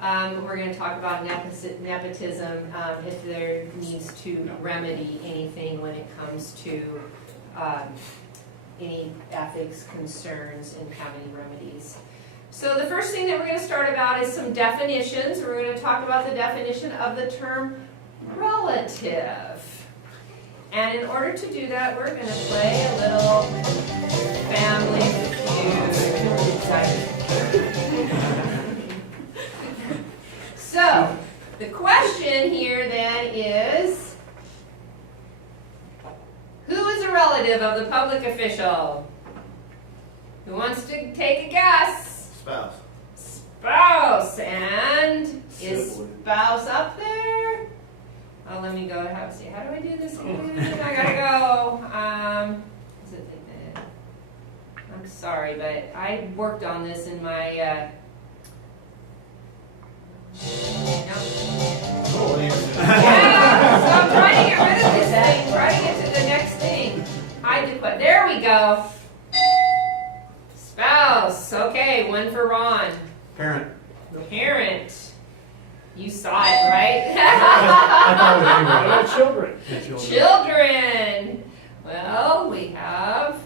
We're going to talk about nepotism, if there needs to remedy anything when it comes to any ethics concerns and have any remedies. So the first thing that we're going to start about is some definitions. We're going to talk about the definition of the term relative. And in order to do that, we're going to play a little family feud. So, the question here then is, who is a relative of the public official? Who wants to take a guess? Spouse. Spouse. And is Sibling. spouse up there? Oh, let me go. See, how do I do this again? I gotta go. Is it like that? I'm sorry, but I worked on this in my. Yeah, so I'm trying to get rid of this thing, trying to get to the next thing. Hide the question. There we go. Spouse. Okay, 1 for Ron. Parent. Parent. You saw it, right? I thought What about children? it was anyway. Children. Well, we have.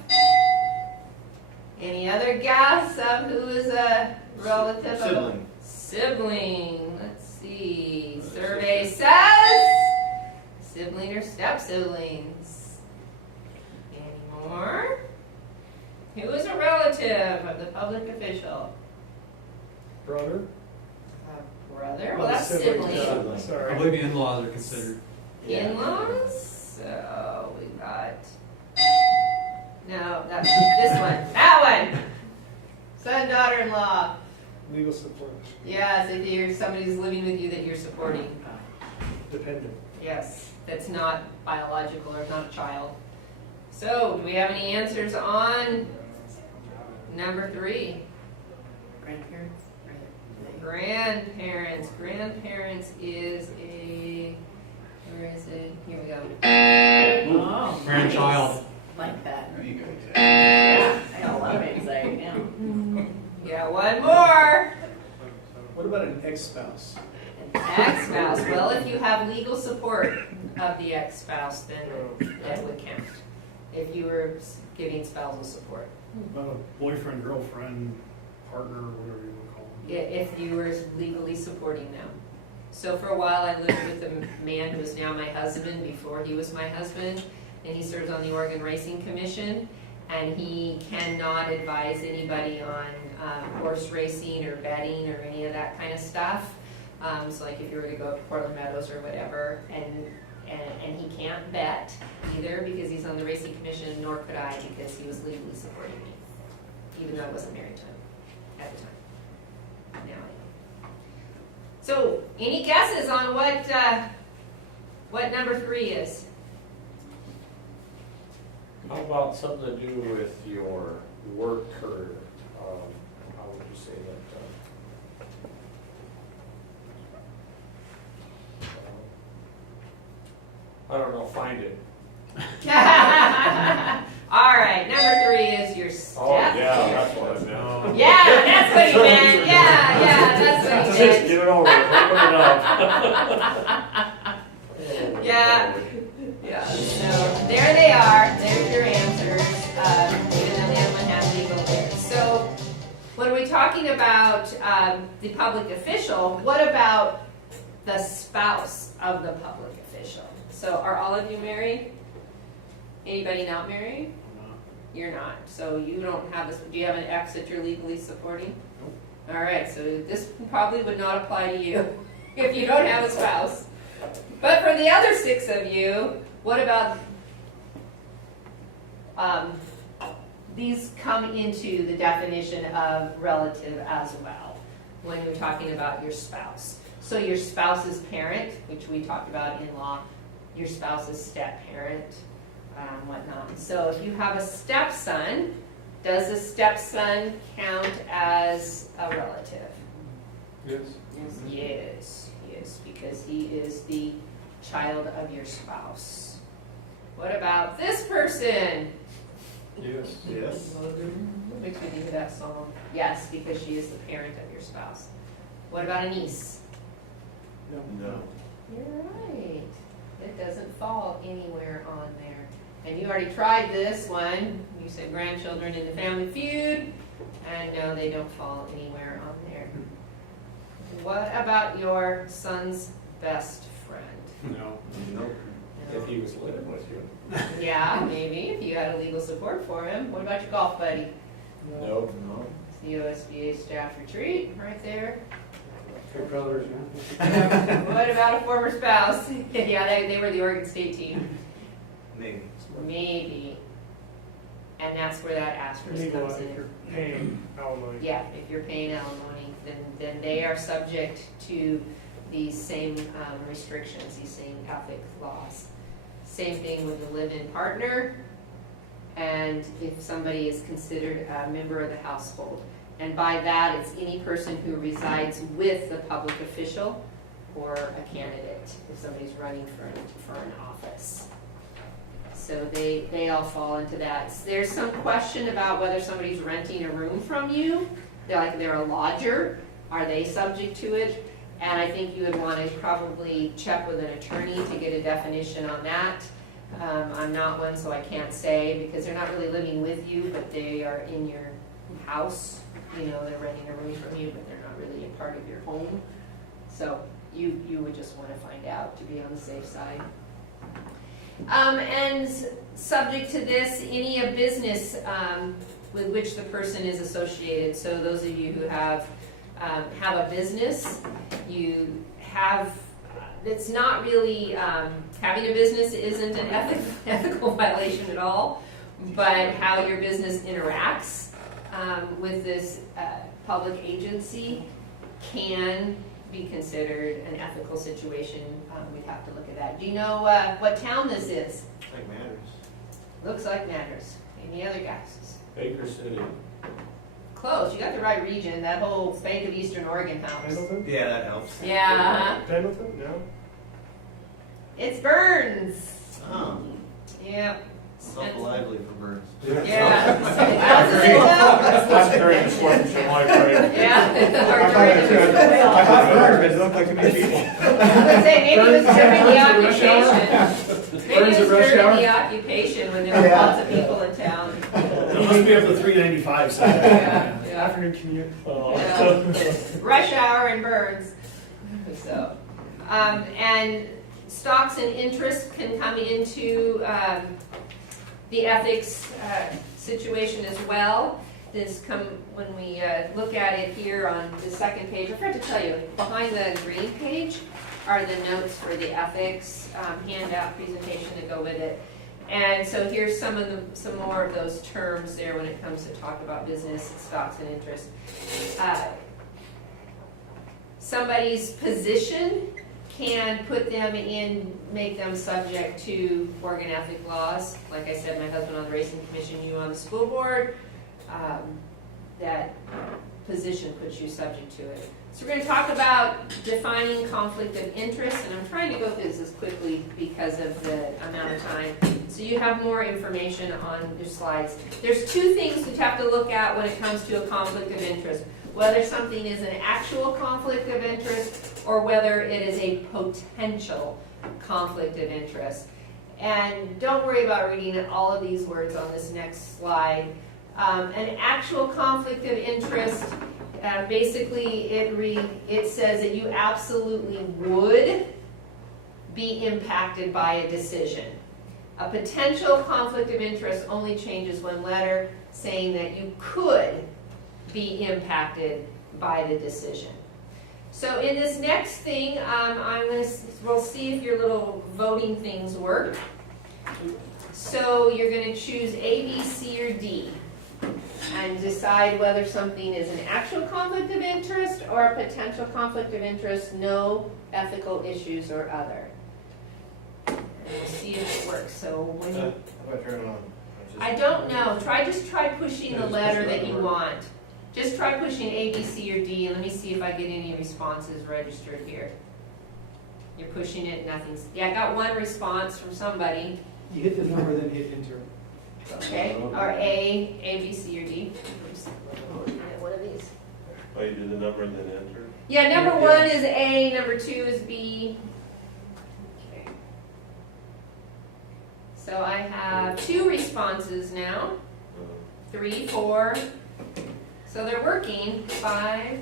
Any other guess of who is a relative of? Sibling. Sibling. Let's see. Survey says sibling or step siblings. Any more? Who is a relative of the public official? Brother? A brother. Well, Oh, that's sibling. sibling. I Sorry. believe the in-laws are considered. In-laws. So we got. No, that's this one. That one. Son, daughter-in-law. Legal support. Yes, if you're somebody's living with you that you're supporting. Dependent. Yes, that's not biological or not a child. So, do we have any answers on number 3? Grandparents? Grandparents. Grandparents is a. Where is it? Here we go. Oh, Grandchild. nice. Like that. There you go. Yeah, I got a lot of anxiety now. Yeah, one more. What about an ex-spouse? An ex-spouse. Well, if you have legal support of the ex-spouse, then that would count. If you were giving spousal support. About a boyfriend, girlfriend, partner, whatever you would call them. If you were legally supporting them. So for a while, I lived with a man who is now my husband before he was my husband, and he serves on the Oregon Racing Commission, and he cannot advise anybody on horse racing or betting or any of that kind of stuff. So like if you were to go up to Portland Meadows or whatever, and he can't bet either because he's on the Racing Commission, nor could I because he was legally supporting me, even though I wasn't married to him at the time. Now I am. So, any guesses on what number 3 is? How about something to do with your work career? How would you say that? I don't know, find it. All right, number 3 is your step. Oh, yeah, that's what I meant. Yeah, that's what he meant. Yeah, that's what he Just meant. get it over, with, open it up. Yeah. Yeah, so there they are. There's your answers, even though the other one has legal there. So when we're talking about the public official, what about the spouse of the public official? So are all of you married? Anybody not married? You're not. So you don't have do you have an ex that you're legally supporting? Nope. All right, so this probably would not apply to you if you don't have a spouse. But for the other 6 of you, what about these come into the definition of relative as well when we're talking about your spouse. So your spouse's parent, which we talked about in law, your spouse's step-parent, whatnot. So if you have a stepson, does a stepson count as a relative? Yes. Yes, because he is the child of your spouse. What about this person? Yes. Yes. What makes me think of that song? Yes, because she is the parent of your spouse. What about a niece? No. You're right. It doesn't fall anywhere on there. And you already tried this one. You said grandchildren in the Family Feud. And no, they don't fall anywhere on there. What about your son's best friend? No, Nope. if he was living with you. Yeah, maybe, if you had a legal support for him. What about your golf buddy? Nope. No. It's the USBA staff retreat, right there. Good colors, yeah. What about a former spouse? Yeah, they were the Oregon State team. Maybe. Maybe. And that's where that asterisk Legal comes if in. you're paying alimony. Yeah, if you're paying alimony, then they are subject to these same restrictions, these same ethic laws. Same thing with the live-in partner, and if somebody is considered a member of the household. And by that, it's any person who resides with the public official or a candidate, if somebody's running for an office. So they all fall into that. There's some question about whether somebody's renting a room from you. They're a lodger. Are they subject to it? And I think you would want to probably check with an attorney to get a definition on that. I'm not one, so I can't say, because they're not really living with you, but they are in your house. You know, they're renting a room from you, but they're not really a part of your home. So you would just want to find out to be on the safe side. And subject to this, any of business with which the person is associated. So those of you who have a business, you have, it's not really, having a business isn't an ethical violation at all, but how your business interacts with this public agency can be considered an ethical situation. We'd have to look at that. Do you know what town this is? Like matters. Looks like Matters. Any other guesses? Baker City. Close. You got the right region. That whole Bank of Eastern Oregon helps. Pendleton? Yeah, that helps. Yeah. Pendleton? No? It's Burns. Oh, Yep. self-lively for birds. Yeah. That's That's during the 4th of July parade. Yeah. Or during the- I thought birds, it looked like to me people. I would say maybe it was during the occupation. Maybe Burns it was at rush during hour? the occupation when there were Yeah. lots of people in town. It must be up to 395 side. Yeah, yeah. Afternoon commute. Yeah. Rush hour and Burns. So, and stocks and interest can come into the ethics situation as well. This come when we look at it here on the second page. I forgot to tell you, behind the green page are the notes for the ethics handout presentation that go with it. And so here's some more of those terms there when it comes to talk about business, stocks, and interest. Somebody's position can put them in, make them subject to Oregon ethic laws. Like I said, my husband on the racing commission, you on the school board. That position puts you subject to it. So we're going to talk about defining conflict of interest, and I'm trying to go through this quickly because of the amount of time. So you have more information on your slides. There's two things you have to look at when it comes to a conflict of interest. Whether something is an actual conflict of interest or whether it is a potential conflict of interest. And don't worry about reading all of these words on this next slide. An actual conflict of interest, basically it says that you absolutely would be impacted by a decision. A potential conflict of interest only changes one letter, saying that you could be impacted by the decision. So in this next thing, we'll see if your little voting things work. So you're going to choose A, B, C, or D. and decide whether something is an actual conflict of interest or a potential conflict of interest, no ethical issues or other. And we'll see if it works. So when you, How about turn it on? I don't know, just try pushing the letter that you want. Just try pushing A, B, C, or D, and let me see if I get any responses registered here. You're pushing it, nothing's, yeah, I got one response from somebody. You hit the number, then hit enter. Okay, or A, B, C, or D. One of these. Oh, you do the number and then enter? Yeah, number one is A, number two is B. Okay. So I have 2 responses now, 3, 4. So they're working, 5.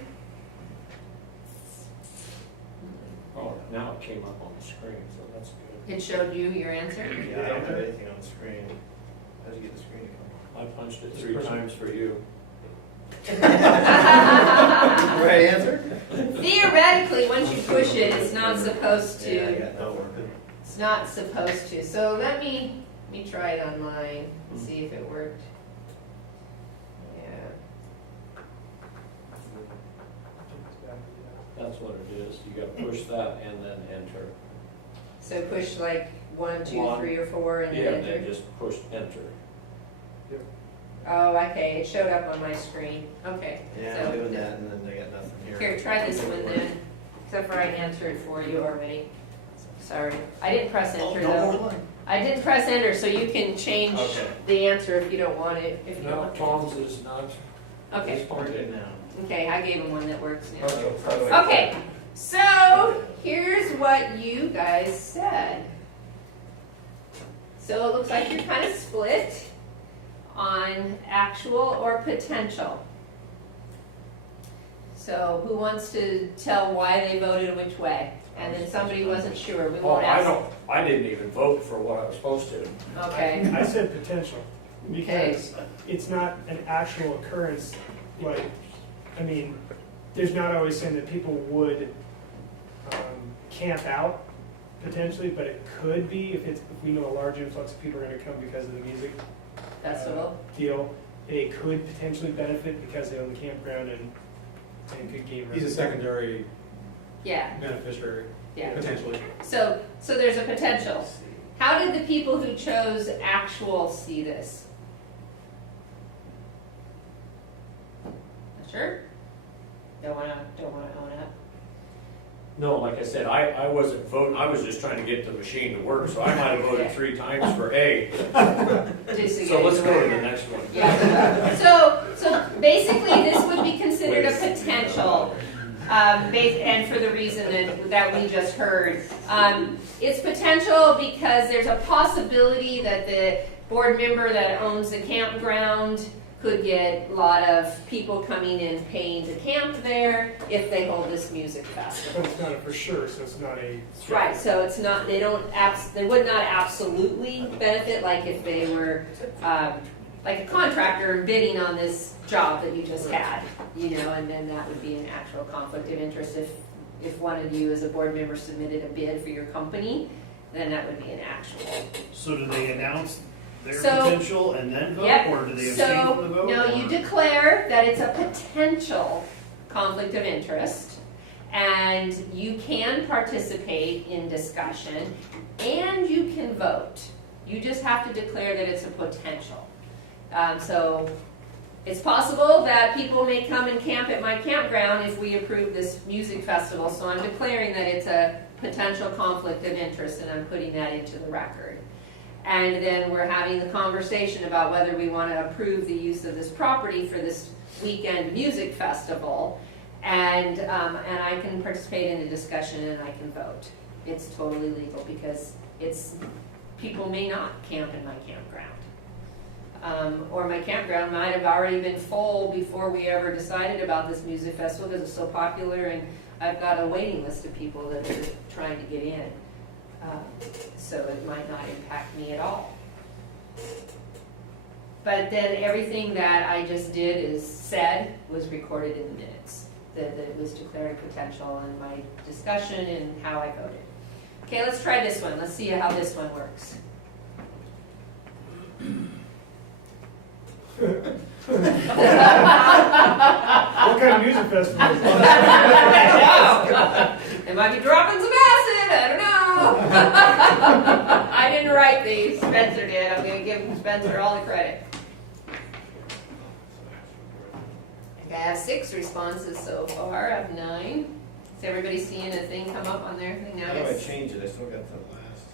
Oh, now it came up on the screen, so that's good. It showed you your answer? Yeah, I don't have anything on the screen. How did you get the screen to come I punched it 3 times for you. on? Right answer? Theoretically, once you push it, it's not supposed Yeah, I to. got no working. It's not supposed to. So let me try it on mine, see if it worked. Yeah. That's what it is. You gotta push that and then enter. So push like 1, 2, 1. 3, or 4 and Yeah, then and then enter. just push enter. Oh, okay, it showed up on my screen. Okay. Yeah, so- I'm doing that and then I got nothing here. Here, try this one then, except for I answered for you already. Sorry. I didn't press Oh, enter no more though. one. I didn't press enter, so you can change Okay. the answer if you don't want it, if you don't No, want it. Tom's is not. Okay, Working now. okay, I gave him one that works now. Okay. Okay, so here's what you guys said. So it looks like you're kind of split on actual or potential. So who wants to tell why they voted which way? And then somebody wasn't sure, we Oh, won't ask. I didn't even vote for what I was supposed to. Okay, I said potential, Okay. because it's not an actual occurrence, like, I mean, there's not always saying that people would camp out potentially, but it could be if we know a large influx of people are gonna come because of the music festival. deal. They could potentially benefit because they own the campground and could gain. He's a secondary Yeah, beneficiary, yeah. potentially. So there's a potential. How did the people who chose actual see this? Not sure? Don't wanna own up? No, like I said, I wasn't voting, I was just trying to get the machine to work, so I might have voted 3 times for A. Just to So get let's it go to right. the next one. Yeah, so basically, this would be considered a potential, and for the reason that we just heard. It's potential because there's a possibility that the board member that owns the campground could get a lot of people coming in paying to camp there if they hold this music festival. But it's not a for sure, so it's not a. Right, so it's not, they would not absolutely benefit, like if they were, like a contractor bidding on this job that you just had, you know, and then that would be an actual conflict of interest. If one of you as a board member submitted a bid for your company, then that would be an actual. So do they announce their So- potential and then vote, Yep. or do they abstain from the So, vote? no, you or- declare that it's a potential conflict of interest, and you can participate in discussion, and you can vote. You just have to declare that it's a potential. So, it's possible that people may come and camp at my campground if we approve this music festival, so I'm declaring that it's a potential conflict of interest, and I'm putting that into the record. And then we're having the conversation about whether we want to approve the use of this property for this weekend music festival. And I can participate in the discussion and I can vote. It's totally legal because people may not camp in my campground. Or my campground might have already been full before we ever decided about this music festival because it's so popular and I've got a waiting list of people that are trying to get in. So it might not impact me at all. But then everything that I just said was recorded in the minutes, that it was declared potential in my discussion and how I voted. Okay, let's try this one. Let's see how this one works. What kind of music festival is it? They might be dropping some acid, I don't know. I didn't write these, Spencer did, I'm gonna give Spencer all the credit. I have 6 responses so far, I have 9. Is everybody seeing a thing come up on their thing now? How do I change it? I still got the last,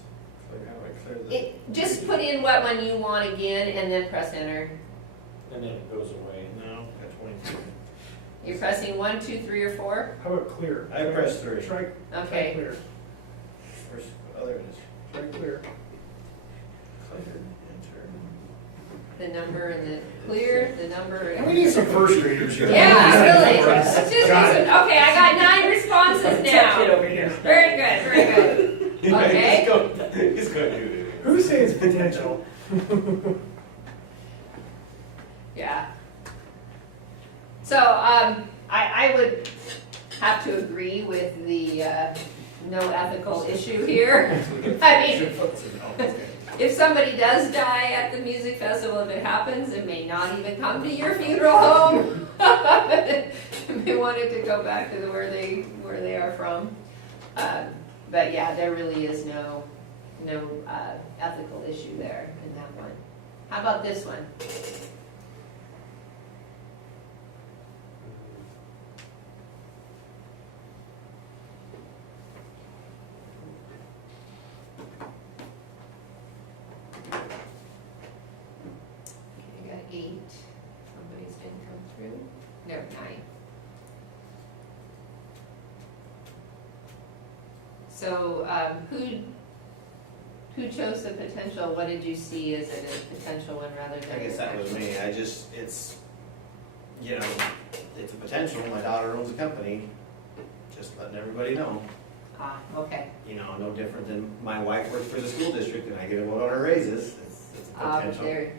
how do I clear the? Just put in what one you want again and then press enter. And then it goes away. No, got 23. You're pressing 1, 2, 3, or 4? How about clear? I pressed 3. Try Okay. clear. First, oh, there it is. Try clear. Clear, enter. The number and the clear, the number and. We need some first graders here. Yeah, really. Let's just Got listen. Okay, I got 9 responses now. over here. Very good, very good. Okay. He's going to do it. Who says potential? Yeah. So, I would have to agree with the no ethical issue here. I mean, if somebody does die at the music festival, if it happens, it may not even come to your funeral home. You may want it to go back to where they are from. But yeah, there really is no ethical issue there in that one. How about this one? Okay, I got 8. Somebody's didn't come through. No, 9. So, who chose the potential? What did you see as a potential one rather than? I guess that was me. It's, you know, it's a potential. My daughter owns a company. Just letting everybody know. Ah, okay. You know, no different than my wife works for the school district and I get a vote on her raises. It's a potential. There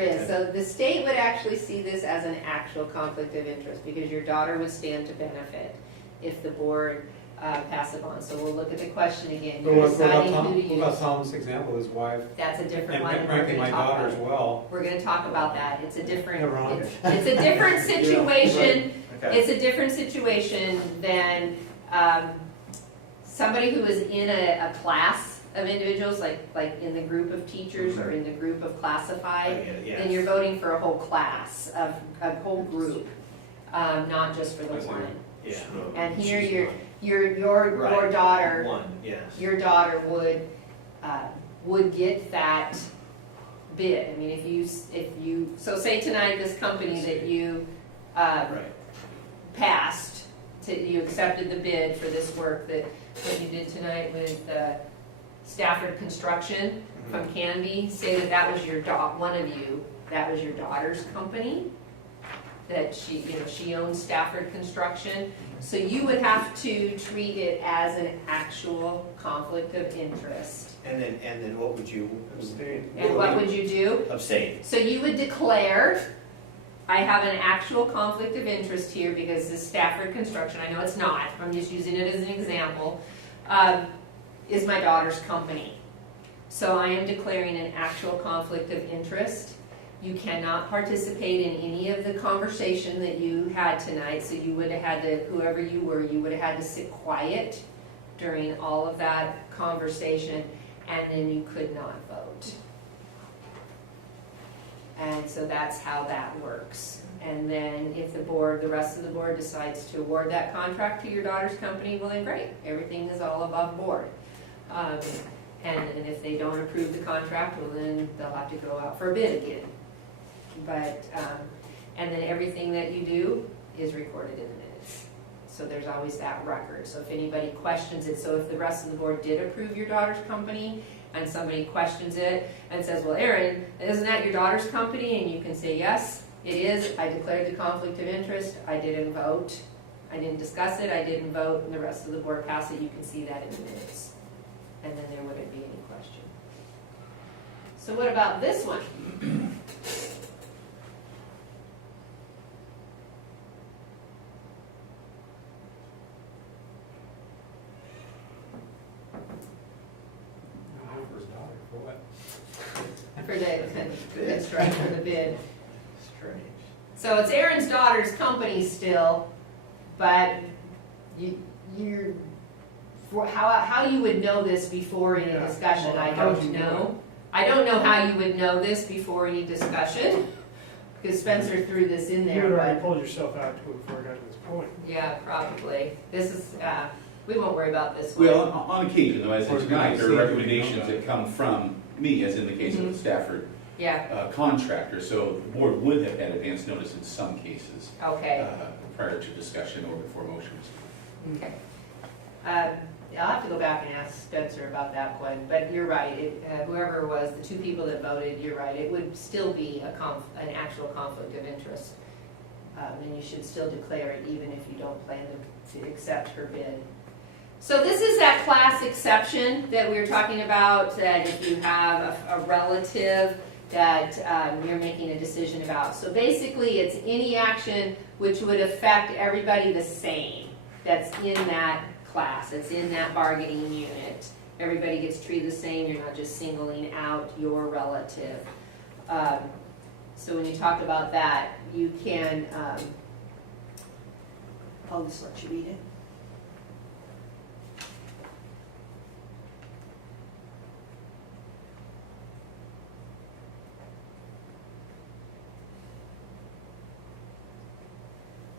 is. So the state would actually see this as an actual conflict of interest because your daughter would stand to benefit if the board pass it on. So we'll look at the question again. But You're what about deciding who to What about use. Tom's example, his wife, That's a different and one. and We're frankly, gonna my talk daughter about as it. well. We're gonna talk about that. It's a different, Yeah, we're on it's a different situation. Okay. It's a different situation than somebody who is in a class of individuals, like in the group of teachers or in the group of I classified. get it, yes. Then you're voting for a whole class of a whole group, not just for the I see. one. Yeah. And here She's your not. your Right. daughter, One, yes. your daughter would get that bid. I mean, if you so say tonight this company that you Right. passed, you accepted the bid for this work that you did tonight with Stafford Construction from Canby, say that was your one of you, that was your daughter's company, that she owns Stafford Construction, so you would have to treat it as an actual conflict of interest. And then what would you? And what would you do? Abstain. So you would declare, I have an actual conflict of interest here because this Stafford Construction, I know it's not, I'm just using it as an example, is my daughter's company. So I am declaring an actual conflict of interest. You cannot participate in any of the conversation that you had tonight, so you would have had to, whoever you were, you would have had to sit quiet during all of that conversation, and then you could not vote. And so that's how that works. And then if the rest of the board decides to award that contract to your daughter's company, well then great, everything is all above board. And if they don't approve the contract, well then they'll have to go out for a bid again. But, and then everything that you do is recorded in the minutes. So there's always that record. So if anybody questions it, so if the rest of the board did approve your daughter's company and somebody questions it and says, well, Erin, isn't that your daughter's company? And you can say, yes, it is. I declared the conflict of interest. I didn't vote. I didn't discuss it. I didn't vote. And the rest of the board passed it. You can see that in the minutes. And then there wouldn't be any question. So what about this one? For what? For the strike for the bid. Strange. So it's Aaron's daughter's company still, but you're, for how you would know this before any Yeah. discussion, I How would you don't know know. I don't know how you would know this before any discussion, because Spencer threw this in You there, would have already but, pulled yourself out before it got to this point. yeah, probably. This is, we won't worry about this one. Well, on occasion, though, as Or in tonight, there are see if we know recommendations about that it. come from me, as in the case of the Stafford Yeah, contractor, so the board would have had advance notice in some cases okay. prior to discussion or before motions. Okay. I'll have to go back and ask Spencer about that one, but you're right, whoever it was, the two people that voted, you're right, it would still be an actual conflict of interest. And you should still declare it even if you don't plan to accept her bid. So this is that class exception that we were talking about, that if you have a relative that you're making a decision about. So basically, it's any action which would affect everybody the same that's in that class, it's in that bargaining unit. Everybody gets treated the same, you're not just singling out your relative. So when you talk about that, you can, I'll just let you read it.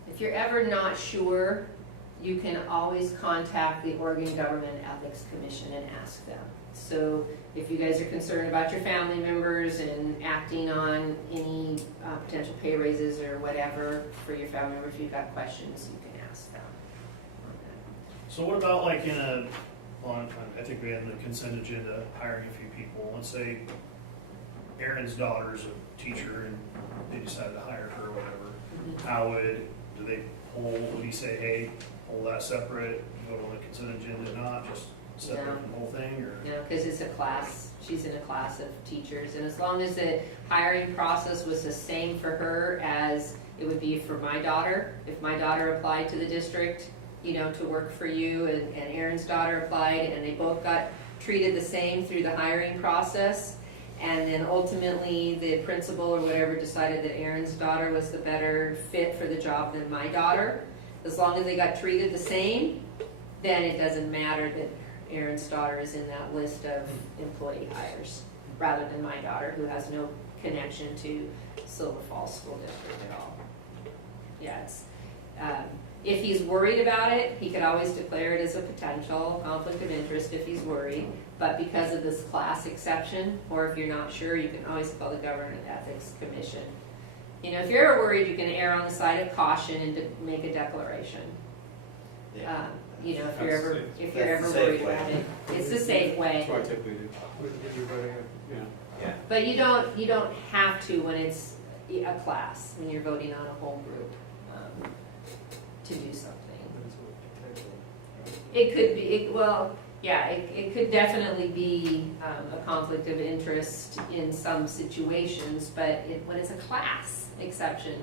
If you're ever not sure, you can always contact the Oregon Government Ethics Commission and ask them. So if you guys are concerned about your family members and acting on any potential pay raises or whatever for your family member, if you've got questions, you can ask them. So what about like I think we had in the consent agenda, hiring a few people. Let's say Aaron's daughter's a teacher and they decided to hire her or whatever. Do they would he say, hey, hold that separate, go on the consent agenda, not just separate No. from the whole thing, or? No, because it's a class, she's in a class of teachers, and as long as the hiring process was the same for her as it would be for my daughter, if my daughter applied to the district, to work for you, and Aaron's daughter applied, and they both got treated the same through the hiring process, and then ultimately the principal or whatever decided that Aaron's daughter was the better fit for the job than my daughter, as long as they got treated the same, then it doesn't matter that Aaron's daughter is in that list of employee hires, rather than my daughter, who has no connection to Silver Falls School District at all. Yeah, if he's worried about it, he could always declare it as a potential conflict of interest if he's worried, but because of this class exception, or if you're not sure, you can always call the Government Ethics Commission. If you're ever worried, you can err on the side of caution and make a declaration. If you're ever worried about it, it's the safe way. That's what I typically do. With your voting, yeah. Yeah. But you don't have to when it's a class, when you're voting on a whole group, to do something. That's what potential. It could be, it could definitely be a conflict of interest in some situations, but when it's a class exception,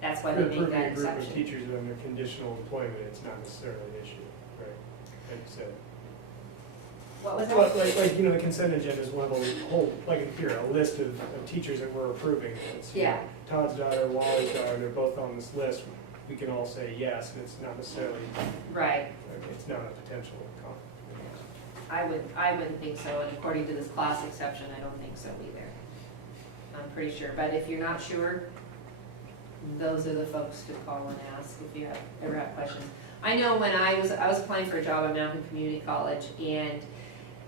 that's why they make that Approving a group of exception. teachers under conditional employment, it's not necessarily an issue, right? Like you said. What was Well, that? like, the consent agenda is one of the whole, like here, a list of teachers that we're approving. It's, Yeah. Todd's daughter, Wally's daughter, they're both on this list. We can all say yes, and it's not necessarily, Right. it's not a potential conflict. I wouldn't think so, and according to this class exception, I don't think so either. I'm pretty sure, but if you're not sure, those are the folks to call and ask if you ever have questions. I know when I was applying for a job at Mountain Community College, and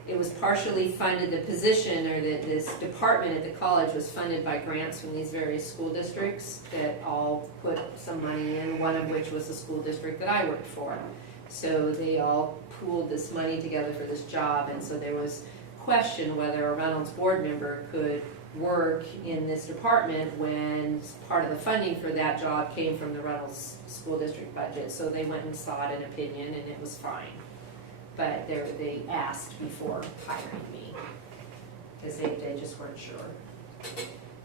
it was partially funded, the position or this department at the college was funded by grants from these various school districts that all put some money in, one of which was the school district that I worked for. So they all pooled this money together for this job, and so there was question whether a Reynolds board member could work in this department when part of the funding for that job came from the Reynolds school district budget. So they went and sought an opinion, and it was fine. But they asked before hiring me, because they just weren't sure.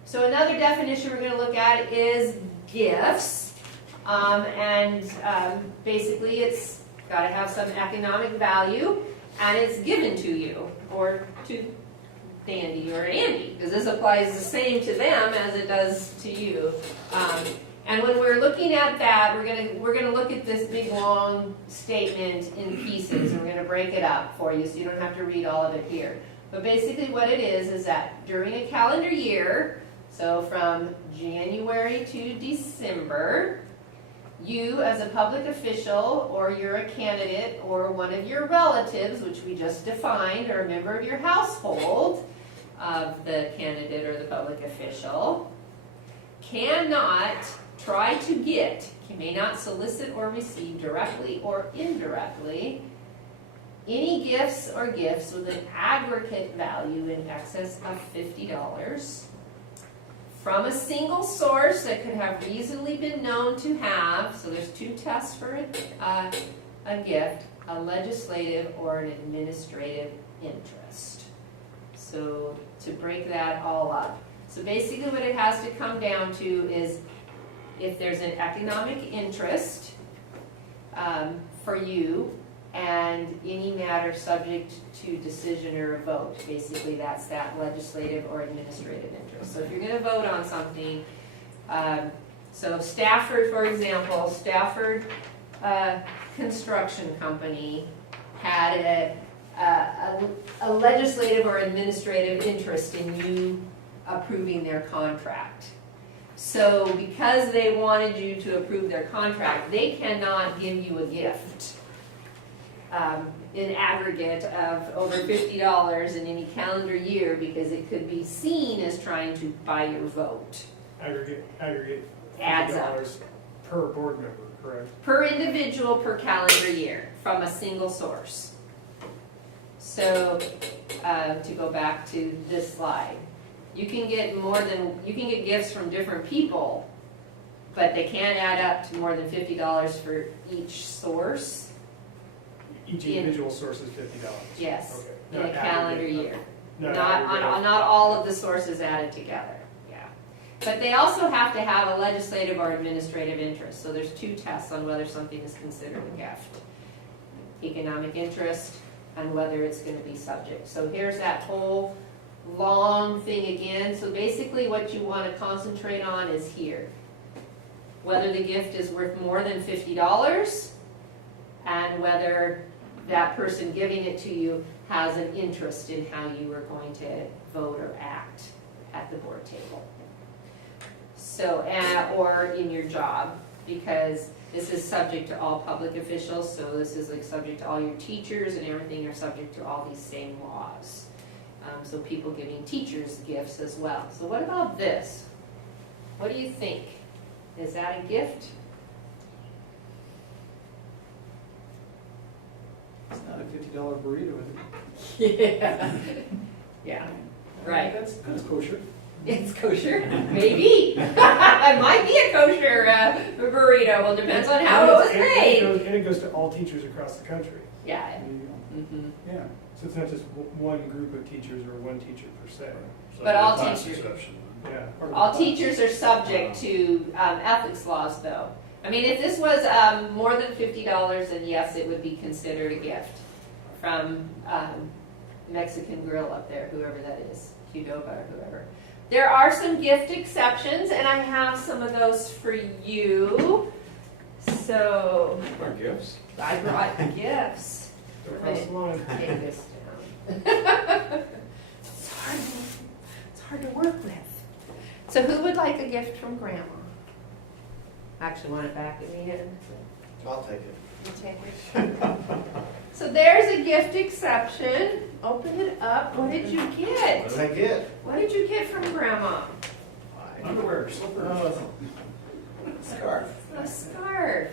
So another definition we're going to look at is gifts. Basically it's got to have some economic value, and it's given to you, or to Dandy or Andy, because this applies the same to them as it does to you. And when we're looking at that, we're gonna look at this big long statement in pieces, and we're gonna break it up for you so you don't have to read all of it here. But basically what it is that during a calendar year, so from January to December, you as a public official, or you're a candidate, or one of your relatives, which we just defined, or a member of your household of the candidate or the public official, cannot try to get, may not solicit or receive directly or indirectly any gifts or gifts with an aggregate value in excess of $50 from a single source that could have reasonably been known to have, so there's two tests for a gift, a legislative or an administrative interest. So to break that all up. So basically what it has to come down to is if there's an economic interest for you and any matter subject to decision or a vote. Basically that's that legislative or administrative interest. So if you're going to vote on something, so Stafford, for example, Stafford Construction Company had a legislative or administrative interest in you approving their contract. So because they wanted you to approve their contract, they cannot give you a gift in aggregate of over $50 in any calendar year because it could be seen as trying to buy your vote. Aggregate Adds up. $50 per board member, correct? Per individual per calendar year from a single source. So to go back to this slide, you can get gifts from different people, but they can't add up to more than $50 for each source. Each individual source is $50. Yes, Okay. in a calendar year. Not Not all of the sources added together, yeah. But they also have to have a legislative or administrative interest. So there's two tests on whether something is considered a gift. Economic interest and whether it's going to be subject. So here's that whole long thing again. So basically what you want to concentrate on is here. Whether the gift is worth more than $50 and whether that person giving it to you has an interest in how you are going to vote or act at the board table. So, or in your job, because this is subject to all public officials, so this is like subject to all your teachers and everything are subject to all these same laws. So people giving teachers gifts as well. So what about this? What do you think? Is that a gift? It's not a $50 burrito, is it? Yeah. Yeah, right. That's kosher. It's kosher? Maybe. It might be a kosher burrito. Well, depends on how it was made. And it goes to all teachers across the country. Yeah. There you go. Mhm. Yeah. So it's not just one group of teachers or one teacher per se. But all teachers, Yeah. all teachers are subject to ethics laws, though. I mean, if this was more than $50, then yes, it would be considered a gift from Mexican Grill up there, whoever that is, Qdoba or whoever. There are some gift exceptions, and I have some of those for you. So Our gifts. I brought gifts. Don't cross the line. Take this down. It's hard to work with. So who would like a gift from Grandma? Actually, want it back at me in. I'll take it. You take it. So there's a gift exception. Open it up. What did you What get? did I get? What did you get from Grandma? Underwear, slippers. Scarf. A scarf.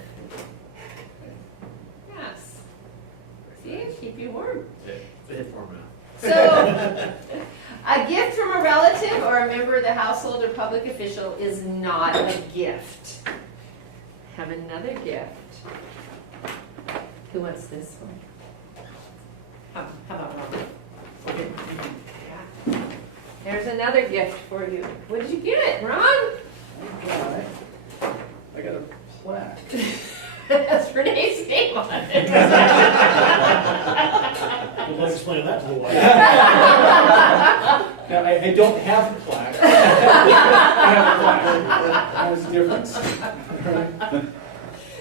Yes. See, keep you warm. Fit for me. So, a gift from a relative or a member of the household or public official is not a gift. Have another gift. Who wants this one? How about Ron? Yeah. There's another gift for you. What did you get, Ron? I got a plaque. That's Renee's name on it. Would like explaining that to the wife. Now, I don't have the plaque. I have the plaque. There's a difference.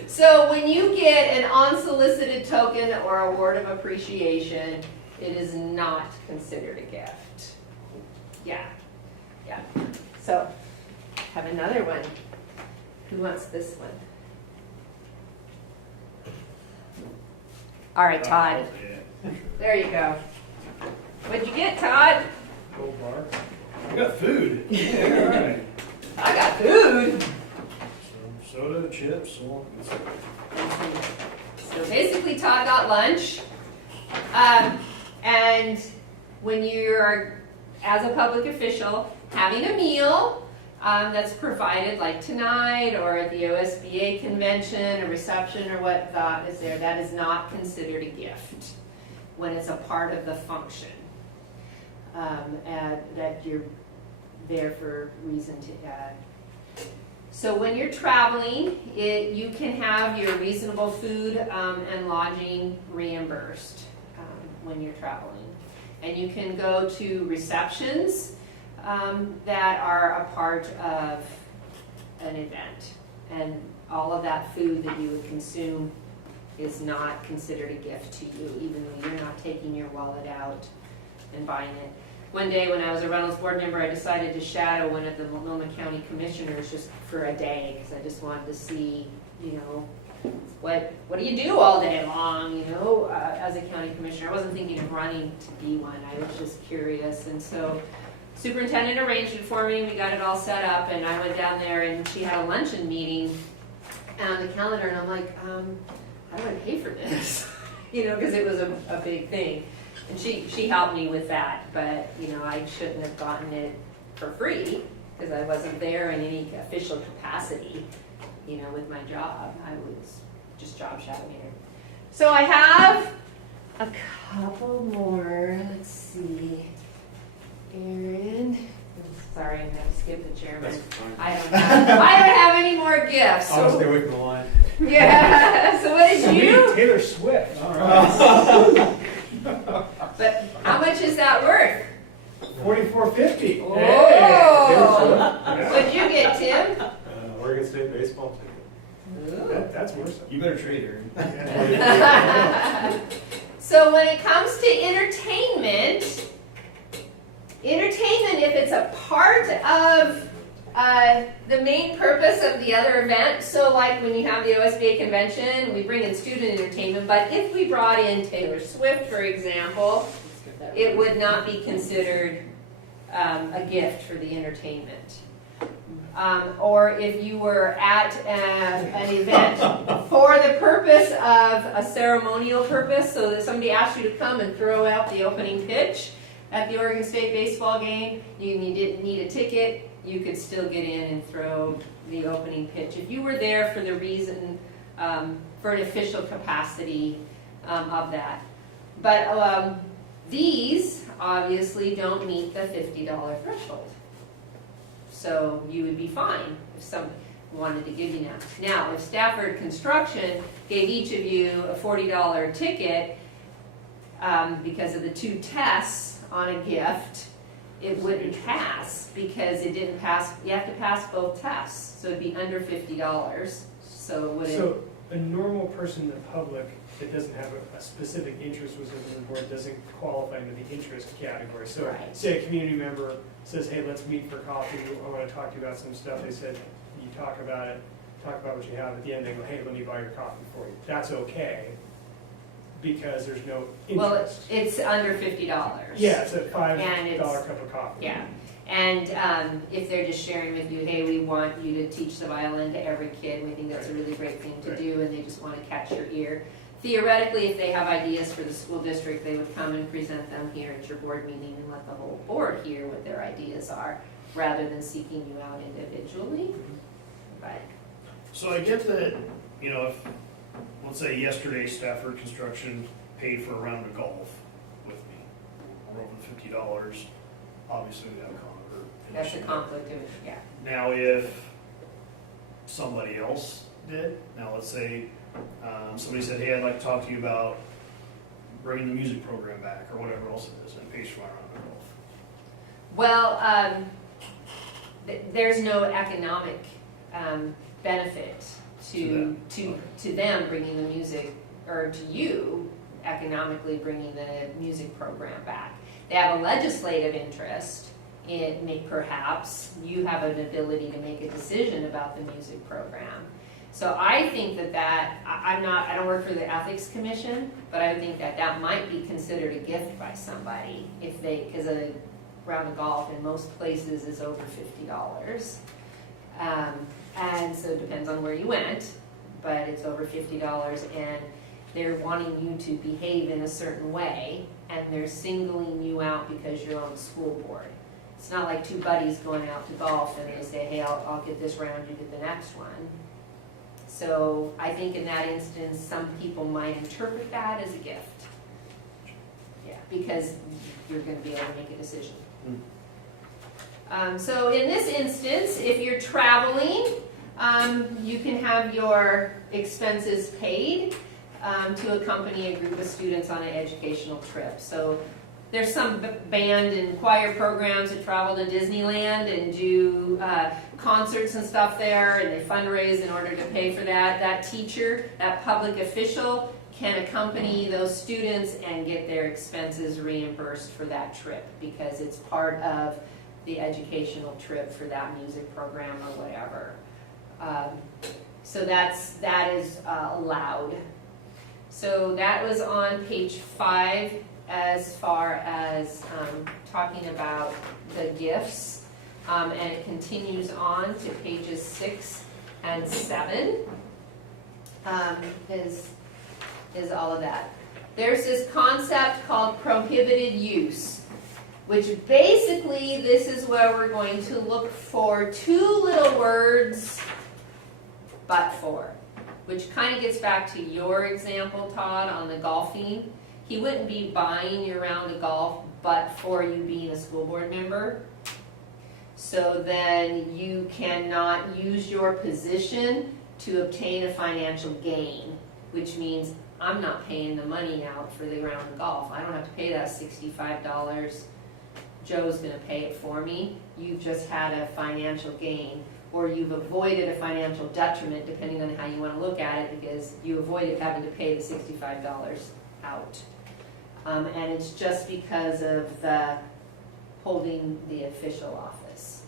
So when you get an unsolicited token or award of appreciation, it is not considered a gift. Yeah, yeah. So, have another one. Who wants this one? All right, Todd. There you go. What'd you get, Todd? Gold bar. I got food. Yeah, all right. I got food. Some soda, chips, so on and so forth. So basically, Todd got lunch. And when you're, as a public official, having a meal that's provided, like tonight or at the OSBA convention, a reception or whatnot is there, that is not considered a gift when it's a part of the function. And that you're there for reason to So when you're traveling, you can have your reasonable food and lodging reimbursed when you're traveling. And you can go to receptions that are a part of an event. And all of that food that you would consume is not considered a gift to you, even though you're not taking your wallet out and buying it. One day when I was a Reynolds board member, I decided to shadow one of the Multnomah County commissioners just for a day, because I just wanted to see, you know, what do you do all day long, you know, as a county commissioner. I wasn't thinking of running to be one. I was just curious. And so superintendent arranged it for me. We got it all set up, and I went down there, and she had a luncheon meeting on the calendar, and I'm like, how do I pay for this? You know, because it was a big thing. And she helped me with that, but, you know, I shouldn't have gotten it for free, because I wasn't there in any official capacity, you know, with my job. I was just job shadowing her. So I have a couple more. Let's see. Aaron. Sorry, I'm going to skip the chairman. I don't have any more gifts. I'll So, stay away from the line. yeah. So what did you? Taylor Swift. All right. But how much is that worth? $44.50. Oh. What'd you get, Tim? Oregon State baseball ticket. That's worse. You better trade her. So when it comes to entertainment, if it's a part of the main purpose of the other event, so like when you have the OSBA convention, we bring in student entertainment, but if we brought in Taylor Swift, for example, it would not be considered a gift for the entertainment. Or if you were at an event for the purpose of a ceremonial purpose, so that somebody asked you to come and throw out the opening pitch at the Oregon State baseball game, you didn't need a ticket, you could still get in and throw the opening pitch. If you were there for the reason, for an official capacity of that. But these obviously don't meet the $50 threshold. So you would be fine if somebody wanted to give you that. Now, if Stafford Construction gave each of you a $40 ticket because of the 2 tests on a gift, it wouldn't pass because it didn't pass. You have to pass both tests, so it'd be under $50. So would it? So a normal person in the public that doesn't have a specific interest within the board doesn't qualify into the interest category. So Right. say a community member says, hey, let's meet for coffee, I want to talk to you about some stuff. They said, you talk about it, talk about what you have. At the end, they go, hey, let me buy your coffee for you. That's okay because there's no Well, interest. it's under $50. Yeah, it's a $5 And it's- cup of coffee. Yeah. And if they're just sharing with you, hey, we want you to teach the violin to every kid, we think that's a really great thing to do, and they just want to catch your ear. Theoretically, if they have ideas for the school district, they would come and present them here at your board meeting and let the whole board hear what their ideas are, rather than seeking you out individually. But So I get that, you know, if, let's say yesterday Stafford Construction paid for a round of golf with me, we're over $50, obviously we have a conflict. that's a conflict of, yeah. Now, if somebody else did, now let's say somebody said, hey, I'd like to talk to you about bringing the music program back, or whatever else it is, and page flyer on their golf. Well, there's no economic benefit to them bringing the music, or to you economically bringing the music program back. They have a legislative interest in, perhaps you have an ability to make a decision about the music program. So I think I don't work for the Ethics Commission, but I think that might be considered a gift by somebody if because a round of golf in most places is over $50. And so it depends on where you went, but it's over $50, and they're wanting you to behave in a certain way, and they're singling you out because you're on the school board. It's not like two buddies going out to golf and they say, hey, I'll get this round, you get the next one. So I think in that instance, some people might interpret that as a gift. Yeah, because you're going to be able to make a decision. So in this instance, if you're traveling, you can have your expenses paid to accompany a group of students on an educational trip. So there's some band and choir programs that travel to Disneyland and do concerts and stuff there, and they fundraise in order to pay for that. That teacher, that public official, can accompany those students and get their expenses reimbursed for that trip because it's part of the educational trip for that music program or whatever. So that is allowed. So that was on page 5 as far as talking about the gifts. And it continues on to pages 6 and 7 is all of that. There's this concept called prohibited use, which basically this is where we're going to look for two little words, but for, which kind of gets back to your example, Todd, on the golfing. He wouldn't be buying your round of golf but for you being a school board member. So then you cannot use your position to obtain a financial gain, which means I'm not paying the money out for the round of golf. I don't have to pay that $65. Joe's going to pay it for me. You've just had a financial gain, or you've avoided a financial detriment, depending on how you want to look at it, because you avoided having to pay the $65 out. And it's just because of the holding the official office.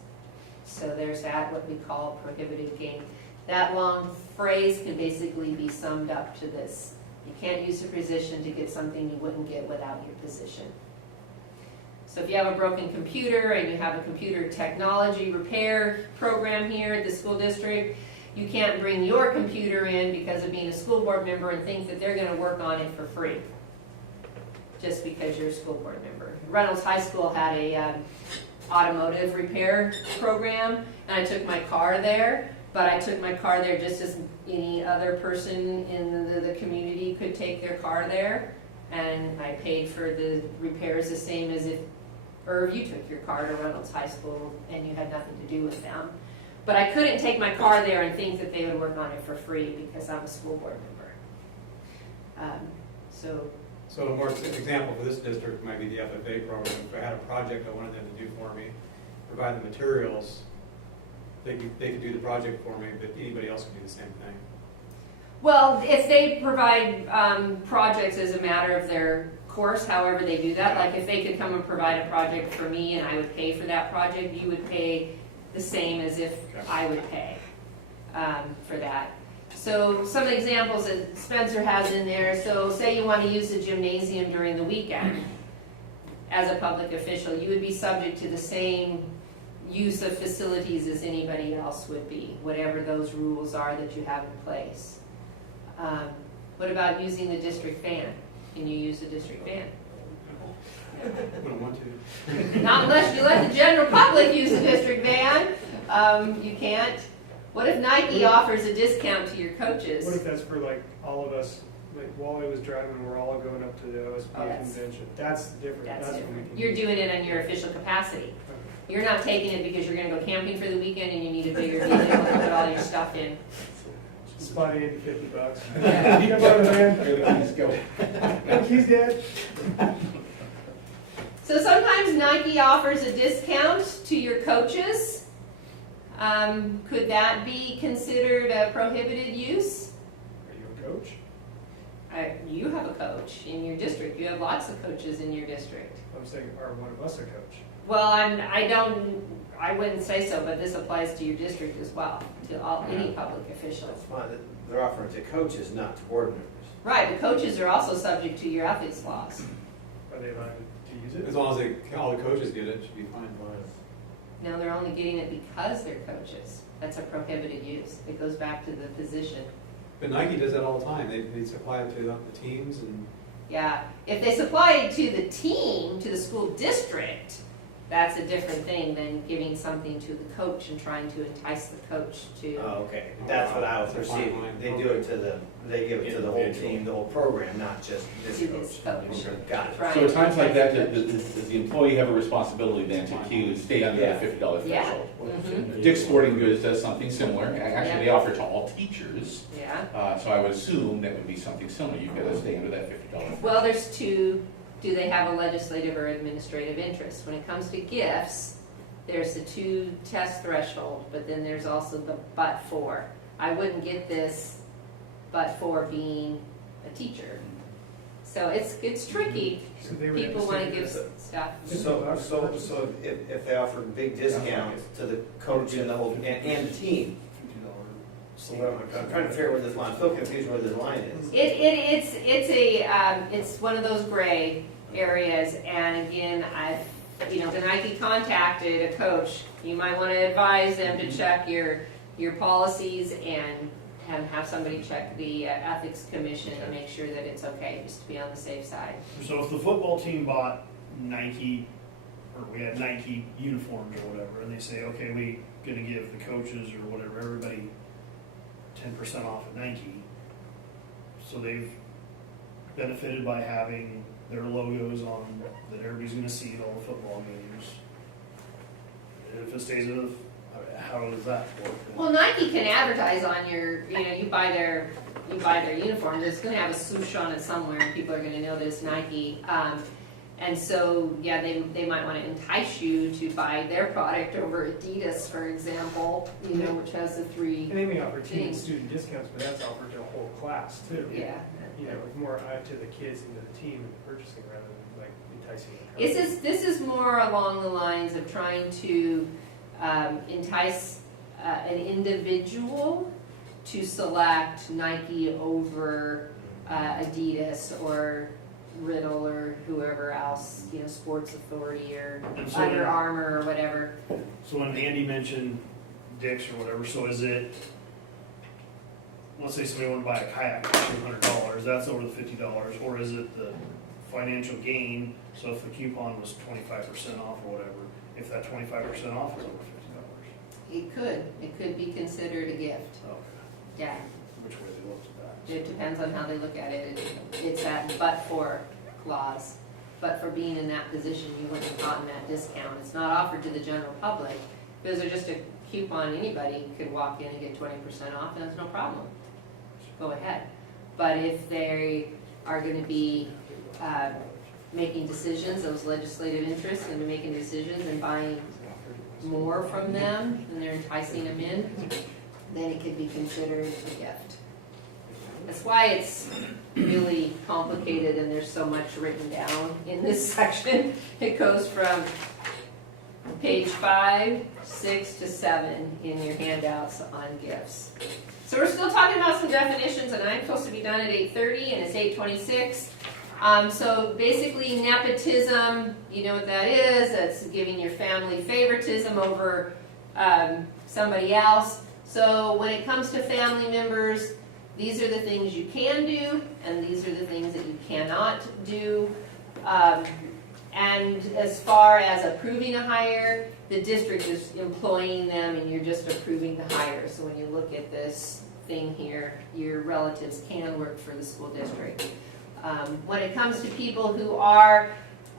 So there's that, what we call prohibited gain. That long phrase can basically be summed up to this. You can't use a position to get something you wouldn't get without your position. So if you have a broken computer and you have a computer technology repair program here at the school district, you can't bring your computer in because of being a school board member and think that they're going to work on it for free just because you're a school board member. Reynolds High School had a automotive repair program, and I took my car there, but I took my car there just as any other person in the community could take their car there, and I paid for the repairs the same as if Irv, you took your car to Reynolds High School and you had nothing to do with them. But I couldn't take my car there and think that they would work on it for free because I'm a school board member. So a more example for this district might be the FFA program. If I had a project I wanted them to do for me, provide the materials, they could do the project for me, but anybody else could do the same thing. Well, if they provide projects as a matter of their course, however they do that, like if they could come and provide a project for me and I would pay for that project, you would pay the same as if I would pay for that. So some examples that Spencer has in there, so say you want to use the gymnasium during the weekend as a public official, you would be subject to the same use of facilities as anybody else would be, whatever those rules are that you have in place. What about using the district van? Can you use the district van? I wouldn't want to. Not unless you let the general public use the district van. You can't. What if Nike offers a discount to your coaches? What if that's for like all of us, like Wally was driving, we're all going up to the OSB convention? That's different. That's when we different. can You're use doing it in your official capacity. You're not taking it because you're going to go camping for the weekend and you need a bigger vehicle to put all your stuff in. Spot Andy $50. Come on, man. Let's go. Think he's dead? So sometimes Nike offers a discount to your coaches. Could that be considered a prohibited use? Are you a coach? You have a coach in your district. You have lots of coaches in your district. I'm saying, are one of us a coach? Well, I wouldn't say so, but this applies to your district as well, to any public official. That's fine, they're offering to coaches, not to board members. Right, the coaches are also subject to your ethics laws. Are they allowed to use it? As long as all the coaches get it, should be fine. Now, they're only getting it because they're coaches. That's a prohibited use. It goes back to the position. But Nike does that all the time. They supply it to the teams and. Yeah, if they supply it to the team, to the school district, that's a different thing than giving something to the coach and trying to entice the coach to. Oh, okay, that's what I was perceiving, they do it to they give it to the whole team, the whole program, not just this To this coach. coach. Okay, got it. Right. So at times like that, does the employee have a responsibility then to stay under that $50 Yeah. threshold? Mhm. Dick's Sporting Goods does something similar. Actually, they offer to all teachers. Yeah. So I would assume that would be something similar. You've got to stay under that $50. Well, there's two. Do they have a legislative or administrative interest? When it comes to gifts, there's the 2 test threshold, but then there's also the but for. I wouldn't get this but for being a teacher. So it's tricky. So they would have People want to stay give with stuff. So if they offer big discounts to the coach and the whole, and the team, so I'm trying to figure out where this line, I'm still confused where this line is. It's one of those gray areas, and again, the Nike contacted a coach. You might want to advise them to check your policies and have somebody check the ethics commission and make sure that it's okay, just to be on the safe side. So if the football team bought Nike, or we had Nike uniforms or whatever, and they say, okay, we gonna give the coaches or whatever, everybody 10% off at Nike, so they've benefited by having their logos on, that everybody's gonna see at all the football games. If it stays in, how does that work? Well, Nike can advertise on your, you buy their uniforms, it's gonna have a swoosh on it somewhere, and people are gonna notice Nike. And so, yeah, they might want to entice you to buy their product over Adidas, for example, which has the 3. And they may offer team and Things. student discounts, but that's offered to a whole class too. Yeah. With more to the kids and to the team and purchasing rather than like enticing the coach. This is more along the lines of trying to entice an individual to select Nike over Adidas or Riddle or whoever else, Sports Authority or And so Under when- Armour or whatever. So when Andy mentioned Dick's or whatever, so is it, let's say somebody wanted to buy a kayak for $200, that's over the $50, or is it the financial gain? So if the coupon was 25% off or whatever, if that 25% off is over $50? It could be considered a gift, Okay, yeah. which way they looked at that. It depends on how they look at it. It's that but-for clause. But for being in that position, you wouldn't have gotten that discount. It's not offered to the general public. If it was just a coupon, anybody could walk in and get 20% off, and that's no problem. Go ahead. But if they are going to be making decisions, those legislative interests, and making decisions and buying more from them, and they're enticing them in, then it could be considered a gift. That's why it's really complicated and there's so much written down in this section. It goes from page 5, 6 to 7 in your handouts on gifts. So we're still talking about some definitions, and I'm supposed to be done at 8:30 and it's 8:26. So basically nepotism, you know what that is, that's giving your family favoritism over somebody else. So when it comes to family members, these are the things you can do, and these are the things that you cannot do. And as far as approving a hire, the district is employing them and you're just approving the hire. So when you look at this thing here, your relatives can work for the school district. When it comes to people who are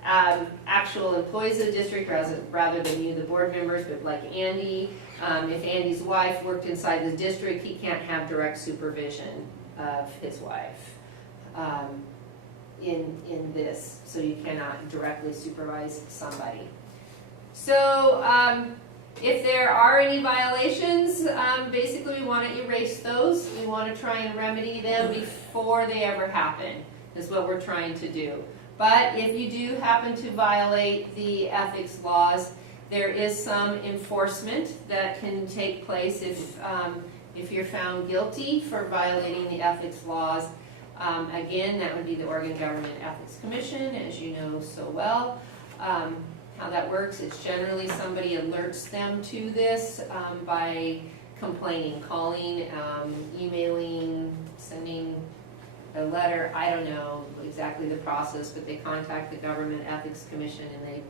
actual employees of the district rather than you, the board members, but like Andy. If Andy's wife worked inside the district, he can't have direct supervision of his wife in this, so you cannot directly supervise somebody. So if there are any violations, basically we want to erase those. We want to try and remedy them before they ever happen, is what we're trying to do. But if you do happen to violate the ethics laws, there is some enforcement that can take place if you're found guilty for violating the ethics laws. Again, that would be the Oregon Government Ethics Commission, as you know so well. How that works, it's generally somebody alerts them to this by complaining, calling, emailing, sending a letter. I don't know exactly the process, but they contact the Government Ethics Commission and they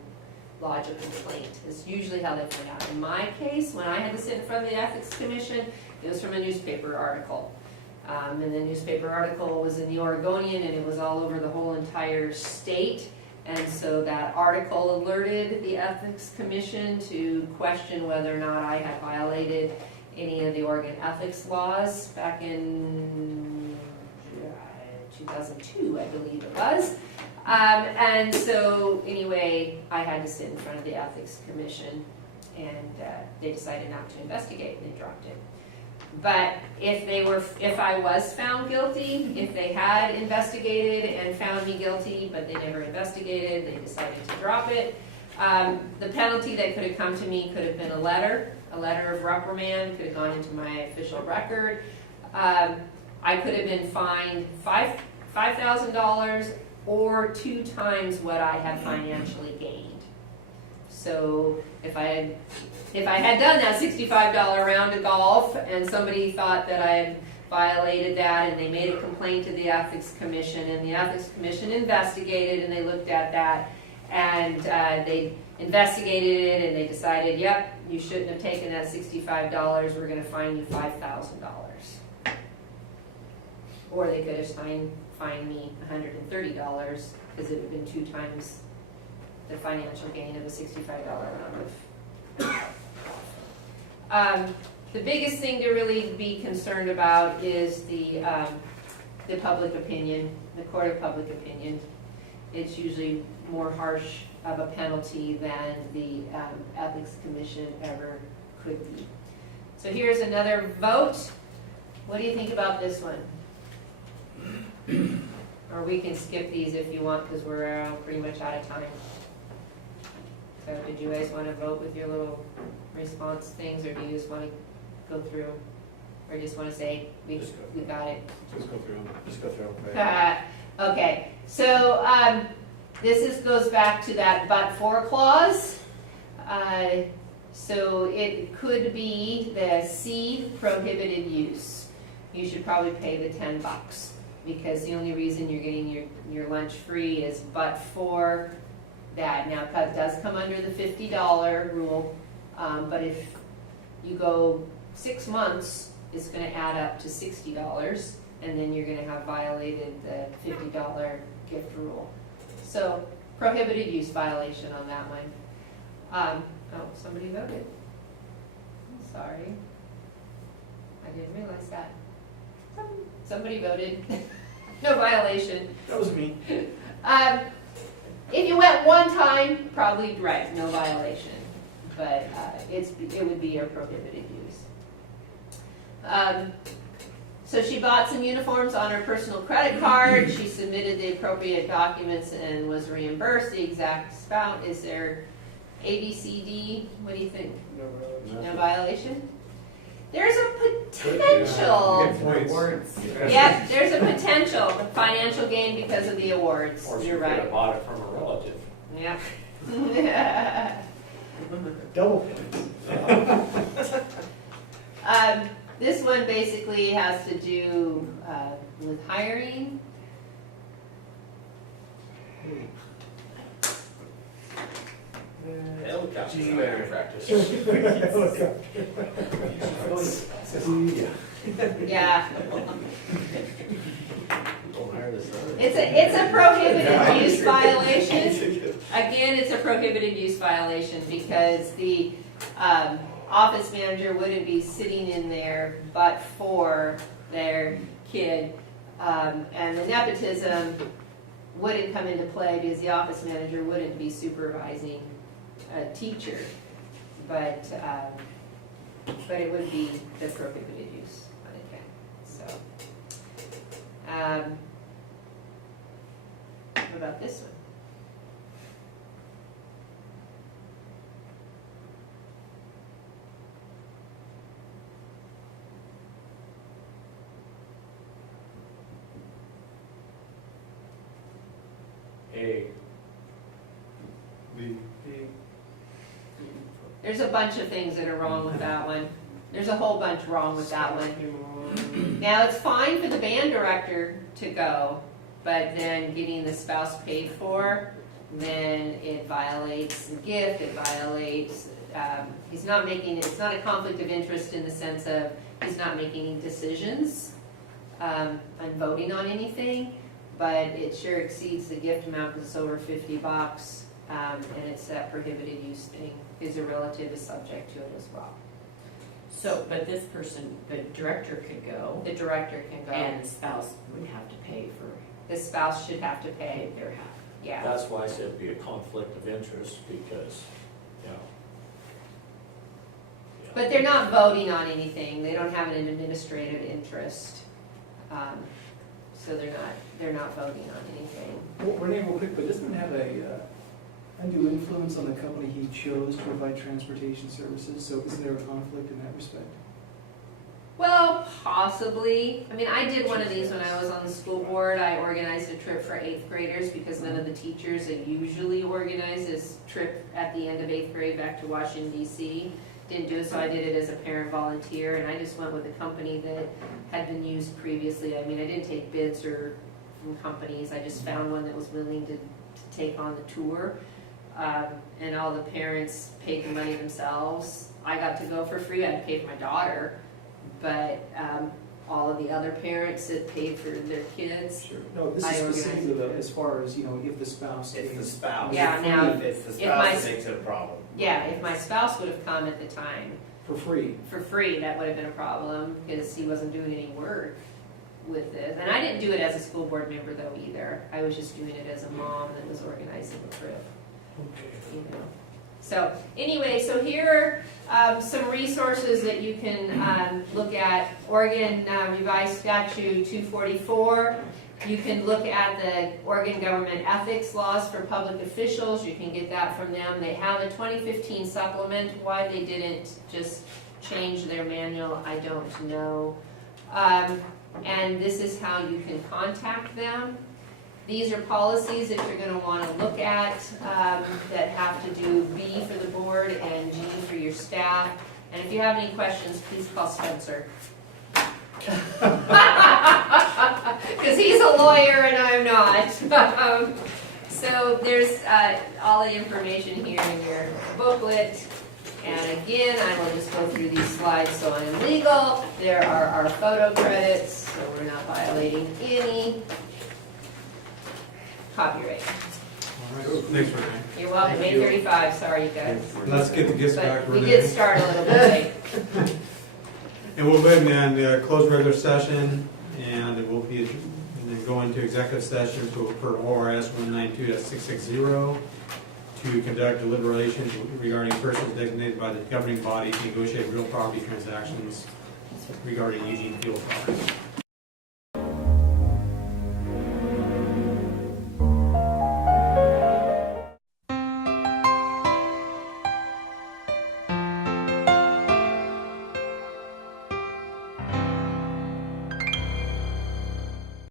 lodge a complaint. It's usually how they find out. In my case, when I had to sit in front of the Ethics Commission, it was from a newspaper article. And the newspaper article was in the Oregonian and it was all over the whole entire state. And so that article alerted the Ethics Commission to question whether or not I had violated any of the Oregon ethics laws back in 2002, I believe it was. And so anyway, I had to sit in front of the Ethics Commission and they decided not to investigate and they dropped it. But if I was found guilty, if they had investigated and found me guilty, but they never investigated, they decided to drop it, the penalty that could have come to me could have been a letter of reprimand, could have gone into my official record. I could have been fined $5,000 or 2 times what I had financially gained. So if I had done that $65 round of golf and somebody thought that I had violated that and they made a complaint to the Ethics Commission and the Ethics Commission investigated and they looked at that and they investigated it and they decided, yep, you shouldn't have taken that $65, we're going to fine you $5,000. Or they could have fined me $130 because it would have been 2 times the financial gain of a $65 round of. The biggest thing to really be concerned about is the public opinion, the court of public opinion. It's usually more harsh of a penalty than the Ethics Commission ever could be. So here's another vote. What do you think about this one? Or we can skip these if you want because we're pretty much out of time. So did you guys want to vote with your little response things, or do you just want to go through? Or just want to say, we got it? Just go through them. Just go through them. Okay, so this goes back to that but-for clause. So it could be the C, prohibited use. You should probably pay the $10 because the only reason you're getting your lunch free is but for that. Now, it does come under the $50 rule, but if you go 6 months, it's going to add up to $60, and then you're going to have violated the $50 gift rule. So, prohibited use violation on that one. Oh, somebody voted. Sorry. I didn't realize that. Somebody voted. No violation. That was me. If you went one time, probably right, no violation. But it would be a prohibited use. So she bought some uniforms on her personal credit card. She submitted the appropriate documents and was reimbursed. The exact spout, is there A, B, C, D? What do you think? No violation? There's a potential. Yep, there's a potential financial gain because of the awards. Or she You're could have right. bought it from a relative. Yep. Double points. This one basically has to do with hiring. Helicopter practice. Yeah. It's a prohibited use violation. Again, it's a prohibited use violation because the office manager wouldn't be sitting in there but for their kid. And the nepotism wouldn't come into play because the office manager wouldn't be supervising a teacher. But it would be the prohibited use on it, so. What about this one? There's a bunch of things that are wrong with that one. There's a whole bunch wrong with that one. Now, it's fine for the band director to go, but then getting the spouse paid for, then it violates the gift, it violates, he's not making, it's not a conflict of interest in the sense of he's not making any decisions on voting on anything, but it sure exceeds the gift amount because it's over $50, and it's that prohibited use thing, because a relative is subject to it as well. So, but this person, the director could go, The director can go, and the spouse would have to pay for the spouse should have to pay, their half. yeah. That's why I said it'd be a conflict of interest, because, you know. Yeah. But they're not voting on anything, they don't have an administrative interest. So they're not voting on anything. Well, Renee, real quick, but doesn't it have a undue influence on the company he chose to provide transportation services? So isn't there a conflict in that respect? Well, possibly. I mean, I did one of these when I was on the school board. I organized a trip for 8th graders because none of the teachers that usually organize this trip at the end of 8th grade back to Washington DC didn't do it, so I did it as a parent volunteer, and I just went with a company that had been used previously. I mean, I didn't take bids or from companies, I just found one that was willing to take on the tour. And all the parents paid the money themselves. I got to go for free, I had to pay for my daughter, but all of the other parents that paid for their kids. Sure. No, this I is organized specifically it. as far as, if the spouse. It's the pays. spouse. Yeah, now, It's the if my- spouse that makes it a problem. Yeah, if my spouse would have come at the time For free. for free, that would have been a problem because he wasn't doing any work with this. And I didn't do it as a school board member though either. I was just doing it as a mom that was organizing the trip. You know. So anyway, so here are some resources that you can look at. Oregon Revised Statute 244. You can look at the Oregon Government Ethics Laws for public officials. You can get that from them. They have a 2015 supplement. Why they didn't just change their manual, I don't know. And this is how you can contact them. These are policies that you're going to want to look at that have to do B for the board and G for your staff. And if you have any questions, please call Spencer. Because he's a lawyer and I'm not. So there's all the information here in your booklet. And again, I will just go through these slides so I'm legal. There are our photo credits, so we're not violating any copyright. All right, thanks, Renee. You're welcome, 8:35, sorry you guys. Let's get the gifts back, But we Renee. did start a little bit late. And we'll go ahead and close regular session, and it will be, and then go into executive session per ORS 192.660 to conduct deliberations regarding persons designated by the governing body to negotiate real property transactions regarding using fuel products.